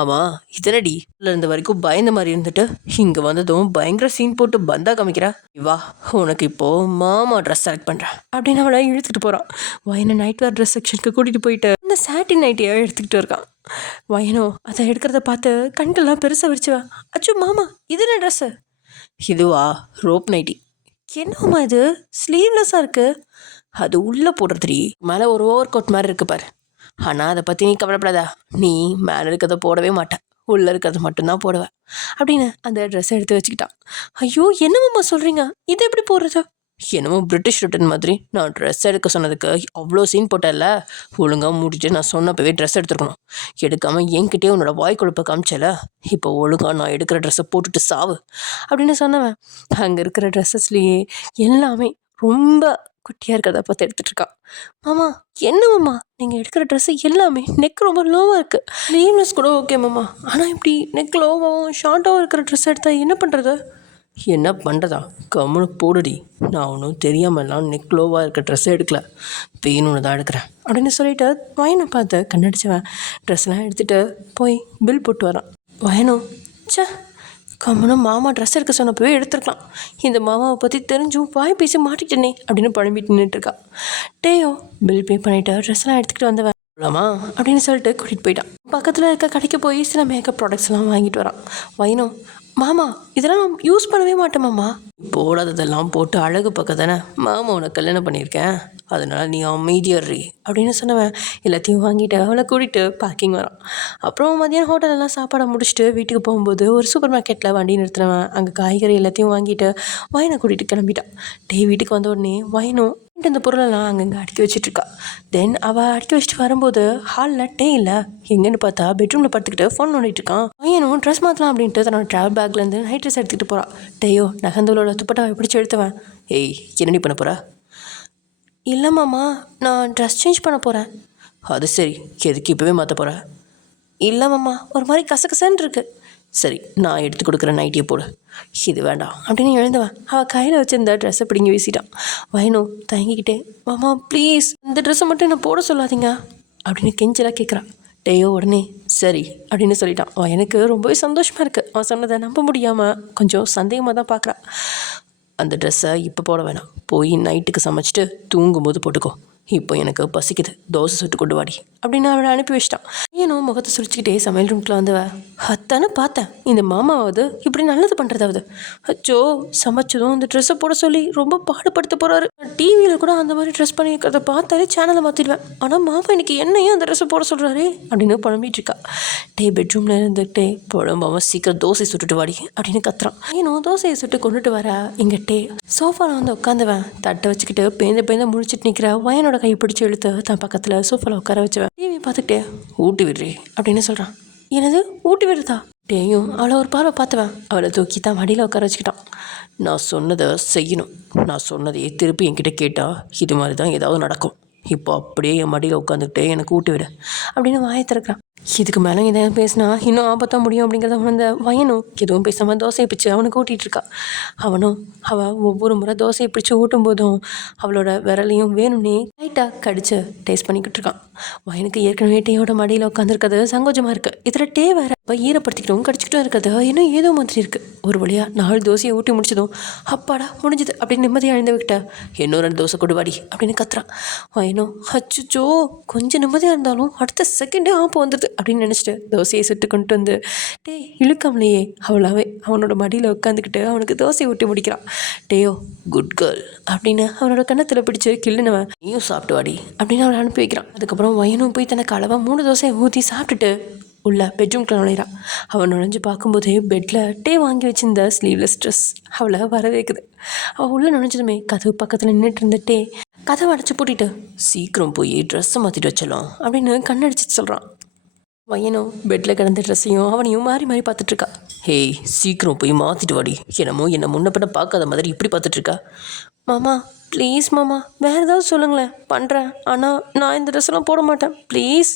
ஆமாம் இதனடி இருந்த வரைக்கும் பயந்த மாதிரி இருந்துட்டு இங்கே வந்ததும் பயங்கர சீன் போட்டு பந்தா காமிக்கிறா. வா உனக்கு இப்போது மாமா ட்ரெஸ் செலக்ட் பண்ணுறேன் அப்படின்னு அவளை இழுத்துட்டு போகிறான். வயனை நைட் வேர் ட்ரெஸ் செக்ஷனுக்கு கூட்டிகிட்டு போயிட்டு அந்த சாட்டின் நைட்டியை எடுத்துக்கிட்டு இருக்கான். வயனோ அதை எடுக்கிறத பார்த்து கண்கள்லாம் பெருசாக விரிச்சுவேன். அச்சோ மாமா இது என்ன ட்ரெஸ்ஸு? இதுவா ரோப் நைட்டி. என்னம்மா இது ஸ்லீவ்லெஸ்ஸாக இருக்குது. அது உள்ளே போடுறதுடி மேலே ஒரு ஓவர் கோட் மாதிரி இருக்குது பாரு. ஆனால் அதை பற்றி நீ கவலைப்படாதா. நீ மேலே இருக்கிறத போடவே மாட்டேன். உள்ளே இருக்கிறது மட்டும்தான் போடுவேன் அப்படின்னு அந்த ட்ரெஸ்ஸை எடுத்து வச்சுக்கிட்டான். ஐயோ என்னம்மா சொல்கிறீங்க? இது எப்படி போடுறது? என்னமோ பிரிட்டிஷ் ரிட்டன் மாதிரி. நான் ட்ரெஸ் எடுக்க சொன்னதுக்கு அவ்வளோ சீன் போட்டல. ஒழுங்காக மூடிட்டு நான் சொன்னப்பவே ட்ரெஸ் எடுத்துருக்கணும். எடுக்காமல் என்கிட்டே உன்னோட வாய் கொழுப்பை காமிச்சல. இப்போ ஒழுங்காக நான் எடுக்கிற ட்ரெஸ்ஸை போட்டுட்டு சாவு அப்படின்னு சொன்னவன் அங்கே இருக்கிற ட்ரெஸ்ஸஸ்லேயே எல்லாமே ரொம்ப குட்டியாக இருக்கிறத பார்த்து எடுத்துகிட்டு இருக்கான். மாமா என்ன மாமா நீங்கள் எடுக்கிற ட்ரெஸ்ஸு எல்லாமே நெக் ரொம்ப லோவாக இருக்குது. ஸ்லீவ்லெஸ் கூட ஓகே மாமா. ஆனால் இப்படி நெக் லோவாகவும் ஷார்ட்டாகவும் இருக்கிற ட்ரெஸ் எடுத்தால் என்ன பண்ணுறது? என்ன பண்ணுறதா கம்முன்னு போடுடி. நான் ஒன்றும் தெரியாமலாம் நெக் லோவாக இருக்க ட்ரெஸ்ஸை எடுக்கல. வேணும்னு தான் எடுக்கிறேன் அப்படின்னு சொல்லிட்டு வயனை பார்த்து கண்ணடிச்சவன் ட்ரெஸ்லாம் எடுத்துகிட்டு போய் பில் போட்டு வரான். வயனும் சே கம்முன்னு மாமா ட்ரெஸ் எடுக்க சொன்னப்பவே எடுத்துருக்கலாம். இந்த மாமாவை பற்றி தெரிஞ்சும் வாய் பேசி மாட்டிக்கிட்டேனே அப்படின்னு புலம்பிட்டு நின்றுட்டுருக்கா. டேயோ பில் பே பண்ணிவிட்டு ட்ரெஸ்லாம் எடுத்துக்கிட்டு வந்தவன் போகலாமா அப்படின்னு சொல்லிட்டு கூட்டிகிட்டு போயிட்டான். பக்கத்தில் இருக்க கடைக்கு போய் சில மேக்கப் ப்ராடக்ட்ஸ்லாம் வாங்கிட்டு வரான். வைனோ, மாமா இதெல்லாம் நான் யூஸ் பண்ணவே மாட்டேன் மாமா. போடாததெல்லாம் போட்டு அழகு பக்கம் தானே மாமா உனக்கு கல்யாணம் பண்ணியிருக்கேன், அதனால் நீ அமைதியாடுறி அப்படின்னு சொன்னவன் எல்லாத்தையும் வாங்கிட்டு அவளை கூட்டிகிட்டு பார்க்கிங் வரான். அப்புறம் மதியானம் ஹோட்டலெல்லாம் சாப்பாடை முடிச்சுட்டு வீட்டுக்கு போகும்போது ஒரு சூப்பர் மார்க்கெட்டில் வண்டி நிறுத்துனவன் அங்கே காய்கறி எல்லாத்தையும் வாங்கிட்டு வைனை கூட்டிகிட்டு கிளம்பிட்டான். வீட்டுக்கு வந்த உடனே வைனோ இந்த பொருளெல்லாம் அங்கங்கே அடுக்கி வச்சிட்ருக்கா. தென் அவள் அடுக்கி வச்சுட்டு வரும்போது ஹாலில் டே இல்லை, எங்கன்னு பார்த்தா பெட்ரூமில் படுத்துக்கிட்டு ஃபோன் நோண்டிட்டு இருக்கான். பையனும் ட்ரெஸ் மாற்றலாம் அப்படின்ட்டு தன்னோட ட்ராவல் பேக்லேருந்து நைட் ட்ரெஸ் எடுத்துகிட்டு போகிறான். டேயோ நகந்தவளோட துப்பட்டாவை பிடிச்சி எடுத்தவன். ஏய் என்னடி பண்ண போகிற? இல்லை மாமா, நான் ட்ரெஸ் சேஞ்ச் பண்ண போகிறேன். அது சரி, எதுக்கு இப்போவே மாற்ற போகிற? இல்லை மாமா, ஒரு மாதிரி கசகசன்னு இருக்குது. சரி, நான் எடுத்து கொடுக்குற நைட்டியை போடு. இது வேண்டாம் அப்படின்னு எழுந்தவன் அவள் கையில் வச்சுருந்த ட்ரெஸ்ஸை பிடிங்கி வீசிட்டான். வைனோ தயங்கிக்கிட்டே, மாமா ப்ளீஸ் இந்த ட்ரெஸ்ஸை மட்டும் என்ன போட சொல்லாதீங்க அப்படின்னு கெஞ்சலாக கேட்குறான். டேயோ உடனே சரி அப்படின்னு சொல்லிட்டான். எனக்கு ரொம்பவே சந்தோஷமாக இருக்குது. அவன் சொன்னதை நம்ப முடியாமல் கொஞ்சம் சந்தேகமாக தான் பார்க்குறான். அந்த ட்ரெஸ்ஸை இப்போ போட வேணாம், போய் நைட்டுக்கு சமைச்சிட்டு தூங்கும்போது போட்டுக்கோ. இப்போ எனக்கு பசிக்குது, தோசை சுட்டு கொண்டு வாடி அப்படின்னு அவளை அனுப்பி வச்சிட்டான். ஏனோ முகத்தை சுழிச்சிக்கிட்டே சமையல் ரூம்குள்ள வந்தவ, அத்தானே பார்த்தேன் இந்த மாமாவது இப்படி நல்லது பண்ணுறதாவது. அச்சோ, சமைச்சதும் அந்த ட்ரெஸ்ஸை போட சொல்லி ரொம்ப பாடுபடுத்த போகிறாரு. டிவியில் கூட அந்த மாதிரி ட்ரெஸ் பண்ணியிருக்கிறத பார்த்தாலே சேனலை மாற்றிடுவேன். ஆனால் மாமா இன்னைக்கு என்னையும் அந்த ட்ரெஸ்ஸை போட சொல்கிறாரு அப்படின்னு புலம்பிட்டு இருக்கா. பெட்ரூமில் இருந்துகிட்டே புலம்பாம சீக்கிரம் தோசை சுட்டுட்டு வாடி அப்படின்னு கத்துறான். ஏனோ தோசையை சுட்டு கொண்டுட்டு வர இங்கே சோஃபாவில் வந்து உட்காந்துவன் தட்டை வச்சுக்கிட்டு பேந்த முடிச்சுட்டு நிற்கிற வயனோட கை பிடிச்சி இழுத்து தன் பக்கத்தில் சோஃபாவில் உட்கார வச்சுவேன். டிவி பார்த்துக்கிட்டே ஊட்டி விடுறி அப்படின்னு சொல்கிறான். எனது ஊட்டி விடுறதா? டேயும் அவளை ஒரு பார்வை பார்த்துவேன். அவளை தூக்கி தான் மடியில் உட்கார வச்சுக்கிட்டான். நான் சொன்னதை செய்யணும், நான் சொன்னதையே திருப்பி என்கிட்ட கேட்டால் இது மாதிரி தான் ஏதாவது நடக்கும். இப்போ அப்படியே என் மடியில் உட்காந்துக்கிட்டே எனக்கு ஊட்டி விடு அப்படின்னு வாயை திறக்கிறான். இதுக்கு மேலே எதாவது பேசினா இன்னும் ஆபத்தாக முடியும் அப்படிங்கிறத உணர்ந்த வயனும் எதுவும் பேசாமல் தோசையை பிடிச்சி அவனுக்கு ஊட்டிகிட்டு இருக்கா. அவள் ஒவ்வொரு முறை தோசையை பிடிச்சி ஊட்டும் போதும் அவளோட விரலையும் வேணும்னே லைட்டாக கடிச்சு டேஸ்ட் பண்ணிக்கிட்டு இருக்கான். வயனுக்கு ஏற்கனவே டேயோட மடியில் உட்காந்துருக்கிறது சங்கோஜமாக இருக்குது. இதில் டே வேற இப்போ ஈரப்படுத்திக்கிட்டும் கடிச்சிக்கிட்டும் இருக்கிறது இன்னும் ஏதோ மாதிரி இருக்குது. ஒரு வழியாக 4 தோசையை ஊட்டி முடிச்சதும் அப்பாடா முடிஞ்சுது அப்படின்னு நிம்மதியாக எழுந்துக்கிட்ட. இன்னும் 2 தோசை கொடுவாடி அப்படின்னு கத்துறான். வயனோ அச்சுச்சோ, கொஞ்சம் நிம்மதியாக இருந்தாலும் அடுத்த செகண்டே ஆப்போ வந்துடுது அப்படின்னு நினச்சிட்டு தோசையை சுட்டு கொண்டு வந்து டே இழுக்காமலேயே அவளாவே அவனோட மடியில் உட்காந்துக்கிட்டு அவனுக்கு தோசையை ஊட்டி முடிக்கிறான். டேயோ குட் கேர்ள் அப்படின்னு அவனோட கன்னத்தில் பிடிச்சி கிள்ளுனவன் நீயும் சாப்பிட்டு வாடி அப்படின்னு அவனை அனுப்பி வைக்கிறான். அதுக்கப்புறம் வயனும் போய் தனக்கு அளவாக 3 தோசையை ஊற்றி சாப்பிட்டுட்டு உள்ள பெட்ரூம்குள்ள நுழைகிறான். அவன் நுழைஞ்சு பார்க்கும்போதே பெட்டில் டே வாங்கி வச்சிருந்த ஸ்லீவ்லெஸ் ட்ரெஸ் அவளை வரவேக்குது. அவள் உள்ளே நுழைஞ்சதுமே கதவு பக்கத்தில் நின்றுட்டு இருந்துட்டே கதவை அடைச்சி பூட்டிட்டு சீக்கிரம் போய் ட்ரெஸ்ஸை மாற்றிட்டு வச்சலாம் அப்படின்னு கண்ணடிச்சிட்டு சொல்கிறான். வயனும் பெட்டில் கிடந்த ட்ரெஸ்ஸையும் அவனையும் மாறி மாறி பார்த்துட்ருக்கா. ஹேய் சீக்கிரம் போய் மாற்றிட்டு வாடி, என்னமோ என்னை முன்ன பின்ன பார்க்காத மாதிரி இப்படி பார்த்துட்ருக்கா. மாமா ப்ளீஸ் மாமா, வேறு ஏதாவது சொல்லுங்களேன், பண்ணுறேன், ஆனால் நான் இந்த ட்ரெஸ்ஸெல்லாம் போட மாட்டேன் ப்ளீஸ்.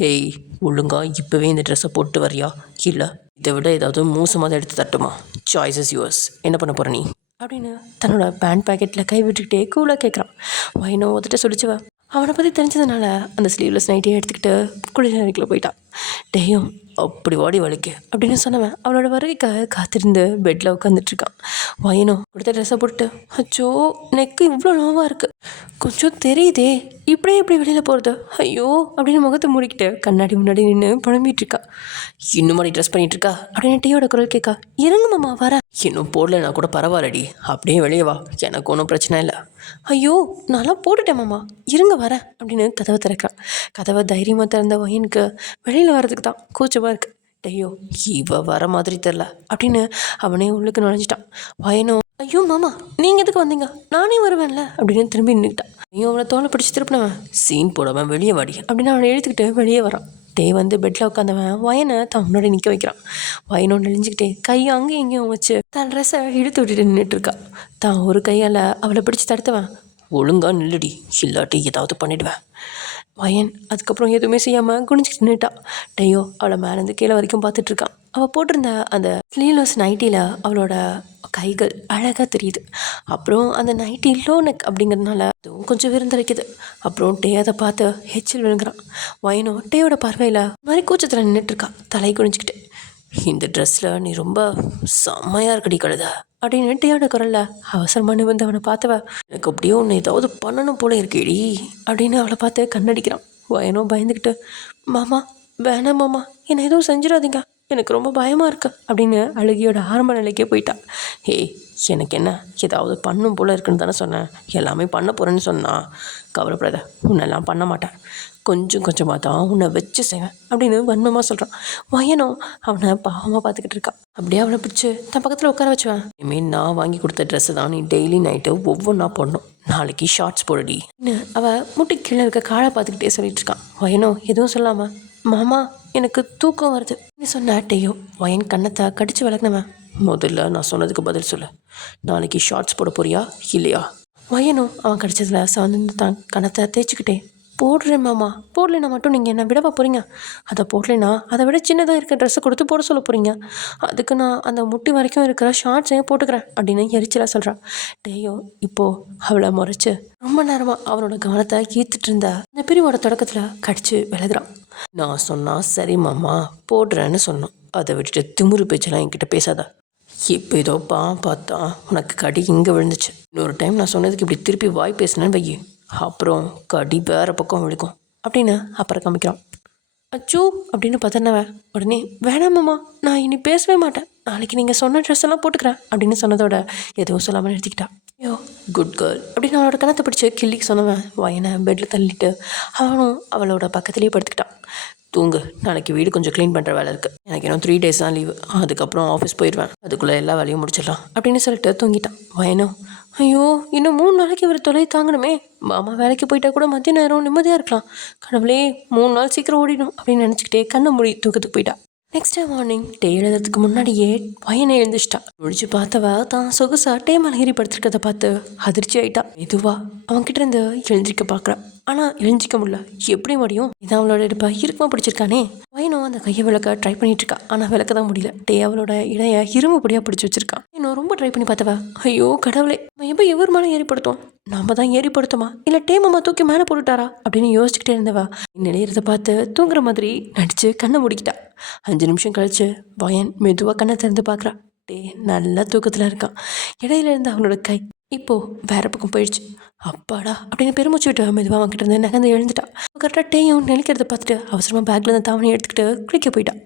ஹேய் ஒழுங்கா இப்போவே இந்த ட்ரெஸ்ஸை போட்டு வரியா, இல்லை இதை விட ஏதாவது மோசமாக தான் எடுத்து தட்டுமா? சாய்ஸ் இஸ் யுவர்ஸ், என்ன பண்ண போகிற நீ அப்படின்னு தன்னோட பேண்ட் பாக்கெட்டில் கை விட்டுக்கிட்டே கூலாக கேட்குறான். வயனோ வந்துட்டு சொல்லிச்சுவ. அவனை பற்றி தெரிஞ்சதுனால அந்த ஸ்லீவ்லெஸ் நைட்டியை எடுத்துக்கிட்டு குளிர்நிலைக்குள்ளே போயிட்டான். டேயும் அப்படி வாடி வலிக்கு அப்படின்னு சொன்னவன் அவளோட வருகைக்காக காத்திருந்து பெட்டில் உட்காந்துட்ருக்கான். வயனோ கொடுத்த ட்ரெஸ்ஸை போட்டு அச்சோ நெக்கு இவ்வளோ லாவாக இருக்குது, கொஞ்சம் தெரியுதே, இப்படியே எப்படி வெளியில் போகிறது, ஐயோ அப்படின்னு முகத்தை மூடிக்கிட்டு கண்ணாடி முன்னாடி நின்று புலம்பிகிட்டு இருக்கா. இன்னும் மாதிரி ட்ரெஸ் பண்ணிகிட்ருக்கா அப்படின்னு டீயோட குரல் கேட்கா. இறங்கு மாமா வர. இன்னும் போடலைன்னா கூட பரவாயில்லடி, அப்படியே வெளியே வா, எனக்கு ஒன்றும் பிரச்சனை இல்லை. ஐயோ நான்லாம் போட்டுட்டேன் மாமா, இருங்க வரேன் அப்படின்னு கதவை திறக்கிறான். கதவை தைரியமாக திறந்த வயனுக்கு வெளியில் வர்றதுக்கு தான் கூச்சமாக இருக்குது. ஐயோ இவ வர மாதிரி தெரில அப்படின்னு அவனே உள்ளுக்கு நுழைஞ்சிட்டான். வயனோ ஐயோ மாமா நீங்கள் எதுக்கு வந்தீங்க, நானே வருவேன்ல அப்படின்னு திரும்பி நின்றுட்டான். ஐயோ அவனை தோலை பிடிச்சி திருப்பினவன் சீன் போடாமல் வெளியே வாடி அப்படின்னு அவனை எழுத்துக்கிட்டு வெளியே வரான். டே வந்து பெட்டில் உட்காந்தவன் வயனை தான் முன்னாடி நிற்க வைக்கிறான். வயனோ நெளிஞ்சிக்கிட்டே கையை அங்கேயும் இங்கேயும் வச்சு தன் ட்ரெஸ்ஸை இழுத்து விட்டுட்டு நின்றுட்டுருக்கா. தான் ஒரு கையால் அவளை பிடிச்சி தடுத்தவன் ஒழுங்கா நில்லுடி, இல்லாட்டி ஏதாவது பண்ணிவிடுவேன். வயன் அதுக்கப்புறம் எதுவுமே செய்யாமல் குனிஞ்சிட்டு நின்றுட்டான். டேயோ அவளை மேலேருந்து கீழே வரைக்கும் பார்த்துட்ருக்கான். அவள் போட்டிருந்த அந்த ஸ்லீவ்லெஸ் நைட்டியில் அவளோட கைகள் அழகாக தெரியுது. அப்புறம் அந்த நைட்டி லோ நெக் அப்படிங்கிறதுனால அதுவும் கொஞ்சம் விருந்தரைக்குது. அப்புறம் டே அதை பார்த்து ஹெச்சில் விழுங்குறான். வயனோ டேயோட பார்வையில் மாதிரி கூச்சத்தில் நின்றுட்டுருக்கா, தலை குனிஞ்சிக்கிட்டு. இந்த ட்ரெஸ்ஸில் நீ ரொம்ப செம்மையாக இருக்கடி கழுத அப்படின்னு நெட்டியான குரல்ல அவசரமான வந்து அவனை பார்த்தவ, எனக்கு அப்படியே ஒன்று ஏதாவது பண்ணணும் போல இருக்கேடி அப்படின்னு அவளை பார்த்து கண்ணடிக்கிறான். வயனோ பயந்துக்கிட்டு, மாமா வேணாம் மாமா, என்னை எதுவும் செஞ்சிடாதீங்க, எனக்கு ரொம்ப பயமாக இருக்கு அப்படின்னு அழுகியோட ஆரம்ப நிலைக்கே போயிட்டான். ஏய், எனக்கு என்ன ஏதாவது பண்ணும் போல இருக்குன்னு தானே சொன்னேன், எல்லாமே பண்ண போகிறேன்னு சொன்னா, கவலைப்படாத, உன்னெல்லாம் பண்ண மாட்டேன், கொஞ்சம் கொஞ்சமாக தான் உன்னை வச்சு செய்வேன் அப்படின்னு வன்மமாக சொல்கிறான். வயனும் அவனை பாவமாக பார்த்துக்கிட்டு இருக்கான். அப்படியே அவளை பிடிச்சி தன் பக்கத்தில் உட்கார வச்சுவேன். இனிமேல் நான் வாங்கி கொடுத்த ட்ரெஸ்ஸை தான் நீ டெய்லி நைட்டு ஒவ்வொன்றா போடணும், நாளைக்கு ஷார்ட்ஸ் போடுடி அவள் முட்டி கீழே இருக்க காலை பார்த்துக்கிட்டே சொல்லிட்டு இருக்கான். வயனோ எதுவும் சொல்லாமல், மாமா எனக்கு தூக்கம் வருது நீ சொன்னாட்டையோ வயன் கண்ணத்தை கடிச்சு விளக்குனவன். முதல்ல நான் சொன்னதுக்கு பதில் சொல்லு, நாளைக்கு ஷார்ட்ஸ் போட போறியா இல்லையா? வயனும் அவன் கடிச்சதில் சார்ந்து தான் கணத்தை தேய்ச்சிக்கிட்டே, போடுறேன் மாமா, போடலைன்னா மட்டும் நீங்கள் என்ன விடவா போகிறீங்க? அதை போடலைன்னா அதை விட சின்னதாக இருக்க ட்ரெஸ்ஸை கொடுத்து போட சொல்ல போகிறீங்க, அதுக்கு நான் அந்த முட்டி வரைக்கும் இருக்கிற ஷார்ட்ஸையும் போட்டுக்கிறேன் அப்படின்னு எரிச்சலாக சொல்கிறான். டேயோ இப்போது அவளை முறைச்சி ரொம்ப நேரமாக அவனோட கவனத்தை ஈர்த்துட்டு இருந்த அந்த பிரிவோட தொடக்கத்தில் கடிச்சு விலகுறான். நான் சொன்னால் சரி மாமா போடுறேன்னு சொன்னோம், அதை விட்டுட்டு திமுரு பேச்செல்லாம் என்கிட்ட பேசாத. இப்போ ஏதோ பார்த்தா உனக்கு கடி இங்கே விழுந்துச்சு, இன்னொரு டைம் நான் சொன்னதுக்கு இப்படி திருப்பி வாய் பேசினேன்னு வையி, அப்புறம் கடி வேறு பக்கம் விழுக்கும் அப்படின்னு அப்புறம் காமிக்கிறான். அச்சோ அப்படின்னு பார்த்தனவ உடனே, வேணாமாம்மா நான் இனி பேசவே மாட்டேன், நாளைக்கு நீங்கள் சொன்ன ட்ரெஸ் எல்லாம் போட்டுக்கிறேன் அப்படின்னு சொன்னதோட எதுவும் சொல்லாமல் நிறுத்திக்கிட்டான். ஐயோ குட் கேர்ள் அப்படின்னு அவளோட கணத்தை பிடிச்சி கிள்ளிக்கு சொன்னவன் வயனை பெட்டில் தள்ளிட்டு அவனும் அவளோட பக்கத்துலேயே படுத்துக்கிட்டான். தூங்கு, நாளைக்கு வீடு கொஞ்சம் க்ளீன் பண்ணுற வேலை இருக்குது, எனக்கு இன்னும் 3 days தான் லீவு, அதுக்கப்புறம் ஆஃபீஸ் போயிடுவேன், அதுக்குள்ளே எல்லா வேலையும் முடிச்சிடலாம் அப்படின்னு சொல்லிட்டு தூங்கிட்டான். வயனும் ஐயோ இன்னும் 3 நாளைக்கு இவர் தொலை தாங்கணுமே, மாமா வேலைக்கு போயிட்டா கூட மதிய நேரம் நிம்மதியாக இருக்கலாம், கடவுளே 3 நாள் சீக்கிரம் ஓடிடும் அப்படின்னு நினச்சிக்கிட்டே கண்ணை மூடி தூக்கத்துக்கு போயிட்டா. நெக்ஸ்ட் டே மார்னிங் டே எழுதுறதுக்கு முன்னாடியே பையனை எழுந்துச்சிட்டா. முடிச்சு பார்த்தவ தான் சொகுசா டே மேலே ஏறி படுத்துருக்கதை பார்த்து அதிர்ச்சி ஆயிட்டா. மெதுவா அவன்கிட்ட இருந்து எழுந்திரிக்க பார்க்குறான், ஆனால் எழுந்திரிக்க முடியல. எப்படி முடியும், இதான் அவளோட இருப்பா இருக்குமா பிடிச்சிருக்கானே. பையனும் அந்த கையை விளக்க ட்ரை பண்ணிட்டு இருக்கா, ஆனால் விளக்க தான் முடியல. டே அவளோட இடைய இரும்பு பொடியாக பிடிச்சி வச்சிருக்கான். இன்னும் ரொம்ப ட்ரை பண்ணி பார்த்தவ, ஐயோ கடவுளே நம்ம எப்போ எவர் மேலே ஏறிப்படுத்தோம், நம்ம தான் ஏறிப்படுத்தோமா இல்லை டே மாமா தூக்கி மேலே போட்டுட்டாரா அப்படின்னு யோசிச்சுக்கிட்டே இருந்தவா நிலையிறத பார்த்து தூங்குற மாதிரி நடிச்சு கண்ணை முடிக்கிட்டா. 5 நிமிஷம் கழிச்சு வயன் மெதுவாக கண்ணை திறந்து பார்க்குறா. டே நல்லா தூக்கத்தில் இருக்கான். இடையில இருந்து அவனோட கை இப்போது வேற பக்கம் போயிடுச்சு. அப்பாடா அப்படின்னு பெருமூச்சு விட்டு மெதுவாக அவன்கிட்ட இருந்து நகர்ந்து எழுந்துட்டான். கரெக்டாக டேயும் நினைக்கிறத பார்த்துட்டு அவசரமாக பேக்கில் இருந்து தாவணி எடுத்துக்கிட்டு குளிக்க போயிட்டான்.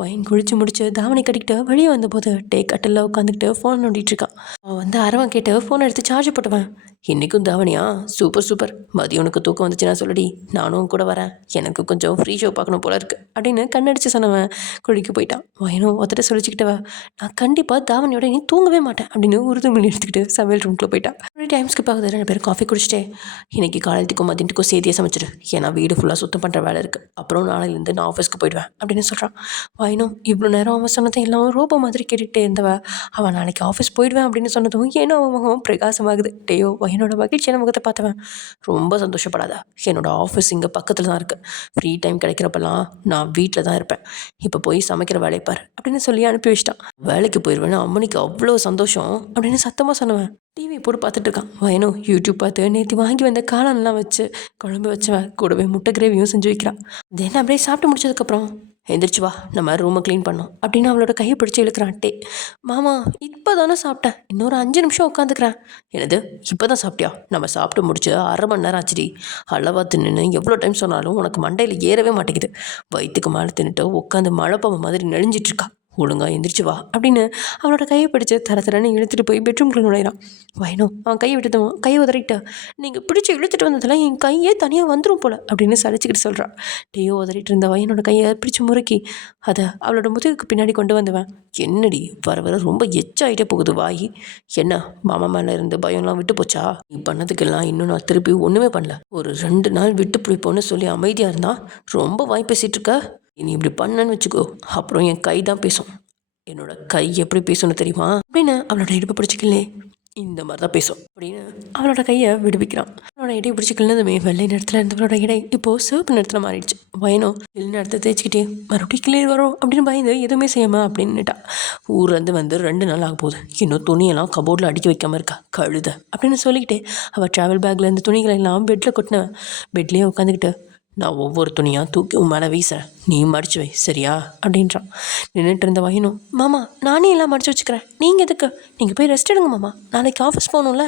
வயன் குளிச்சு முடிச்சு தாவணி கட்டிக்கிட்டு வெளியே வந்தபோது டே கட்டில் உட்காந்துக்கிட்டு ஃபோன் நோண்டிட்டு இருக்கான். அவன் வந்து அரவன் கேட்டு ஃபோனை எடுத்து சார்ஜ் போட்டுவேன். இன்றைக்கும் தாவணியா, சூப்பர் சூப்பர், மதியம் உனக்கு தூக்கம் வந்துச்சுன்னா சொல்லடி, நானும் கூட வரேன், எனக்கு கொஞ்சம் ஃப்ரீ ஷோ பார்க்கணும் போல இருக்குது அப்படின்னு கண்ணடிச்சு சொன்னவன் குளிக்க போயிட்டான். வயனும் ஒருத்தர சொல்லிச்சுக்கிட்டவ, நான் கண்டிப்பாக தாவணியோட நீ தூங்கவே மாட்டேன் அப்படின்னு உறுதுமொழி எடுத்துக்கிட்டு சமையல் ரூம்குள்ளே போயிட்டான். டைம்ஸ்க்கு பார்க்குறது 2 பேரும் காஃபி குடிச்சிட்டே, இன்றைக்கி காலையிலத்துக்கும் மதியத்துக்கும் சேர்த்தியே சமைச்சிடு, ஏன்னா வீடு ஃபுல்லாக சுத்தம் பண்ணுற வேலை இருக்குது, அப்புறம் நாளையிலேருந்து நான் ஆஃபீஸ்க்கு போயிடுவேன் அப்படின்னு சொல்கிறான். வயனும் இவ்வளோ நேரம் அவன் சொன்னதை எல்லாம் ரோபோ மாதிரி கேட்டுகிட்டே இருந்தவ அவன் நாளைக்கு ஆஃபீஸ் போயிடுவேன் அப்படின்னு சொன்னதும் ஏன்னா அவன் முகம் பிரகாசமாகுது. டேயோ வயனோட மகிழ்ச்சியான முகத்தை பார்த்தவன், ரொம்ப சந்தோஷப்படாத, என்னோட ஆஃபீஸ் இங்கே பக்கத்தில் தான் இருக்குது, ஃப்ரீ டைம் கிடைக்கிறப்பெல்லாம் நான் வீட்டில் தான் இருப்பேன், இப்போ போய் சமைக்கிற வேலையை பாரு அப்படின்னு சொல்லி அனுப்பி வச்சிட்டான். வேலைக்கு போயிடுவேன்னு அம்மனிக்கு அவ்வளோ சந்தோஷம் அப்படின்னு சத்தமாக சொன்னவன் டிவி போட்டு பார்த்துட்டு இருக்கான். வயனும் யூடியூப் பார்த்து நேற்று வாங்கி வந்த காளான்லாம் வச்சு குழம்பு வச்சவன் கூடவே முட்டை கிரேவியும் செஞ்சு வைக்கிறான். தென் அப்படியே சாப்பிட்டு முடிச்சதுக்கப்புறம், எந்திரிச்சு வா நம்ம ரூமை க்ளீன் பண்ணோம் அப்படின்னு அவளோட கையை பிடிச்சி இழுக்கிறான். டே மாமா இப்போ தானே சாப்பிட்டேன், இன்னொரு 5 நிமிஷம் உட்காந்துக்கிறேன். எனது இப்போ தான் சாப்பிட்டியா, நம்ம சாப்பிட்டு முடிச்சு 1/2 மணி நேரம் ஆச்சுடி, அளவா தின்னு எவ்வளோ டைம் சொன்னாலும் உனக்கு மண்டையில் ஏறவே மாட்டேங்குது, வயிற்றுக்கு மேலே தின்னுட்டு உட்காந்து மழைப்பாம்பு மாதிரி நெளிஞ்சிட்டு இருக்கா, ஒழுங்கா எந்திரிச்சு வா அப்படின்னு அவளோட கையை பிடிச்சி தரன்னு இழுத்துட்டு போய் பெட்ரூம்குள்ளே நுழையிறான். வயனும் அவன் கையை விட்டுட்டவன் கையை உதறிட்டு, நீங்கள் பிடிச்சி இழுத்துட்டு வந்ததெல்லாம் என் கையே தனியாக வந்துடும் போல அப்படின்னு சலிச்சுக்கிட்டு சொல்கிறான். டேயோ உதறிட்டு இருந்த வயனோட கையை பிடிச்சி முறுக்கி அதை அவளோட முதுகுக்கு பின்னாடி கொண்டு வந்தவன், என்னடி வர வர ரொம்ப எச்சாயிட்டே போகுது வாய், என்ன மாமா மேலே இருந்து பயம்லாம் விட்டு போச்சா, நீ பண்ணதுக்கெல்லாம் இன்னும் நான் திருப்பி ஒன்றுமே பண்ணல, ஒரு 2 நாள் விட்டு பிடிப்போன்னு சொல்லி அமைதியாக இருந்தா ரொம்ப வாய் பேசிகிட்டு இருக்க, நீ இப்படி பண்ணன்னு வச்சுக்கோ அப்புறம் என் கை தான் பேசும், என்னோட கை எப்படி பேசணும் தெரியுமா அப்படின்னு அவளோட இடுப்பை பிடிச்சிக்கலே, இந்த மாதிரி தான் பேசும் அப்படின்னு அவளோட கையை விடுவிக்கிறான். அவளோட இடையை பிடிச்சிக்கலதுமே வெள்ளை நேரத்தில் இருந்தவளோட இடை இப்போது சிவப்பு நேரத்தில் மாறிடுச்சு. வயனும் இல்லை நேரத்தை தேய்ச்சிக்கிட்டே மறுபடியும் கிளியர் வரும் அப்படின்னு பயந்து எதுவுமே செய்யாமல் அப்படின்னுட்டா. ஊர்லேருந்து வந்து 2 நாள் ஆக போகுது, இன்னும் துணியெல்லாம் கபோர்டில் அடுக்கி வைக்காமல் இருக்கா கழுத அப்படின்னு சொல்லிக்கிட்டே அவள் ட்ராவல் பேக்கில் இருந்த துணிகளை எல்லாம் பெட்டில் கொட்டினவன் பெட்லேயே உட்காந்துக்கிட்டு, நான் ஒவ்வொரு துணியாக தூக்கி உன் மேலே வீசுறேன், நீ மடிச்சு வை சரியா அப்படின்றான். நின்றுட்டு இருந்த வயனும், மாமா நானே எல்லாம் மடிச்சு வச்சுக்கிறேன், நீங்கள் எதுக்கு, நீங்கள் போய் ரெஸ்ட் எடுங்க மாமா, நாளைக்கு ஆஃபீஸ் போகணும்ல.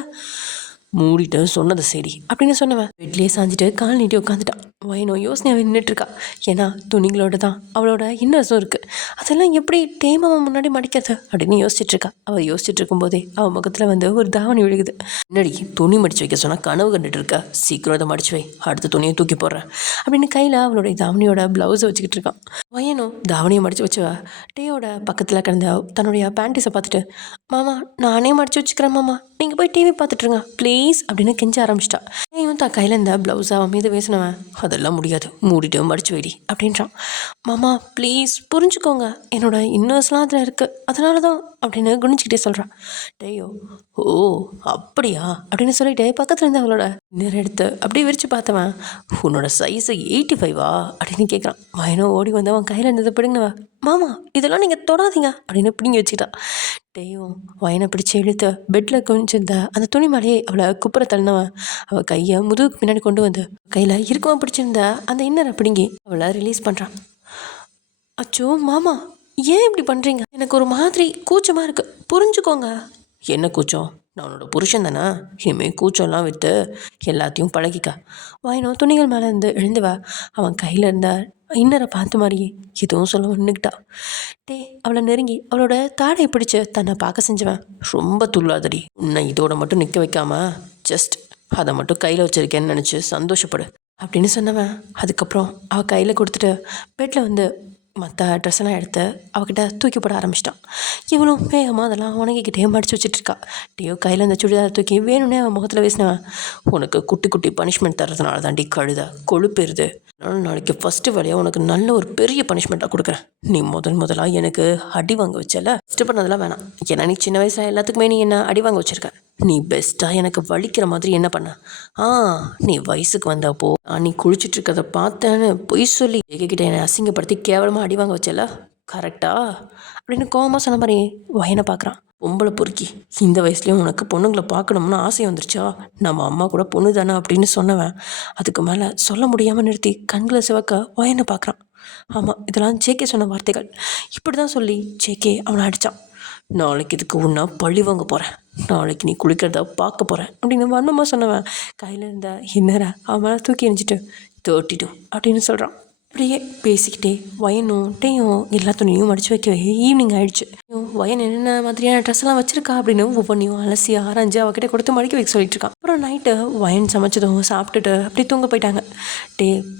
மூடிட்டு சொன்னதை சரி அப்படின்னு சொன்னவன் பெட்லேயே சாஞ்சிட்டு கால் நீட்டி உட்காந்துட்டான். வயனோ யோசனையாகவே நின்றுட்டுருக்கா. ஏன்னா துணிகளோட தான் அவளோட இன்னர்ஸும் இருக்குது. அதெல்லாம் எப்படி டேமாவை முன்னாடி மடிக்கிறது அப்படின்னு யோசிச்சுட்ருக்கா. அவள் யோசிச்சுட்டு இருக்கும்போதே அவள் முகத்தில் வந்து ஒரு தாவணி விழுகுது. முன்னாடி துணி மடித்து வைக்க சொன்னால் கனவு கண்டுட்டு இருக்கா, சீக்கிரம் அதை மடிச்சு வை, அடுத்த துணியை தூக்கி போடுறேன் அப்படின்னு கையில் அவளுடைய தாவணியோட ப்ளவுஸை வச்சுக்கிட்டு இருக்கான். வயனும் தாவணியை மடித்து வச்சுவா டேயோட பக்கத்தில் கிடந்த தன்னுடைய பேண்டிஸை பார்த்துட்டு, மாமா நானே மடித்து வச்சுக்கிறேன் மாமா, நீங்கள் போய் டிவி பார்த்துட்ருங்க ப்ளீஸ் அப்படின்னு கெஞ்ச ஆரம்பிச்சிட்டா. ஏன் தான் கையில் இருந்த ப்ளவுஸை அவன் மீது பேசினவன், அதெல்லாம் முடியாது, மூடிட்டு மடிச்சு வைடி அப்படின்றான். மாமா ப்ளீஸ் புரிஞ்சுக்கோங்க, என்னோட இன்னர்ஸ்லாம் அதில் இருக்குது, அதனால தான் அப்படின்னு குனிஞ்சிக்கிட்டே சொல்கிறான். டேயோ ஓ அப்படியா அப்படின்னு சொல்லிட்டு பக்கத்தில் இருந்து அவளோட இன்னர் எடுத்து அப்படியே விரித்து பார்த்தவன், உன்னோட சைஸு 85வா அப்படின்னு கேட்குறான். வயனோ ஓடி வந்தவன் கையில் இருந்ததை பிடுங்கினவா, மாமா இதெல்லாம் நீங்கள் தொடாதீங்க அப்படின்னு பிடுங்கி வச்சுக்கிட்டான். டேயும் வயனை பிடிச்சி இழுத்து பெட்டில் கொஞ்சிருந்த அந்த துணி மேலேயே அவளை குப்புற தள்ளினவன் அவள் கையை முதுகுக்கு பின்னாடி கொண்டு வந்து கையில் இருக்கவும் பிடிச்சிருந்த அந்த இன்னரை பிடுங்கி அவளை ரிலீஸ் பண்ணுறான். அச்சோ மாமா ஏன் இப்படி பண்ணுறீங்க, எனக்கு ஒரு மாதிரி கூச்சமாக இருக்குது, புரிஞ்சுக்கோங்க. என்ன கூச்சம், நான் உன்னோட புருஷன் தானே, இனிமேல் கூச்சம்லாம் விட்டு எல்லாத்தையும் பழகிக்க. வயனோ துணிகள் மேலே இருந்து எழுந்துவா அவன் கையில் இருந்த இன்னரை பார்த்த மாதிரியே எதுவும் சொல்ல நின்றுக்கிட்டா. அவளை நெருங்கி அவளோட தாடையை பிடிச்சு தன்னை பார்க்க செஞ்சவன், ரொம்ப துள்ளாதடி, உன்னை இதோட மட்டும் நிற்க வைக்காம ஜஸ்ட் அதை மட்டும் கையில் வச்சிருக்கேன்னு நினச்சி சந்தோஷப்படு அப்படின்னு சொன்னவன். அதுக்கப்புறம் அவள் கையில் கொடுத்துட்டு பெட்டில் வந்து மற்ற ட்ரெஸ்ஸெல்லாம் எடுத்து அவகிட்ட தூக்கி போட ஆரம்பிச்சிட்டான். இவனும் வேகமாக அதெல்லாம் உணங்கிக்கிட்டே மடிச்சு வச்சுட்ருக்கா. டேயோ கையில் இந்த சுடிதாரை தூக்கி வேணும்னே அவன் முகத்தில் பேசினவன், உனக்கு குட்டி குட்டி பனிஷ்மெண்ட் தர்றதுனால தாண்டி கழுத கொழுப்பேறுது, நாளைக்கு ஃபஸ்ட்டு வேலையாக உனக்கு நல்ல ஒரு பெரிய பனிஷ்மெண்ட்டாக கொடுக்குறேன். நீ முதலாக எனக்கு அடி வாங்க வச்சல, ஃபஸ்ட்டு பண்ணதெல்லாம் வேணாம், ஏன்னா நீ சின்ன வயசில் எல்லாத்துக்குமே நீ என்ன அடி வாங்க வச்சுருக்க, நீ பெஸ்ட்டாக எனக்கு வலிக்கிற மாதிரி என்ன பண்ண, நீ வயசுக்கு வந்தப்போ நீ குளிச்சுட்ருக்கதை பார்த்தேன்னு பொய் சொல்லி எங்ககிட்ட என்னை அசிங்கப்படுத்தி கேவலமாக அடி வாங்க வச்சல கரெக்டா அப்படின்னு கோவமாக சொன்ன மாதிரி வயனை பார்க்குறான். பொம்பளை பொறுக்கி, இந்த வயசுலேயும் உனக்கு பொண்ணுங்களை பார்க்கணும்னு ஆசை வந்துருச்சா, நம்ம அம்மா கூட பொண்ணு தானே அப்படின்னு சொன்னவன் அதுக்கு மேலே சொல்ல முடியாமல் நிறுத்தி கண்களை சிவக்க வயனை பார்க்குறான். ஆமாம், இதெல்லாம் ஜேகே சொன்ன வார்த்தைகள். இப்படி தான் சொல்லி ஜேகே அவனை அடித்தான். நாளைக்கு இதுக்கு உன்னை பழி வாங்க போகிறேன், நாளைக்கு நீ குளிக்கிறத பார்க்க போகிறேன் அப்படின்னு வன்மமாக சொன்னவன் கையில் இருந்த இன்னரை அவன் மேலே தூக்கி எரிஞ்சிட்டு 32 அப்படின்னு சொல்கிறான். அப்படியே பேசிக்கிட்டே வயனும் டேயும் எல்லா துணியும் மடித்து வைக்க ஈவினிங் ஆகிடுச்சு. வயன் என்னென்ன மாதிரியான ட்ரெஸ் எல்லாம் வச்சிருக்கா அப்படின்னு ஒவ்வொன்றையும் அலசி ஆராய்ஞ்சு அவகிட்ட கொடுத்து மடிக்க வைக்க சொல்லிட்டு இருக்கான். அப்புறம் நைட்டு வயன் சமைச்சதும் சாப்பிட்டுட்டு அப்படி தூங்க போயிட்டாங்க.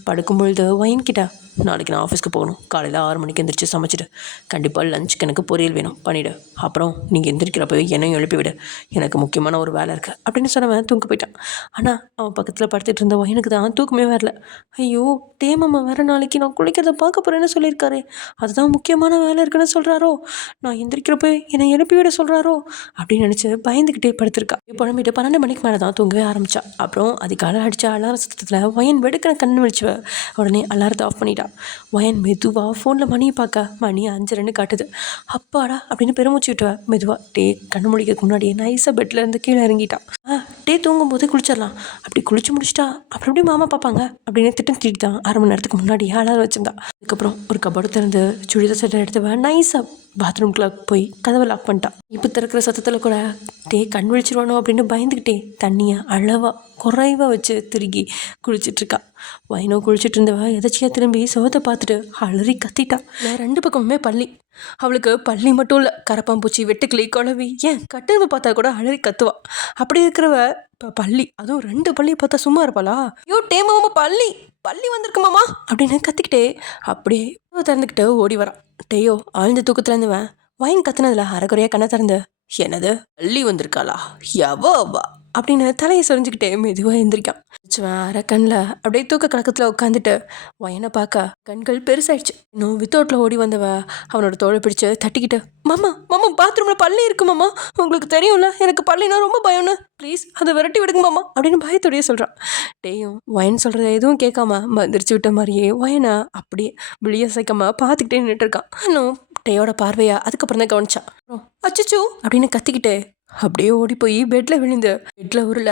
படுக்கும்பொழுது வயன்கிட்ட, நாளைக்கு நான் ஆஃபீஸ்க்கு போகணும், காலையில் 6 மணிக்கு எந்திரிச்சு சமைச்சிட்டு கண்டிப்பாக லஞ்சுக்கு எனக்கு பொரியல் வேணும் பண்ணிவிடு, அப்புறம் நீங்கள் எந்திரிக்கிறப்பவே என்னையும் எழுப்பிவிடு, எனக்கு முக்கியமான ஒரு வேலை இருக்குது அப்படின்னு சொன்னவன் தூங்க போயிட்டான். ஆனால் அவன் பக்கத்தில் படுத்துட்டு இருந்த வயனுக்கு தான் தூக்கமே வரல. ஐயோ மாமா வேறு நாளைக்கு நான் குளிக்கிறத பார்க்க போகிறேன்னு சொல்லியிருக்காரு, அதுதான் முக்கியமான வேலை இருக்குன்னு சொல்கிறாரோ, நான் எந்திரிக்கிறப்ப என்னை எழுப்பிவிட சொல்கிறாரோ அப்படின்னு நினச்சி பயந்துக்கிட்டே படுத்திருக்கா. புழம்பிட்டு 12 மணிக்கு மேலே தான் தூங்கவே ஆரம்பித்தா. அப்புறம் அதுக்காக அடித்த அலார சத்தத்தில் வயன் வெடுக்கிற கண்ணு வச்சு உடனே அலாரத்தை ஆஃப் பண்ணிட்டா. வயன் மெதுவாக ஃபோனில் மணியை பார்க்க மணி 5:02 காட்டுது. அப்பாடா அப்படின்னு பெருமூச்சு விட்டுவா. மெதுவாக கண்ணு முடிக்கிறதுக்கு முன்னாடியே நைஸாக பெட்டில் இருந்து கீழே இறங்கிட்டான். தூங்கும் போதே குளிச்சிடலாம், அப்படி குளிச்சு முடிச்சிட்டா அப்புறம் எப்படி மாமா பார்ப்பாங்க அப்படின்னு திட்டிட்டு தான் 1/2 மணி நேரத்துக்கு முன்னாடி அலாரம் வச்சிருந்தா. அதுக்கப்புறம் ஒரு கபோர்டு திறந்து சுடிதார் சட்டை எடுத்து நைஸாக பாத்ரூம்குள்ளே போய் கதவை லாக் பண்ணிட்டான். இப்போ திறக்கிற சத்தத்தில் கூட கண் விழிச்சிருவானோ அப்படின்னு பயந்துக்கிட்டே தண்ணியை அளவாக குறைவாக வச்சு திருகி குளிச்சிட்ருக்கா. வயனோ குளிச்சுட்டு இருந்தவ எதாச்சியாக திரும்பி சுவத்தை பார்த்துட்டு அலறி கத்திட்டா. 2 பக்கமுமே பள்ளி. அவளுக்கு பள்ளி மட்டும் இல்லை, கரப்பாம்பூச்சி, வெட்டுக்கிளி, குழவி, ஏன் கட்டெருமை பார்த்தா கூட அலறி கத்துவா. அப்படி இருக்கிறவ இப்போ பள்ளி, அதுவும் 2 பள்ளியை பார்த்தா சும்மா இருப்பாளா? மாமா பள்ளி பள்ளி வந்திருக்கு மாமா அப்படின்னு கத்திக்கிட்டே அப்படியே திறந்துக்கிட்டு ஓடி வரான். ஆழ்ந்த தூக்கத்தில் இருந்துவன் வயன் கத்துனதுல அரைக்குறையாக கண்ணை திறந்து, என்னது பள்ளி வந்திருக்காளா, எவ்வா அப்படின்னு தலையை சொரிஞ்சுக்கிட்டே மெதுவாக எழுந்திரிக்கான். அரை கண்ணில் அப்படியே தூக்க கலக்கத்தில் உட்காந்துட்டு வயனை பார்க்க கண்கள் பெருசாயிடுச்சு. இன்னும் வித்தவுட்டில் ஓடி வந்தவ அவனோட தோலை பிடிச்சு தட்டிக்கிட்டு, மாமா மாமா பாத்ரூமில் பள்ளி இருக்கு மாமா, உங்களுக்கு தெரியும்ல எனக்கு பள்ளினா ரொம்ப பயம்னு, ப்ளீஸ் அதை விரட்டி விடுங்க மாமா அப்படின்னு பயத்தோடையே சொல்கிறான். வயன் சொல்கிறத எதுவும் கேட்காம மந்திரிச்சு விட்ட மாதிரியே வயனை அப்படியே விழிய சைக்காம பார்த்துக்கிட்டே நின்றுட்டு இருக்கான். இன்னும் டேயோட பார்வையா அதுக்கப்புறம் தான் கவனிச்சான். அச்சச்சோ அப்படின்னு கத்திக்கிட்டு அப்படியே ஓடி போய் பெட்டில் விழுந்து பெட்டில் உருள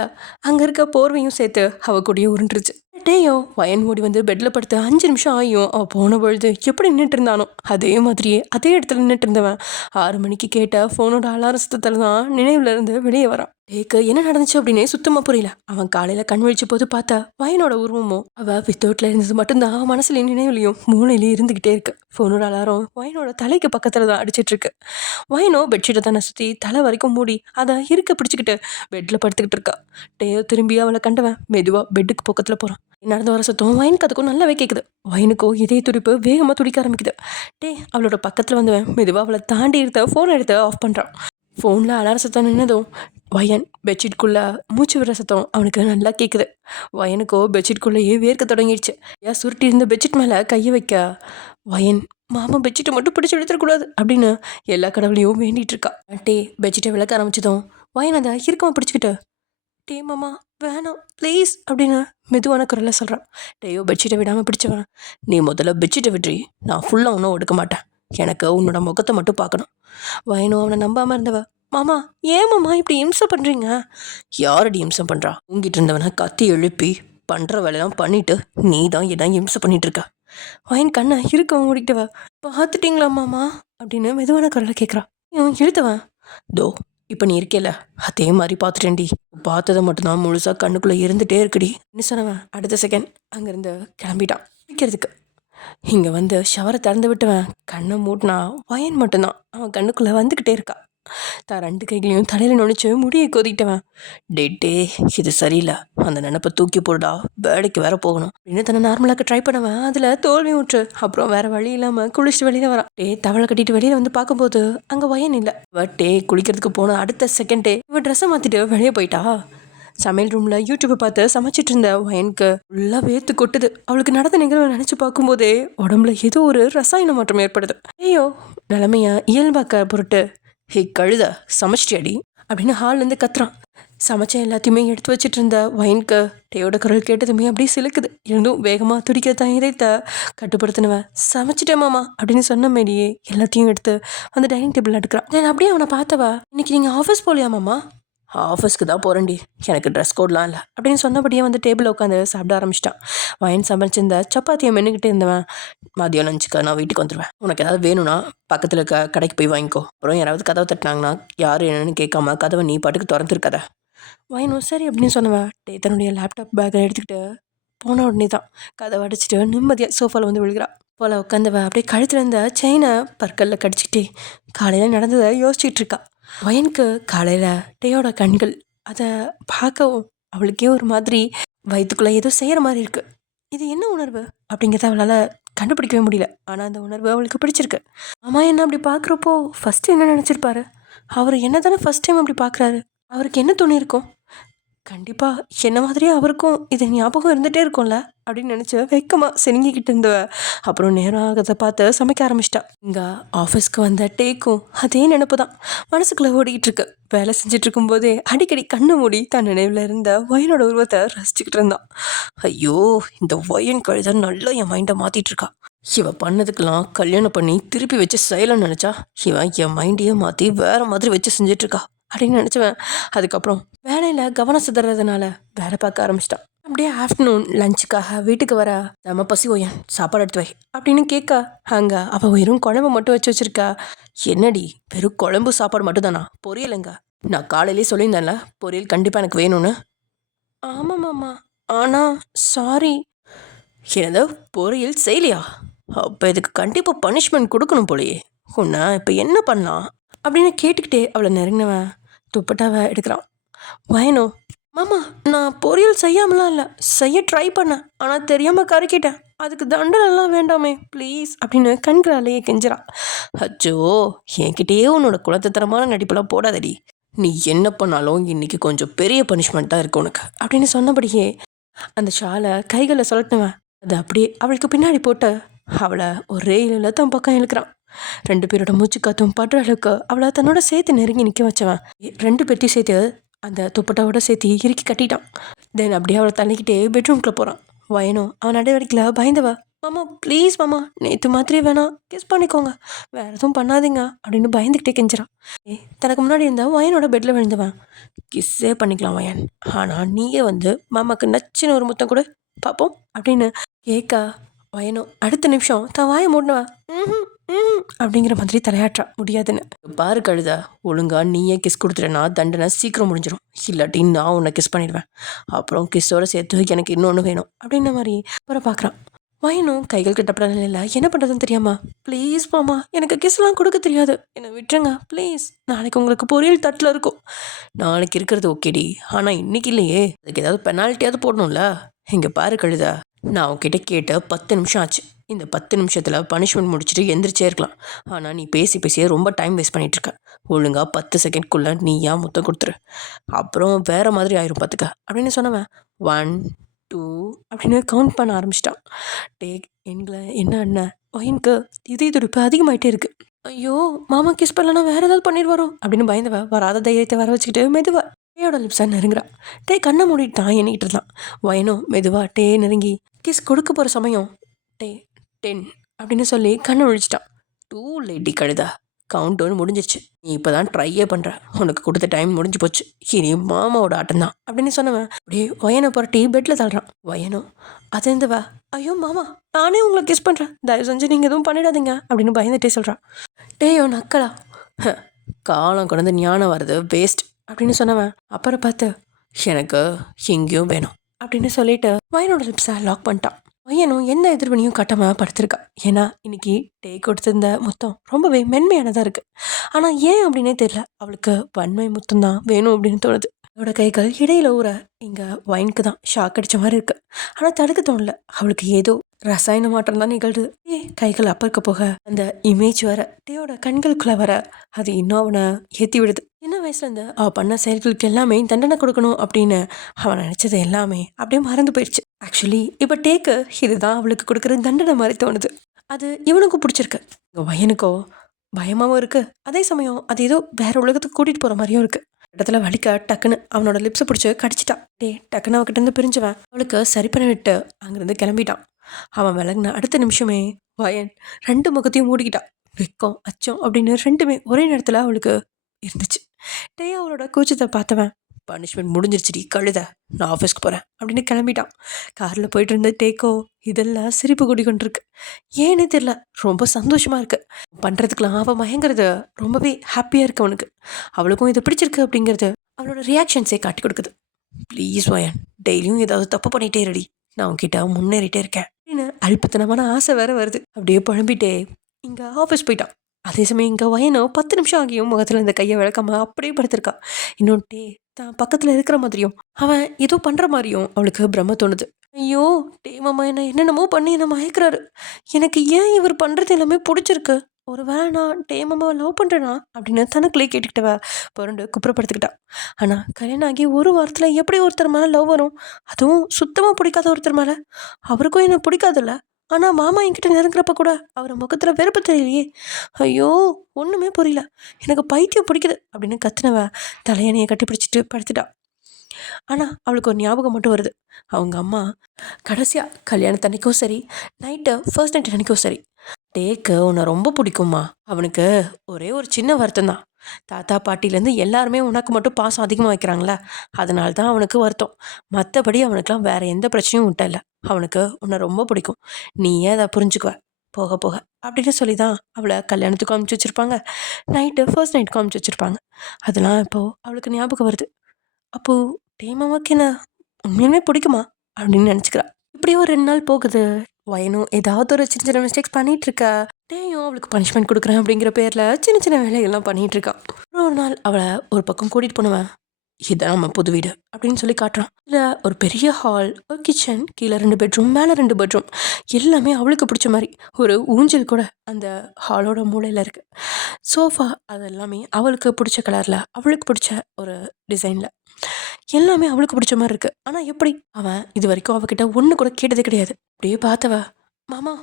அங்கே இருக்க போர்வையும் சேர்த்து அவ கூடயே உருண்டுருச்சு. டேயோ வயன் ஓடி வந்து பெட்டில் படுத்து 5 நிமிஷம் ஆகியும் அவள் போன பொழுது எப்படி நின்றுட்டு இருந்தானோ அதே மாதிரியே அதே இடத்துல நின்றுட்டு இருந்தவன் 6 மணிக்கு கேட்ட ஃபோனோட அலாரம் சத்தத்தில் தான் நினைவுல இருந்து வெளியே வரான். டேக்கு என்ன நடந்துச்சு அப்படின்னே சுத்தமாக புரியல. அவன் காலையில் கண் விழிச்ச போது பார்த்தா வயனோட உருவமும் அவள் வித்தவுட்ல இருந்தது மட்டும்தான் அவன் மனசுலையும் நினைவுலையும் மூளையிலையும் இருந்துக்கிட்டே இருக்கு. ஃபோனோட அலாரம் வயனோட தலைக்கு பக்கத்தில் தான் அடிச்சிட்டு இருக்கு. வயனோ பெட்ஷீட்டை தானே சுற்றி தலை வரைக்கும் மூடி அதை இருக்க பிடிச்சிக்கிட்டு பெட்டில் படுத்துக்கிட்டு இருக்கா. டேயோ திரும்பி அவளை கண்டவன் மெதுவாக பெட்டுக்கு பக்கத்தில் போகிறான். நடந்து வர சத்தம் வயனுக்கு அதுக்கும் நல்லாவே கேட்குது. வயனுக்கோ இதே துடிப்பு வேகமாக துடிக்க ஆரம்பிக்குது. அவளோட பக்கத்தில் வந்தவன் மெதுவாக அவளை தாண்டி ஃபோன் எடுத்து ஆஃப் பண்ணுறான். ஃபோனில் அலார சத்தம் நின்னதும் வயன் பெட்ஷீட்குள்ளே மூச்சு விடுற சத்தம் அவனுக்கு நல்லா கேட்குது. வயனுக்கோ பெட்ஷீட்குள்ளேயே வேர்க்க தொடங்கிடுச்சு. ஏன் சுருட்டி இருந்த பெட்ஷீட் மேலே கையை வைக்க வயன் மாமா பெட்ஷீட்டை மட்டும் பிடிச்சி எடுத்துடக்கூடாது அப்படின்னு எல்லா கடவுளையும் வேண்டிகிட்டு இருக்கா. பெட்ஷீட்டை விளக்க ஆரம்பிச்சதும் வயன் அதை இறுக்கமாக பிடிச்சிக்கிட்டு மாமா வேணாம் ப்ளீஸ் அப்படின்னு மெதுவான குரலை சொல்கிறான். டேயோ பெட்ஷீட்டை விடாமல் பிடிச்சவன் நீ முதல்ல பெட்ஷீட்டை விட்டுறி, நான் ஃபுல்லாக ஒன்றும் எடுக்க மாட்டேன், எனக்கு உன்னோட முகத்தை மட்டும் பார்க்கணும். வயனும் அவனை நம்பாமல் இருந்தவ மாமா ஏன் மாமா இப்படி இம்சை பண்ணுறீங்க? யாரடி இம்சை பண்ணுறா? உங்கிட்டு இருந்தவனை கத்தி எழுப்பி பண்ணுற வேலையெல்லாம் பண்ணிட்டு நீ தான் என்ன இம்சை பண்ணிட்டு இருக்க. வயன் கண்ணை இருக்கவன் ஓடிக்கிட்டவ பார்த்துட்டிங்களா மாமா அப்படின்னு மெதுவான குரலை கேட்குறான். இழுத்தவன் தோ இப்போ நீ இருக்கேல அதே மாதிரி பார்த்துட்டேன்டி, பார்த்ததை மட்டும்தான் முழுசாக கண்ணுக்குள்ளே இருந்துகிட்டே இருக்குடி சொன்னவன் அடுத்த செகண்ட் அங்கேருந்து கிளம்பிட்டான் குளிக்கிறதுக்கு. இங்கே வந்து ஷவரை திறந்து விட்டவன் கண்ணை மூட்டினா வயன் மட்டும்தான் அவன் கண்ணுக்குள்ளே வந்துக்கிட்டே இருக்கா. தான் 2 கைகளையும் தலையில் நுழைச்சு முடியை கொதிக்கிட்டவன் டே இது சரியில்லை, அந்த நினப்பை தூக்கி போடுடா, வேலைக்கு வேற போகணும் அப்படின்னு தன்னை நார்மலாக ட்ரை பண்ணவன் அதில் தோல்வி விட்டுரு. அப்புறம் வேற வழி இல்லாமல் குளிச்சுட்டு வெளியில் வரான். தவளை கட்டிட்டு வெளியில் வந்து பார்க்கும்போது அங்கே வயன் இல்லை. குளிக்கிறதுக்கு போன அடுத்த செகண்டே இவன் ட்ரெஸ்ஸை மாற்றிட்டு வெளியே போயிட்டா. சமையல் ரூமில் யூடியூப்பை பார்த்து சமைச்சிட்டு இருந்த வயனுக்கு ஃபுல்லாக வேர்த்து கொட்டுது. அவளுக்கு நடந்த நிகழ்வை நினச்சி பார்க்கும்போதே உடம்புல ஏதோ ஒரு ரசாயன மாற்றம் ஏற்படுது. நிலைமைய இயல்பாக்க பொருட்டு கழுத சமைச்சிட்டியாடி அப்படின்னு ஹால்லேருந்து கத்துறான். சமைச்ச எல்லாத்தையுமே எடுத்து வச்சிட்டு இருந்த வயனுக்கு டேயோட குரல் கேட்டதுமே அப்படியே சிலுக்குது. இருந்தும் வேகமாக துடிக்க தான் இதைத்த கட்டுப்படுத்தினவன் சமைச்சிட்டேன் மாமா அப்படின்னு சொன்ன மாரியே எல்லாத்தையும் எடுத்து அந்த டைனிங் டேபிள் எடுக்கிறான். நான் அப்படியே அவனை பார்த்தவா இன்னைக்கு நீங்கள் ஆஃபீஸ் போகலையா மாமா? ஆஃபீஸ்க்கு தான் போகிறேன்டி, எனக்கு ட்ரெஸ் கோட்லாம் இல்லை அப்படின்னு சொன்னபடியே வந்து டேபிளில் உட்காந்து சாப்பிட ஆரம்பிச்சிட்டான். வயன் சமைச்சிருந்த சப்பாத்தியை மென்னுக்கிட்டு இருந்தவன் மதியம் லஞ்சுக்கு நான் வீட்டுக்கு வந்துடுவேன், உனக்கு ஏதாவது வேணும்னா பக்கத்தில் இருக்க கடைக்கு போய் வாங்கிக்கோ, அப்புறம் யாராவது கதவை தட்டினாங்கன்னா யார் என்னன்னு கேட்காம கதவை நீ பாட்டுக்கு திறந்துருக்கத. வயனும் சரி அப்படின்னு சொன்னவன் தன்னுடைய லேப்டாப் பேக்கை எடுத்துக்கிட்டு போன உடனே தான் கதவை அடிச்சுட்டு நிம்மதியாக சோஃபாவில் வந்து விழுகிறா. போல் உட்காந்தவ அப்படியே கழுத்தில் இருந்த செயினை பற்களில் கடிச்சிக்கிட்டே காலையில் நடந்ததை யோசிச்சுட்டு இருக்கா. வயனுக்கு காலையில் டேயோட கண்கள் அதை பார்க்கவும் அவளுக்கே ஒரு மாதிரி வயிற்றுக்குள்ளே ஏதோ செய்கிற மாதிரி இருக்குது. இது என்ன உணர்வு அப்படிங்கிறத அவளால் கண்டுபிடிக்கவே முடியல. ஆனால் அந்த உணர்வு அவளுக்கு பிடிச்சிருக்கு. அம்மா என்ன அப்படி பார்க்குறப்போ ஃபஸ்ட்டு என்ன நினச்சிருப்பாரு? அவர் என்ன தானே ஃபஸ்ட் டைம் அப்படி பார்க்குறாரு, அவருக்கு என்ன தோணி இருக்கும்? கண்டிப்பாக என்ன மாதிரியே அவருக்கும் இது ஞாபகம் இருந்துகிட்டே இருக்கும்ல அப்படின்னு நினச்சி வெக்கமாக சினிங்கிக்கிட்டு இருந்தவ அப்புறம் நேரம் ஆகிறத பார்த்து சமைக்க ஆரம்பிச்சிட்டா. இங்கே ஆஃபீஸ்க்கு வந்த டேக்கும் அதே நினப்பு தான் மனசுக்குள்ளே ஓடிக்கிட்டு இருக்கு. வேலை செஞ்சுட்டு இருக்கும்போதே அடிக்கடி கண்ணை மூடி தன் நினைவில் இருந்த வயனோட உருவத்தை ரசிச்சுக்கிட்டு இருந்தான். ஐயோ, இந்த வயன் கழுதை நல்லா என் மைண்டை மாற்றிட்டு இருக்கா. இவ பண்ணதுக்கெல்லாம் கல்யாணம் பண்ணி திருப்பி வச்சு செய்யலன்னு நினச்சா இவன் என் மைண்டையே மாற்றி வேற மாதிரி வச்சு செஞ்சிட்ருக்கா அப்படின்னு நினச்சவன் அதுக்கப்புறம் வேலையில் கவனம் சிதறதுனால வேலை பார்க்க ஆரம்பிச்சிட்டான். அப்படியே ஆஃப்டர்நூன் லஞ்சுக்காக வீட்டுக்கு வர நம்ம பசி ஓயன் சாப்பாடு எடுத்து வை அப்படின்னு கேட்க அங்கே அவள் வெறும் குழம்பு மட்டும் வச்சிருக்கா. என்னடி வெறும் குழம்பு சாப்பாடு மட்டும் தானா, பொரியலுங்க? நான் காலையிலே சொல்லியிருந்தேன்ல பொரியல் கண்டிப்பாக எனக்கு வேணும்னு. ஆமாம் மாமா, ஆனால் சாரி. என்னது பொரியல் செய்யலையா? அப்போ இதுக்கு கண்டிப்பாக பனிஷ்மெண்ட் கொடுக்கணும் போலையே. உன்னை இப்போ என்ன பண்ணலாம் அப்படின்னு கேட்டுக்கிட்டே அவளை நெருங்கினவன் துப்பட்டாவை எடுக்கிறான். வயனோ மாமா, நான் பொரியல் செய்யாமலாம் இல்லை, செய்ய ட்ரை பண்ணேன், ஆனால் தெரியாமல் கருக்கிட்டேன், அதுக்கு தண்டனெல்லாம் வேண்டாமே ப்ளீஸ் அப்படின்னு கண்களாலேயே கெஞ்சிறான். அச்சோ, என்கிட்டயே உன்னோட குலத்தரமான நடிப்பெல்லாம் போடாதடி, நீ என்ன பண்ணாலும் இன்னைக்கு கொஞ்சம் பெரிய பனிஷ்மெண்ட் தான் இருக்கு உனக்கு அப்படின்னு சொன்னபடியே அந்த ஷாலை கைகளில் சொல்லட்டினவன் அதை அப்படியே அவளுக்கு பின்னாடி போட்டு அவளை ஒரே இலையில் தன் பக்கம் இழுக்கிறான். 2 பேரோட மூச்சு காத்தும் படுற அளவுக்கு அவளை தன்னோட சேர்த்து நெருங்கி நிற்க வச்சவன் 2 பேர்த்தையும் சேர்த்து அந்த துப்பட்டாவோட சேர்த்து இறுக்கி கட்டிட்டான். தென் அப்படியே அவளை தள்ளிக்கிட்டே பெட்ரூம்குள்ளே போகிறான். வயனும் அவன் நடவடிக்கையில் பயந்தவ மாமா ப்ளீஸ் மாமா, நேற்று மாத்திரே வேணாம், கிஸ் பண்ணிக்கோங்க, வேறு எதுவும் பண்ணாதீங்க அப்படின்னு பயந்துக்கிட்டே கெஞ்சிறான். தனக்கு முன்னாடி இருந்தால் வயனோட பெட்டில் விழுந்தவன் கிஸ்ஸே பண்ணிக்கலாம் வயன், ஆனால் நீயே வந்து மாமாக்கு நச்சுன்னு ஒரு முத்தம் கூட பார்ப்போம் அப்படின்னு கேட்க வயனும் அடுத்த நிமிஷம் தான் வாயை மூடனவா அப்படிங்கிற மாதிரி தலையாற்றா முடியாதுன்னு. பாரு கழுத, ஒழுங்கா நீயே கிஸ் கொடுத்துட்டேன்னா தண்டனை சீக்கிரம் முடிஞ்சிடும், இல்லாட்டி நான் உன்னை கிஸ் பண்ணிடுவேன், அப்புறம் கிஸ்ஸோட சேர்த்து எனக்கு இன்னொன்று வேணும் அப்படின்ன மாதிரி அப்புறம் பார்க்குறான். வயனும் கைகள் கட்டப்பட நிலையில என்ன பண்ணுறதுன்னு தெரியாமா, ப்ளீஸ் மாமா எனக்கு கிஸ்லாம் கொடுக்க தெரியாது, என்னை விட்டுருங்க ப்ளீஸ், நாளைக்கு உங்களுக்கு பொரியல் தட்டில் இருக்கும். நாளைக்கு இருக்கிறது ஓகேடி, ஆனால் இன்னைக்கு இல்லையே, அதுக்கு ஏதாவது பெனால்ட்டியாவது போடணும்ல. இங்கே பாரு கழுதா, நான் உன்கிட்ட கேட்ட 10 நிமிஷம் ஆச்சு, இந்த 10 நிமிஷத்தில் பனிஷ்மெண்ட் முடிச்சுட்டு எந்திரிச்சே இருக்கலாம், ஆனால் நீ பேசியே ரொம்ப டைம் வேஸ்ட் பண்ணிகிட்ருக்க. ஒழுங்கா 10 செகண்ட்குள்ளே நீ ஏன் முத்தம் கொடுத்துரு, அப்புறம் வேறு மாதிரி ஆயிரும் பார்த்துக்க அப்படின்னு சொன்னவன் 1 2 அப்படின்னு கவுண்ட் பண்ண ஆரம்பிச்சிட்டான். எங்களை என்ன அண்ணன் பையனுக்கு இதய துடிப்பு அதிகமாகிட்டே இருக்கு. ஐயோ மாமா கிஸ் பண்ணலன்னா வேற ஏதாவது பண்ணிடுவாரோ அப்படின்னு பயந்தவ வராத தைரியத்தை வர வச்சுக்கிட்டு மெதுவா டேயோட லிப்ஸாக நெருங்குறா. கண்ணை மூடிட்டு தான் எண்ணிக்கிட்டு இருந்தான். வயனும் மெதுவா டே நெருங்கி கிஸ் கொடுக்க போகிற சமயம் 10 அப்படின்னு சொல்லி கண்ணை ஒழிச்சிட்டான். 2 லேடி கழுதா, கவுண்ட் டவுன் முடிஞ்சிருச்சு, நீ இப்போ தான் ட்ரையே பண்ணுற, உனக்கு கொடுத்த டைம் முடிஞ்சு போச்சு, இனி மாமாவோட ஆட்டம் தான் அப்படின்னு சொன்னவன் அப்படியே வயனை புரட்டி பெட்டில் தள்ளுறான். வயனும் அது இருந்தவ ஐயோ மாமா நானே உங்களை கிஸ் பண்ணுறேன், தயவு செஞ்சு நீங்கள் எதுவும் பண்ணிடாதீங்க அப்படின்னு பயந்துட்டே சொல்கிறான். டேயோ நக்கலா, காலம் கொண்டு ஞானம் வருது வேஸ்ட் அப்படின்னு சொன்னவன் அப்புறம் பார்த்து எனக்கு எங்கேயும் வேணும் அப்படின்னு சொல்லிட்டு வயனோட லிப்ஸை லாக் பண்ணிட்டான். பையனும் எந்த எதிர்வினையும் காட்டாம படுத்திருக்கா. ஏன்னா இன்னைக்கு டே கொடுத்திருந்த முத்தம் ரொம்பவே மென்மையானதாக இருக்கு. ஆனால் ஏன் அப்படின்னே தெரியல, அவளுக்கு வன்மை முத்தம் தான் வேணும் அப்படின்னு தோணுது. அவளோட கைகள் இடையில ஊற இங்கே வைனுக்கு தான் ஷாக் அடித்த மாதிரி இருக்கு. ஆனால் தடுக்க தோணல, அவளுக்கு ஏதோ ரசாயன மாற்றம் தான் நிகழ்து. கைகள் அப்பறக்க போக அந்த இமேஜ் வர டேயோட கண்களுக்குள்ள வர அது இன்னும் அவனை ஏற்றி விடுது. சின்ன வயசுலேருந்து அவள் பண்ண செயல்களுக்கு எல்லாமே தண்டனை கொடுக்கணும் அப்படின்னு அவன் நினச்சது எல்லாமே அப்படியே மறந்து போயிடுச்சு. ஆக்சுவலி இப்போ டேக்கு இதுதான் அவளுக்கு கொடுக்குற தண்டனை மாதிரி தோணுது. அது இவனுக்கும் பிடிச்சிருக்கு. வயனுக்கோ பயமாகவும் இருக்கு, அதே சமயம் அது ஏதோ வேற உலகத்துக்கு கூட்டிகிட்டு போகிற மாதிரியும் இருக்கு. இடத்துல வலிக்க டக்குன்னு அவனோட லிப்ஸை பிடிச்சி கடிச்சிட்டான். டக்குன்னு அவகிட்ட இருந்து பிரிஞ்சுவன் அவளுக்கு சரி பண்ணி விட்டு அங்கேருந்து கிளம்பிட்டான். அவன் விலகின அடுத்த நிமிஷமே வயன் 2 முகத்தையும் மூடிக்கிட்டான். வெக்கம் அச்சம் அப்படின்னு 2மே ஒரே நேரத்தில் அவளுக்கு இருந்துச்சு. அவளோட கூச்சத்தை பார்த்தவன் பனிஷ்மெண்ட் முடிஞ்சிருச்சுடி கழுத, நான் ஆஃபீஸ்க்கு போகிறேன் அப்படின்னு கிளம்பிட்டான். காரில் போயிட்டு இருந்த டேக்கோ இதெல்லாம் சிரிப்பு கூடி கொண்டிருக்கு. ஏன்னே தெரில, ரொம்ப சந்தோஷமாக இருக்கு. பண்ணுறதுக்கெலாம் அவள் மயங்கிறது ரொம்பவே ஹாப்பியாக இருக்கு அவனுக்கு. அவளுக்கும் இது பிடிச்சிருக்கு அப்படிங்கிறது அவளோட ரியாக்ஷன்ஸே காட்டி கொடுக்குது. ப்ளீஸ் வயன், டெய்லியும் ஏதாவது தப்பு பண்ணிகிட்டே இருடி, நான் உன்கிட்ட முன்னேறிட்டே இருக்கேன் அப்படின்னு அல்பத்தனமான ஆசை வேற வருது. அப்படியே புழம்பிட்டே இங்கே ஆஃபீஸ் போயிட்டான். அதே சமயம் இங்கே வயனோ 10 நிமிஷம் ஆகியும் முகத்தில் இந்த கையை விளக்காம அப்படியே படுத்திருக்கா. இன்னொன்று தான் பக்கத்தில் இருக்கிற மாதிரியும் அவன் ஏதோ பண்ணுற மாதிரியும் அவளுக்கு பிரம்ம தோணுது. ஐயோ மாமா என்ன என்னென்னமோ பண்ணி என்ன மயக்கிறாரு, எனக்கு ஏன் இவர் பண்ணுறது எல்லாமே பிடிச்சிருக்கு, ஒரு வேளை நான் மாமாவை லவ் பண்ணுறேனா அப்படின்னு தனக்குள்ளே கேட்டுக்கிட்டவ புரண்டு குப்புறப்படுத்திக்கிட்டா. ஆனால் கல்யாணம் ஆகி ஒரு வாரத்தில் எப்படி ஒருத்தர் மேலே லவ் வரும், அதுவும் சுத்தமாக பிடிக்காத ஒருத்தர் மேலே. அவருக்கும் என்ன பிடிக்காதுல்ல, ஆனால் மாமா என்கிட்ட நெருங்குறப்ப கூட அவர் முகத்தில் வெறுப்பு தெரியலையே. ஐயோ ஒன்றுமே புரியல, எனக்கு பைத்தியம் பிடிக்குது அப்படின்னு கத்துனவ தலையணையை கட்டி பிடிச்சிட்டு படுத்துட்டா. ஆனால் அவளுக்கு ஒரு ஞாபகம் மட்டும் வருது. அவங்க அம்மா கடைசியாக கல்யாணத்தன்னைக்கும் சரி, நைட்டு ஃபர்ஸ்ட் நைட் அன்னைக்கும் சரி, டேக்கு உன்னை ரொம்ப பிடிக்குமா, அவனுக்கு ஒரே ஒரு சின்ன வருத்தம் தான், தாத்தா பாட்டிலேருந்து எல்லாருமே உனக்கு மட்டும் பாசம் அதிகமாக வைக்கிறாங்களே, அதனால தான் அவனுக்கு வருத்தம். மற்றபடி அவனுக்குலாம் வேறு எந்த பிரச்சனையும் விட்ட இல்லை, அவனுக்கு உன்னை ரொம்ப பிடிக்கும், நீ ஏன் அதை புரிஞ்சுக்குவ போக போக அப்படின்னு சொல்லி தான் அவளை கல்யாணத்துக்கு அனுப்பிச்சி வச்சுருப்பாங்க, நைட்டு ஃபர்ஸ்ட் நைட்டுக்கு அனுப்பிச்சி வச்சுருப்பாங்க. அதெல்லாம் இப்போது அவளுக்கு ஞாபகம் வருது. அப்போது மாமாவுக்கு என்ன உண்மையுமே பிடிக்குமா அப்படின்னு நினச்சிக்கிறா. இப்படியே ஒரு 2 நாள் போகுது. வயனும் ஏதாவது ஒரு சின்ன சின்ன மிஸ்டேக்ஸ் பண்ணிகிட்டு இருக்கா. டேயும் அவளுக்கு பனிஷ்மெண்ட் கொடுக்குறேன் அப்படிங்கிற பேரில் சின்ன சின்ன வேலைகள்லாம் பண்ணிகிட்டு இருக்கா. ஒரு நாள் அவளை ஒரு பக்கம் கூட்டிகிட்டு போனவன் இதுதான் நம்ம புது வீடு அப்படின்னு சொல்லி காட்டுறான். இல்லை ஒரு பெரிய ஹால், ஒரு கிச்சன், கீழே 2 பெட்ரூம், மேலே 2 பெட்ரூம், எல்லாமே அவளுக்கு பிடிச்ச மாதிரி. ஒரு ஊஞ்சல் கூட அந்த ஹாலோட மூலையில் இருக்குது. சோஃபா அதெல்லாமே அவளுக்கு பிடிச்ச கலரில், அவளுக்கு பிடிச்ச ஒரு டிசைனில், எல்லாமே அவளுக்கு பிடிச்ச மாதிரி இருக்குது. ஆனால் எப்படி அவன் இது வரைக்கும் அவகிட்ட ஒன்று கூட கேட்டதே கிடையாது. அப்படியே பார்த்தவ மாமா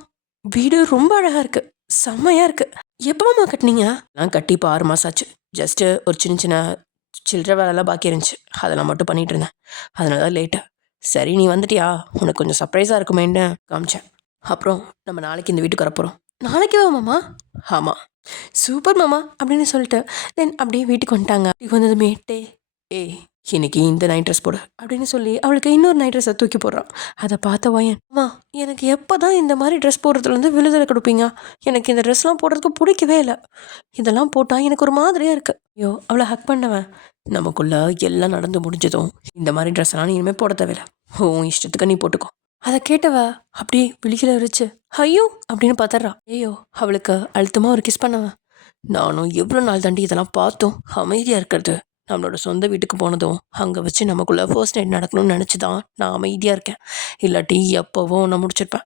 வீடு ரொம்ப அழகாக இருக்குது, செம்மையாக இருக்குது, எப்போமா கட்டினீங்க? நான் கட்டி இப்போ 6 மாதம் ஆச்சு. ஜஸ்ட்டு ஒரு சின்ன சின்ன சில்லற வேலைலாம் பாக்கி இருந்துச்சு, அதெல்லாம் மட்டும் பண்ணிகிட்டு இருந்தேன், அதனால தான் லேட்டு. சரி நீ வந்துட்டியா, உனக்கு கொஞ்சம் சர்ப்ரைஸாக இருக்குமேன்னு காமிச்சேன். அப்புறம் நம்ம நாளைக்கு இந்த வீட்டுக்கு வரப்போகிறோம். நாளைக்கு வா மாமா? ஆமாம். சூப்பர் மாமா அப்படின்னு சொல்லிட்டு தென் அப்படியே வீட்டுக்கு வந்துட்டாங்க. வீட்டுக்கு வந்ததுமே ஏய் இன்னைக்கு இந்த நைட் ட்ரெஸ் போடு அப்படின்னு சொல்லி அவளுக்கு இன்னொரு நைட் ட்ரெஸ்ஸை தூக்கி போடுறான். அதை பார்த்த வயன், அம்மா எனக்கு எப்போ தான் இந்த மாதிரி ட்ரெஸ் போடுறதுலேருந்து விழுதலை கொடுப்பீங்க? எனக்கு இந்த ட்ரெஸ்லாம் போடுறதுக்கு பிடிக்கவே இல்லை. இதெல்லாம் போட்டால் எனக்கு ஒரு மாதிரியாக இருக்கு. ஐயோ அவளை ஹக் பண்ணவன், நமக்குள்ள எல்லாம் நடந்து முடிஞ்சதும் இந்த மாதிரி ட்ரெஸ்லாம் நீ இனிமேல் போட தேவையில்ல, உன் இஷ்டத்துக்கு நீ போட்டுக்கோ. அதை கேட்டவ அப்படியே விழிக்கல இருச்சு. ஐயோ அப்படின்னு பார்த்துட்றா. ஐயோ அவளுக்கு அழுத்தமாக ஒரு கிஸ் பண்ணவன், நானும் எவ்வளோ நாள் தாண்டி இதெல்லாம் பார்த்தோம் அமைதியாக இருக்கிறது. நம்மளோட சொந்த வீட்டுக்கு போனதும் அங்கே வச்சு நமக்குள்ள ஃபர்ஸ்ட் நைட் நடக்கணும்னு நினச்சி தான் நான் அமைதியாக இருக்கேன். இல்லாட்டி எப்போவோ நான் முடிச்சிருப்பேன்.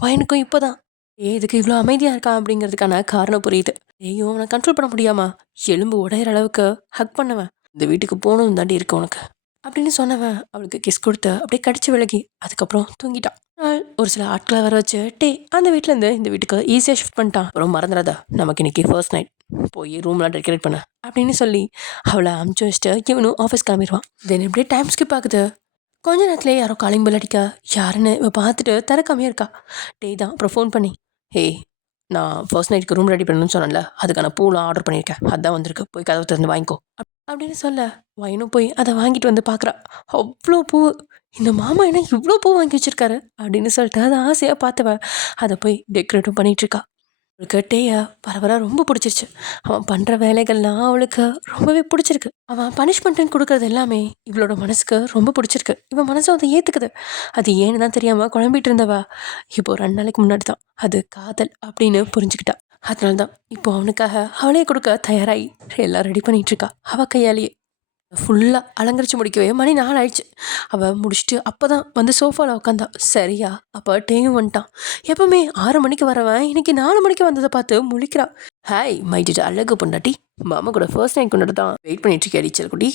பையனுக்கும் இப்போ தான் இதுக்கு இவ்வளோ அமைதியாக இருக்கான் அப்படிங்கிறதுக்கான காரணம் புரியுது. ஐயோ அவனை கண்ட்ரோல் பண்ண முடியாமா எலும்பு உடையிற அளவுக்கு ஹக் பண்ணவன், இந்த வீட்டுக்கு போகணும் தாண்டி இருக்கு உனக்கு அப்படின்னு சொன்னவன் அவளுக்கு கிஸ் கொடுத்து அப்படியே கடிச்சு விலகி அதுக்கப்புறம் தூங்கிட்டான். ஒரு சில ஆட்களை வர வச்சு அந்த வீட்டிலேருந்து இந்த வீட்டுக்கு ஈஸியாக ஷிஃப்ட் பண்ணிட்டான். அப்புறம் மறந்துடாதா நமக்கு இன்னைக்கு ஃபர்ஸ்ட் நைட், போய் ரூம்லாம் டெக்கரேட் பண்ண அப்படின்னு சொல்லி அவளை அமுச்சு வச்சுட்டு இவனும் ஆஃபீஸ் கிளம்பிடுவான். தென் இப்படியே டைம் ஸ்கிப் ஆகுது. கொஞ்ச நேரத்துலேயே யாரோ காலிங் பெல் அடிக்க யாருன்னு இவ பார்த்துட்டு திறக்காமையே இருக்கா. தான் அப்புறம் ஃபோன் பண்ணி, நான் ஃபர்ஸ்ட் நைட்டுக்கு ரூம் ரெடி பண்ணணும்னு சொன்னேன்ல, அதுக்கான பூலாம் ஆர்டர் பண்ணியிருக்கேன், அதான் வந்திருக்கு, போய் கதவை திறந்து வாங்கிக்கோ அப்படின்னு சொல்ல வயனும் போய் அதை வாங்கிட்டு வந்து பார்க்குறா. அவ்வளோ பூ, இந்த மாமா என்ன இவ்வளோ பூ வாங்கி வச்சிருக்காரு அப்படின்னு சொல்லிட்டு அதை ஆசையாக பார்த்தவ அதை போய் டெக்கரேட்டும் பண்ணிகிட்ருக்கா. அவளுக்கு வர வர ரொம்ப பிடிச்சிருச்சு. அவன் பண்ணுற வேலைகள்லாம் அவளுக்கு ரொம்பவே பிடிச்சிருக்கு. அவன் பனிஷ்மெண்ட்டுன்னு கொடுக்குறது எல்லாமே இவளோட மனசுக்கு ரொம்ப பிடிச்சிருக்கு. இவன் மனசும் அதை ஏற்றுக்குது. அது ஏன்னு தான் தெரியாமல் குழம்பிட்டு இருந்தவா இப்போ 2 நாளைக்கு முன்னாடி தான் அது காதல் அப்படின்னு புரிஞ்சுக்கிட்டா. அதனால தான் இப்போ அவனுக்காக அவளே கொடுக்க தயாராகி எல்லாம் ரெடி பண்ணிகிட்ருக்கா. அவள் கையாலேயே ஃபுல்லாக அலங்கரித்து முடிக்கவே மணி 4 ஆயிடுச்சு. அவள் முடிச்சுட்டு அப்போ தான் வந்து சோஃபாவில் உட்காந்தா. சரியா அப்போ டேயும் வந்துட்டான். எப்போவுமே 6 மணிக்கு வரவன் இன்னைக்கு 4 மணிக்கு வந்ததை பார்த்து முழிக்கிறான். ஹாய் மைட்டிட்டு அழகு பொண்டாட்டி, மாமா கூட ஃபர்ஸ்ட் நைட் கொண்டாட தான் வெயிட் பண்ணிட்டு அடிச்சல் குட்டி,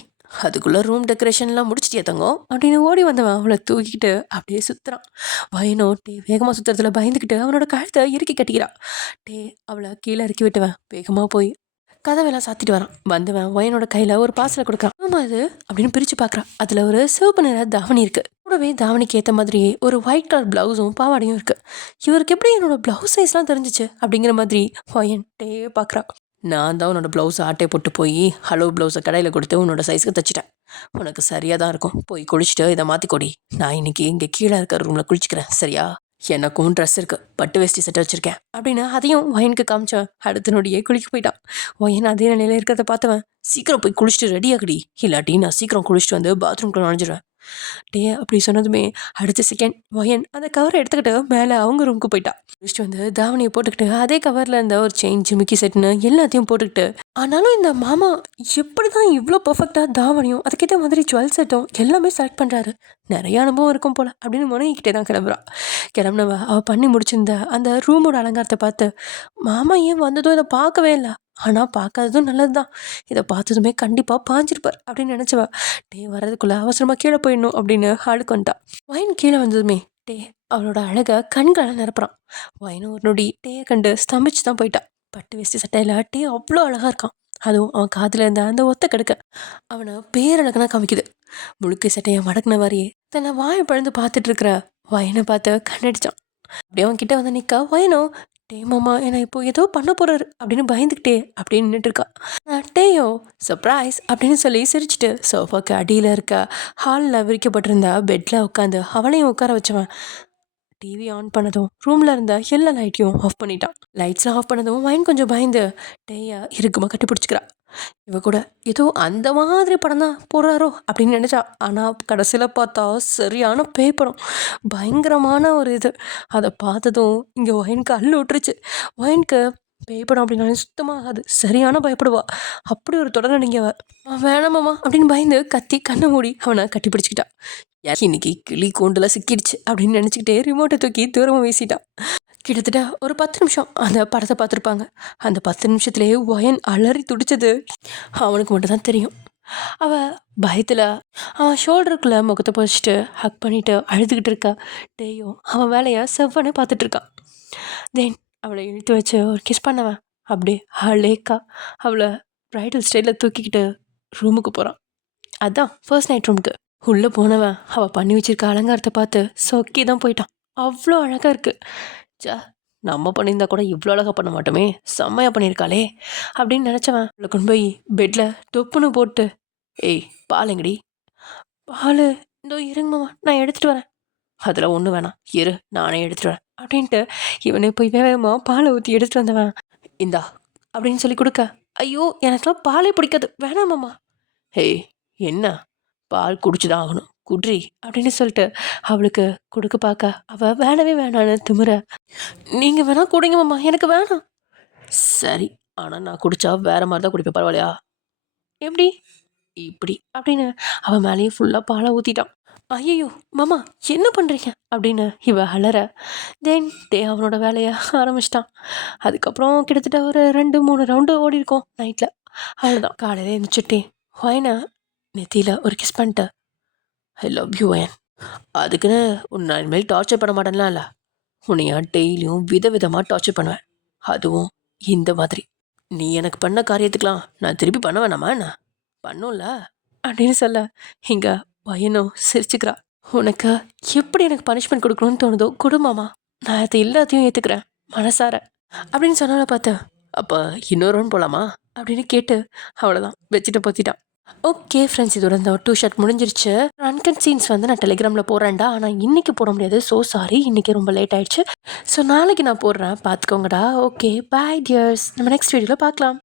அதுக்குள்ளே ரூம் டெக்கரேஷன்லாம் முடிச்சிட்டியா தங்கம் அப்படின்னு ஓடி வந்தவன் அவளை தூக்கிட்டு அப்படியே சுற்றுறான். வயனோ வேகமாக சுற்றுறதுல பயந்துக்கிட்டு அவனோட கழுத்தை இறுக்கி கட்டிக்கிறான். அவளை கீழே இறக்கி விட்டுவன் வேகமாக போய் கதவெல்லாம் சாத்திட்டு வரான். வந்தவன் வயனோட கையில் ஒரு பார்சலை கொடுக்குறான். ஆமா அது அப்படின்னு பிரித்து பார்க்குறான். அதில் ஒரு சிவப்பு நிற தாவணி இருக்குது. கூடவே தாவணிக்கு ஏற்ற மாதிரியே ஒரு ஒயிட் கலர் ப்ளவுஸும் பாவாடையும் இருக்குது. இவருக்கு எப்படி என்னோட ப்ளவுஸ் சைஸ்லாம் தெரிஞ்சிச்சு அப்படிங்கிற மாதிரி வயன் பார்க்குறான். நான் தான் உன்னோட ப்ளவுஸ் ஆட்டை போட்டு போய் ஹலோ ப்ளவுஸை கடையில் கொடுத்து உன்னோட சைஸ்க்கு தைச்சிட்டேன். உனக்கு சரியாக தான் இருக்கும், போய் குளிச்சுட்டு இதை மாற்றிக்கொடி. நான் இன்னைக்கு இங்கே கீழே இருக்கிற ரூமில் குளிச்சுக்கிறேன் சரியா? எனக்கும் ட்ரெஸ் இருக்குது, பட்டு வேஷ்டி செட் வச்சுருக்கேன் அப்படின்னு அதையும் வயனுக்கு காமிச்சவன் அடுத்த நொடியே குளிக்க போயிட்டான். வயன் அதே நிலையில் இருக்கிறத பார்த்தவன், சீக்கிரம் போய் குளிச்சுட்டு ரெடி ஆகுடி, இல்லாட்டி நான் சீக்கிரம் குளிச்சுட்டு வந்து பாத்ரூம்குள்ள நுழைஞ்சிடுவேன். அப்படி சொன்னதுமே அடுத்த செகண்ட் வயன் அந்த கவரை எடுத்துக்கிட்டு மேலே அவங்க ரூமுக்கு போயிட்டான். குளிச்சுட்டு வந்து தாவணியை போட்டுக்கிட்டு அதே கவரில் இருந்த ஒரு செயின் ஜிமிக்கி செட்னு எல்லாத்தையும் போட்டுக்கிட்டு, ஆனாலும் இந்த மாமா எப்படி தான் இவ்வளோ பர்ஃபெக்டாக தாவணியும் அதுக்கேற்ற மாதிரி ஜுவல் செட்டும் எல்லாமே செலக்ட் பண்ணுறாரு, நிறைய அனுபவம் இருக்கும் போல் அப்படின்னு முனைகிட்டே தான் கிளம்புனவ அவள் பண்ணி முடிச்சிருந்த அந்த ரூமோட அலங்காரத்தை பார்த்து, மாமா ஏன் வந்ததும் இதை பார்க்கவே இல்லை, ஆனால் பார்க்காததும் நல்லது தான், இதை பார்த்ததுமே கண்டிப்பாக பாஞ்சிருப்பார் அப்படின்னு நினச்சவா வர்றதுக்குள்ளே அவசரமாக கீழே போயிடணும் அப்படின்னு ஆளுக்கு வந்துட்டா. வயன் கீழே வந்ததுமே அவளோட அழகை கண்களை நிரப்புறான். வயனும் ஒரு நொடி கண்டு ஸ்தம்பிச்சு தான் போயிட்டான். பட்டு வேஷ்டி சட்டையில் அவ்வளோ அழகாக இருக்கான். அதுவும் அவன் காதில் இருந்த அந்த ஒத்த கெடுக்க அவனை பேரழகனா காமிக்குது. முழுக்க சட்டையை மடக்கின மாதிரியே தன்னை வாயை பழந்து பார்த்துட்டு இருக்கிற வயனை பார்த்து கண்ணடிச்சான். அப்படியே அவன் கிட்ட வந்து நிற்கா. வயனோ மாமா என்னை இப்போ ஏதோ பண்ண போறாரு அப்படின்னு பயந்துக்கிட்டே அப்படியே நின்றுட்டு இருக்கா. டேயோ சர்ப்ரைஸ் அப்படின்னு சொல்லி சிரிச்சுட்டு சோஃபாக்கு அடியில் இருக்க ஹாலில் விரிக்கப்பட்டிருந்த பெட்டில் உட்காந்து அவளையும் உட்கார வச்சவன் டிவி ஆன் பண்ணதும் ரூமில் இருந்த எல்லா லைட்டையும் ஆஃப் பண்ணிட்டான். லைட்ஸ்லாம் ஆஃப் பண்ணதும் வைன் கொஞ்சம் பயந்து இருக்குமா கட்டி பிடிச்சிக்கிறா. இவ கூட ஏதோ அந்த மாதிரி படம் தான் போடுறாரோ அப்படின்னு நினச்சா. ஆனால் கடைசியில் பார்த்தா சரியான பேய் படம், பயங்கரமான ஒரு இது. அதை பார்த்ததும் இங்கே ஒயினுக்கு அள்ளு விட்டுருச்சு. ஒயினுக்கு பேய் படம் அப்படின்னாலே சுத்தமாக அது சரியான பயப்படுவா. அப்படி ஒரு தொடர் நடிங்கவ. வேணாமாம்மா அப்படின்னு பயந்து கத்தி கண்ணை மூடி அவனை கட்டி பிடிச்சிக்கிட்டா. இன்னைக்கு கிளி கூண்டில் சிக்கிடுச்சு அப்படின்னு நினச்சிக்கிட்டே ரிமோட்டை தூக்கி தூரமாக வீசிட்டான். கிட்டத்தட்ட ஒரு 10 நிமிஷம் அந்த படத்தை பார்த்துருப்பாங்க. அந்த 10 நிமிஷத்துலேயே ஒயன் அலறி துடிச்சது அவனுக்கு மட்டும் தான் தெரியும். அவள் பயத்தில் அவன் ஷோல்டருக்குள்ளே முகத்தை பொழிச்சிட்டு ஹக் பண்ணிவிட்டு அழுதுகிட்டு இருக்கா. அவன் வேலையை செவ்வனே பார்த்துட்ருக்கான். தென் அவளை இழுத்து வச்சு ஒரு கிஸ் பண்ணவன் அப்படியே லேக்கா அவளை ப்ரைடல் ஸ்டைலில் தூக்கிக்கிட்டு ரூமுக்கு போகிறான். அதுதான் ஃபர்ஸ்ட் நைட் ரூமுக்கு உள்ளே போனவன் அவள் பண்ணி வச்சிருக்க அலங்காரத்தை பார்த்து சொக்கி தான் போயிட்டான். அவ்வளோ அழகாக இருக்குது. நம்ம பண்ணியிருந்தா கூட இவ்வளோ அழகாக பண்ண மாட்டோமே, செம்மையாக பண்ணியிருக்காளே அப்படின்னு நினச்சவன் அவளை கொண்டு போய் பெட்டில் தொப்புன்னு போட்டு பால் எங்கடி பால் இதோ இருங்க மாமா, நான் எடுத்துட்டு வரேன். அதில் ஒன்றும் வேணாம், இரு நானே எடுத்துட்டு வரேன் அப்படின்ட்டு இவனே போய் வேகமாக பாலை ஊற்றி எடுத்துட்டு வந்தவன், இந்தா அப்படின்னு சொல்லி கொடுக்க, ஐயோ எனக்குலாம் பாலே பிடிக்காது, வேணாம் மாமா. ஹேய், என்ன, பால் குடிச்சுதான் ஆகணும், குட்ரி அப்படின்னு சொல்லிட்டு அவளுக்கு கொடுக்க பார்க்க அவள் வேணவே வேணான்னு திமிர, நீங்கள் வேணா குடிங்க மாமா, எனக்கு வேணாம். சரி, ஆனால் நான் குடிச்சா வேற மாதிரி தான் குடிப்பேன், பரவாயில்லையா? எப்படி? இப்படி அப்படின்னு அவன் மேலேயே ஃபுல்லாக பாலை ஊற்றிட்டான். ஐயோ மாமா என்ன பண்ணுறீங்க அப்படின்னு இவ அலற. தென் அவனோட வேலையை ஆரம்பிச்சிட்டான். அதுக்கப்புறம் கிட்டத்தட்ட ஒரு 2-3 ரவுண்டு ஓடி இருக்கோம் நைட்டில். அவ்வளோதான், காலையில் எழுந்திரிச்சிட்டே ஒயனை நெத்தியில் ஒரு கிஸ் பண்ணிட்டு, ஐ லவ் யூ ஒயன், அதுக்குன்னு உன்னை இனிமேல் டார்ச்சர் பண்ண மாட்டேன்லாம் இல்லை, உன்னையா டெய்லியும் விதவிதமாக டார்ச்சர் பண்ணுவேன், அதுவும் இந்த மாதிரி. நீ எனக்கு பண்ண காரியத்துக்கெலாம் நான் திருப்பி பண்ண வேணாமா என்ன? பண்ணும்ல அப்படின்னு சொல்ல, இங்க பையனும் சிரிச்சுக்கிறா. உனக்கு எப்படி எனக்கு பனிஷ்மெண்ட் கொடுக்கணும்னு தோணுதோ கொடு மாமா, நான் அதை எல்லாத்தையும் ஏற்றுக்கிறேன் மனசார அப்படின்னு சொன்னால பார்த்து, அப்போ இன்னொரு ரவுண்ட் போகலாமா அப்படின்னு கேட்டு அவ்வளோதான் வச்சுட்டு பொத்திட்டான். ஓகே ஃப்ரெண்ட்ஸ், இதோட இந்த 2 ஷாட் முடிஞ்சிருச்சு. அன்கட் சீன்ஸ் வந்து நான் டெலிகிராமில் போடுறேன்டா, ஆனால் இன்னைக்கு போட முடியாது, ஸோ சாரி, இன்னைக்கு ரொம்ப லேட் ஆயிடுச்சு. ஸோ நாளைக்கு நான் போடுறேன், பார்த்துக்கோங்கடா. ஓகே பாய் டியர்ஸ், நம்ம நெக்ஸ்ட் வீடியோவில் பார்க்கலாம்.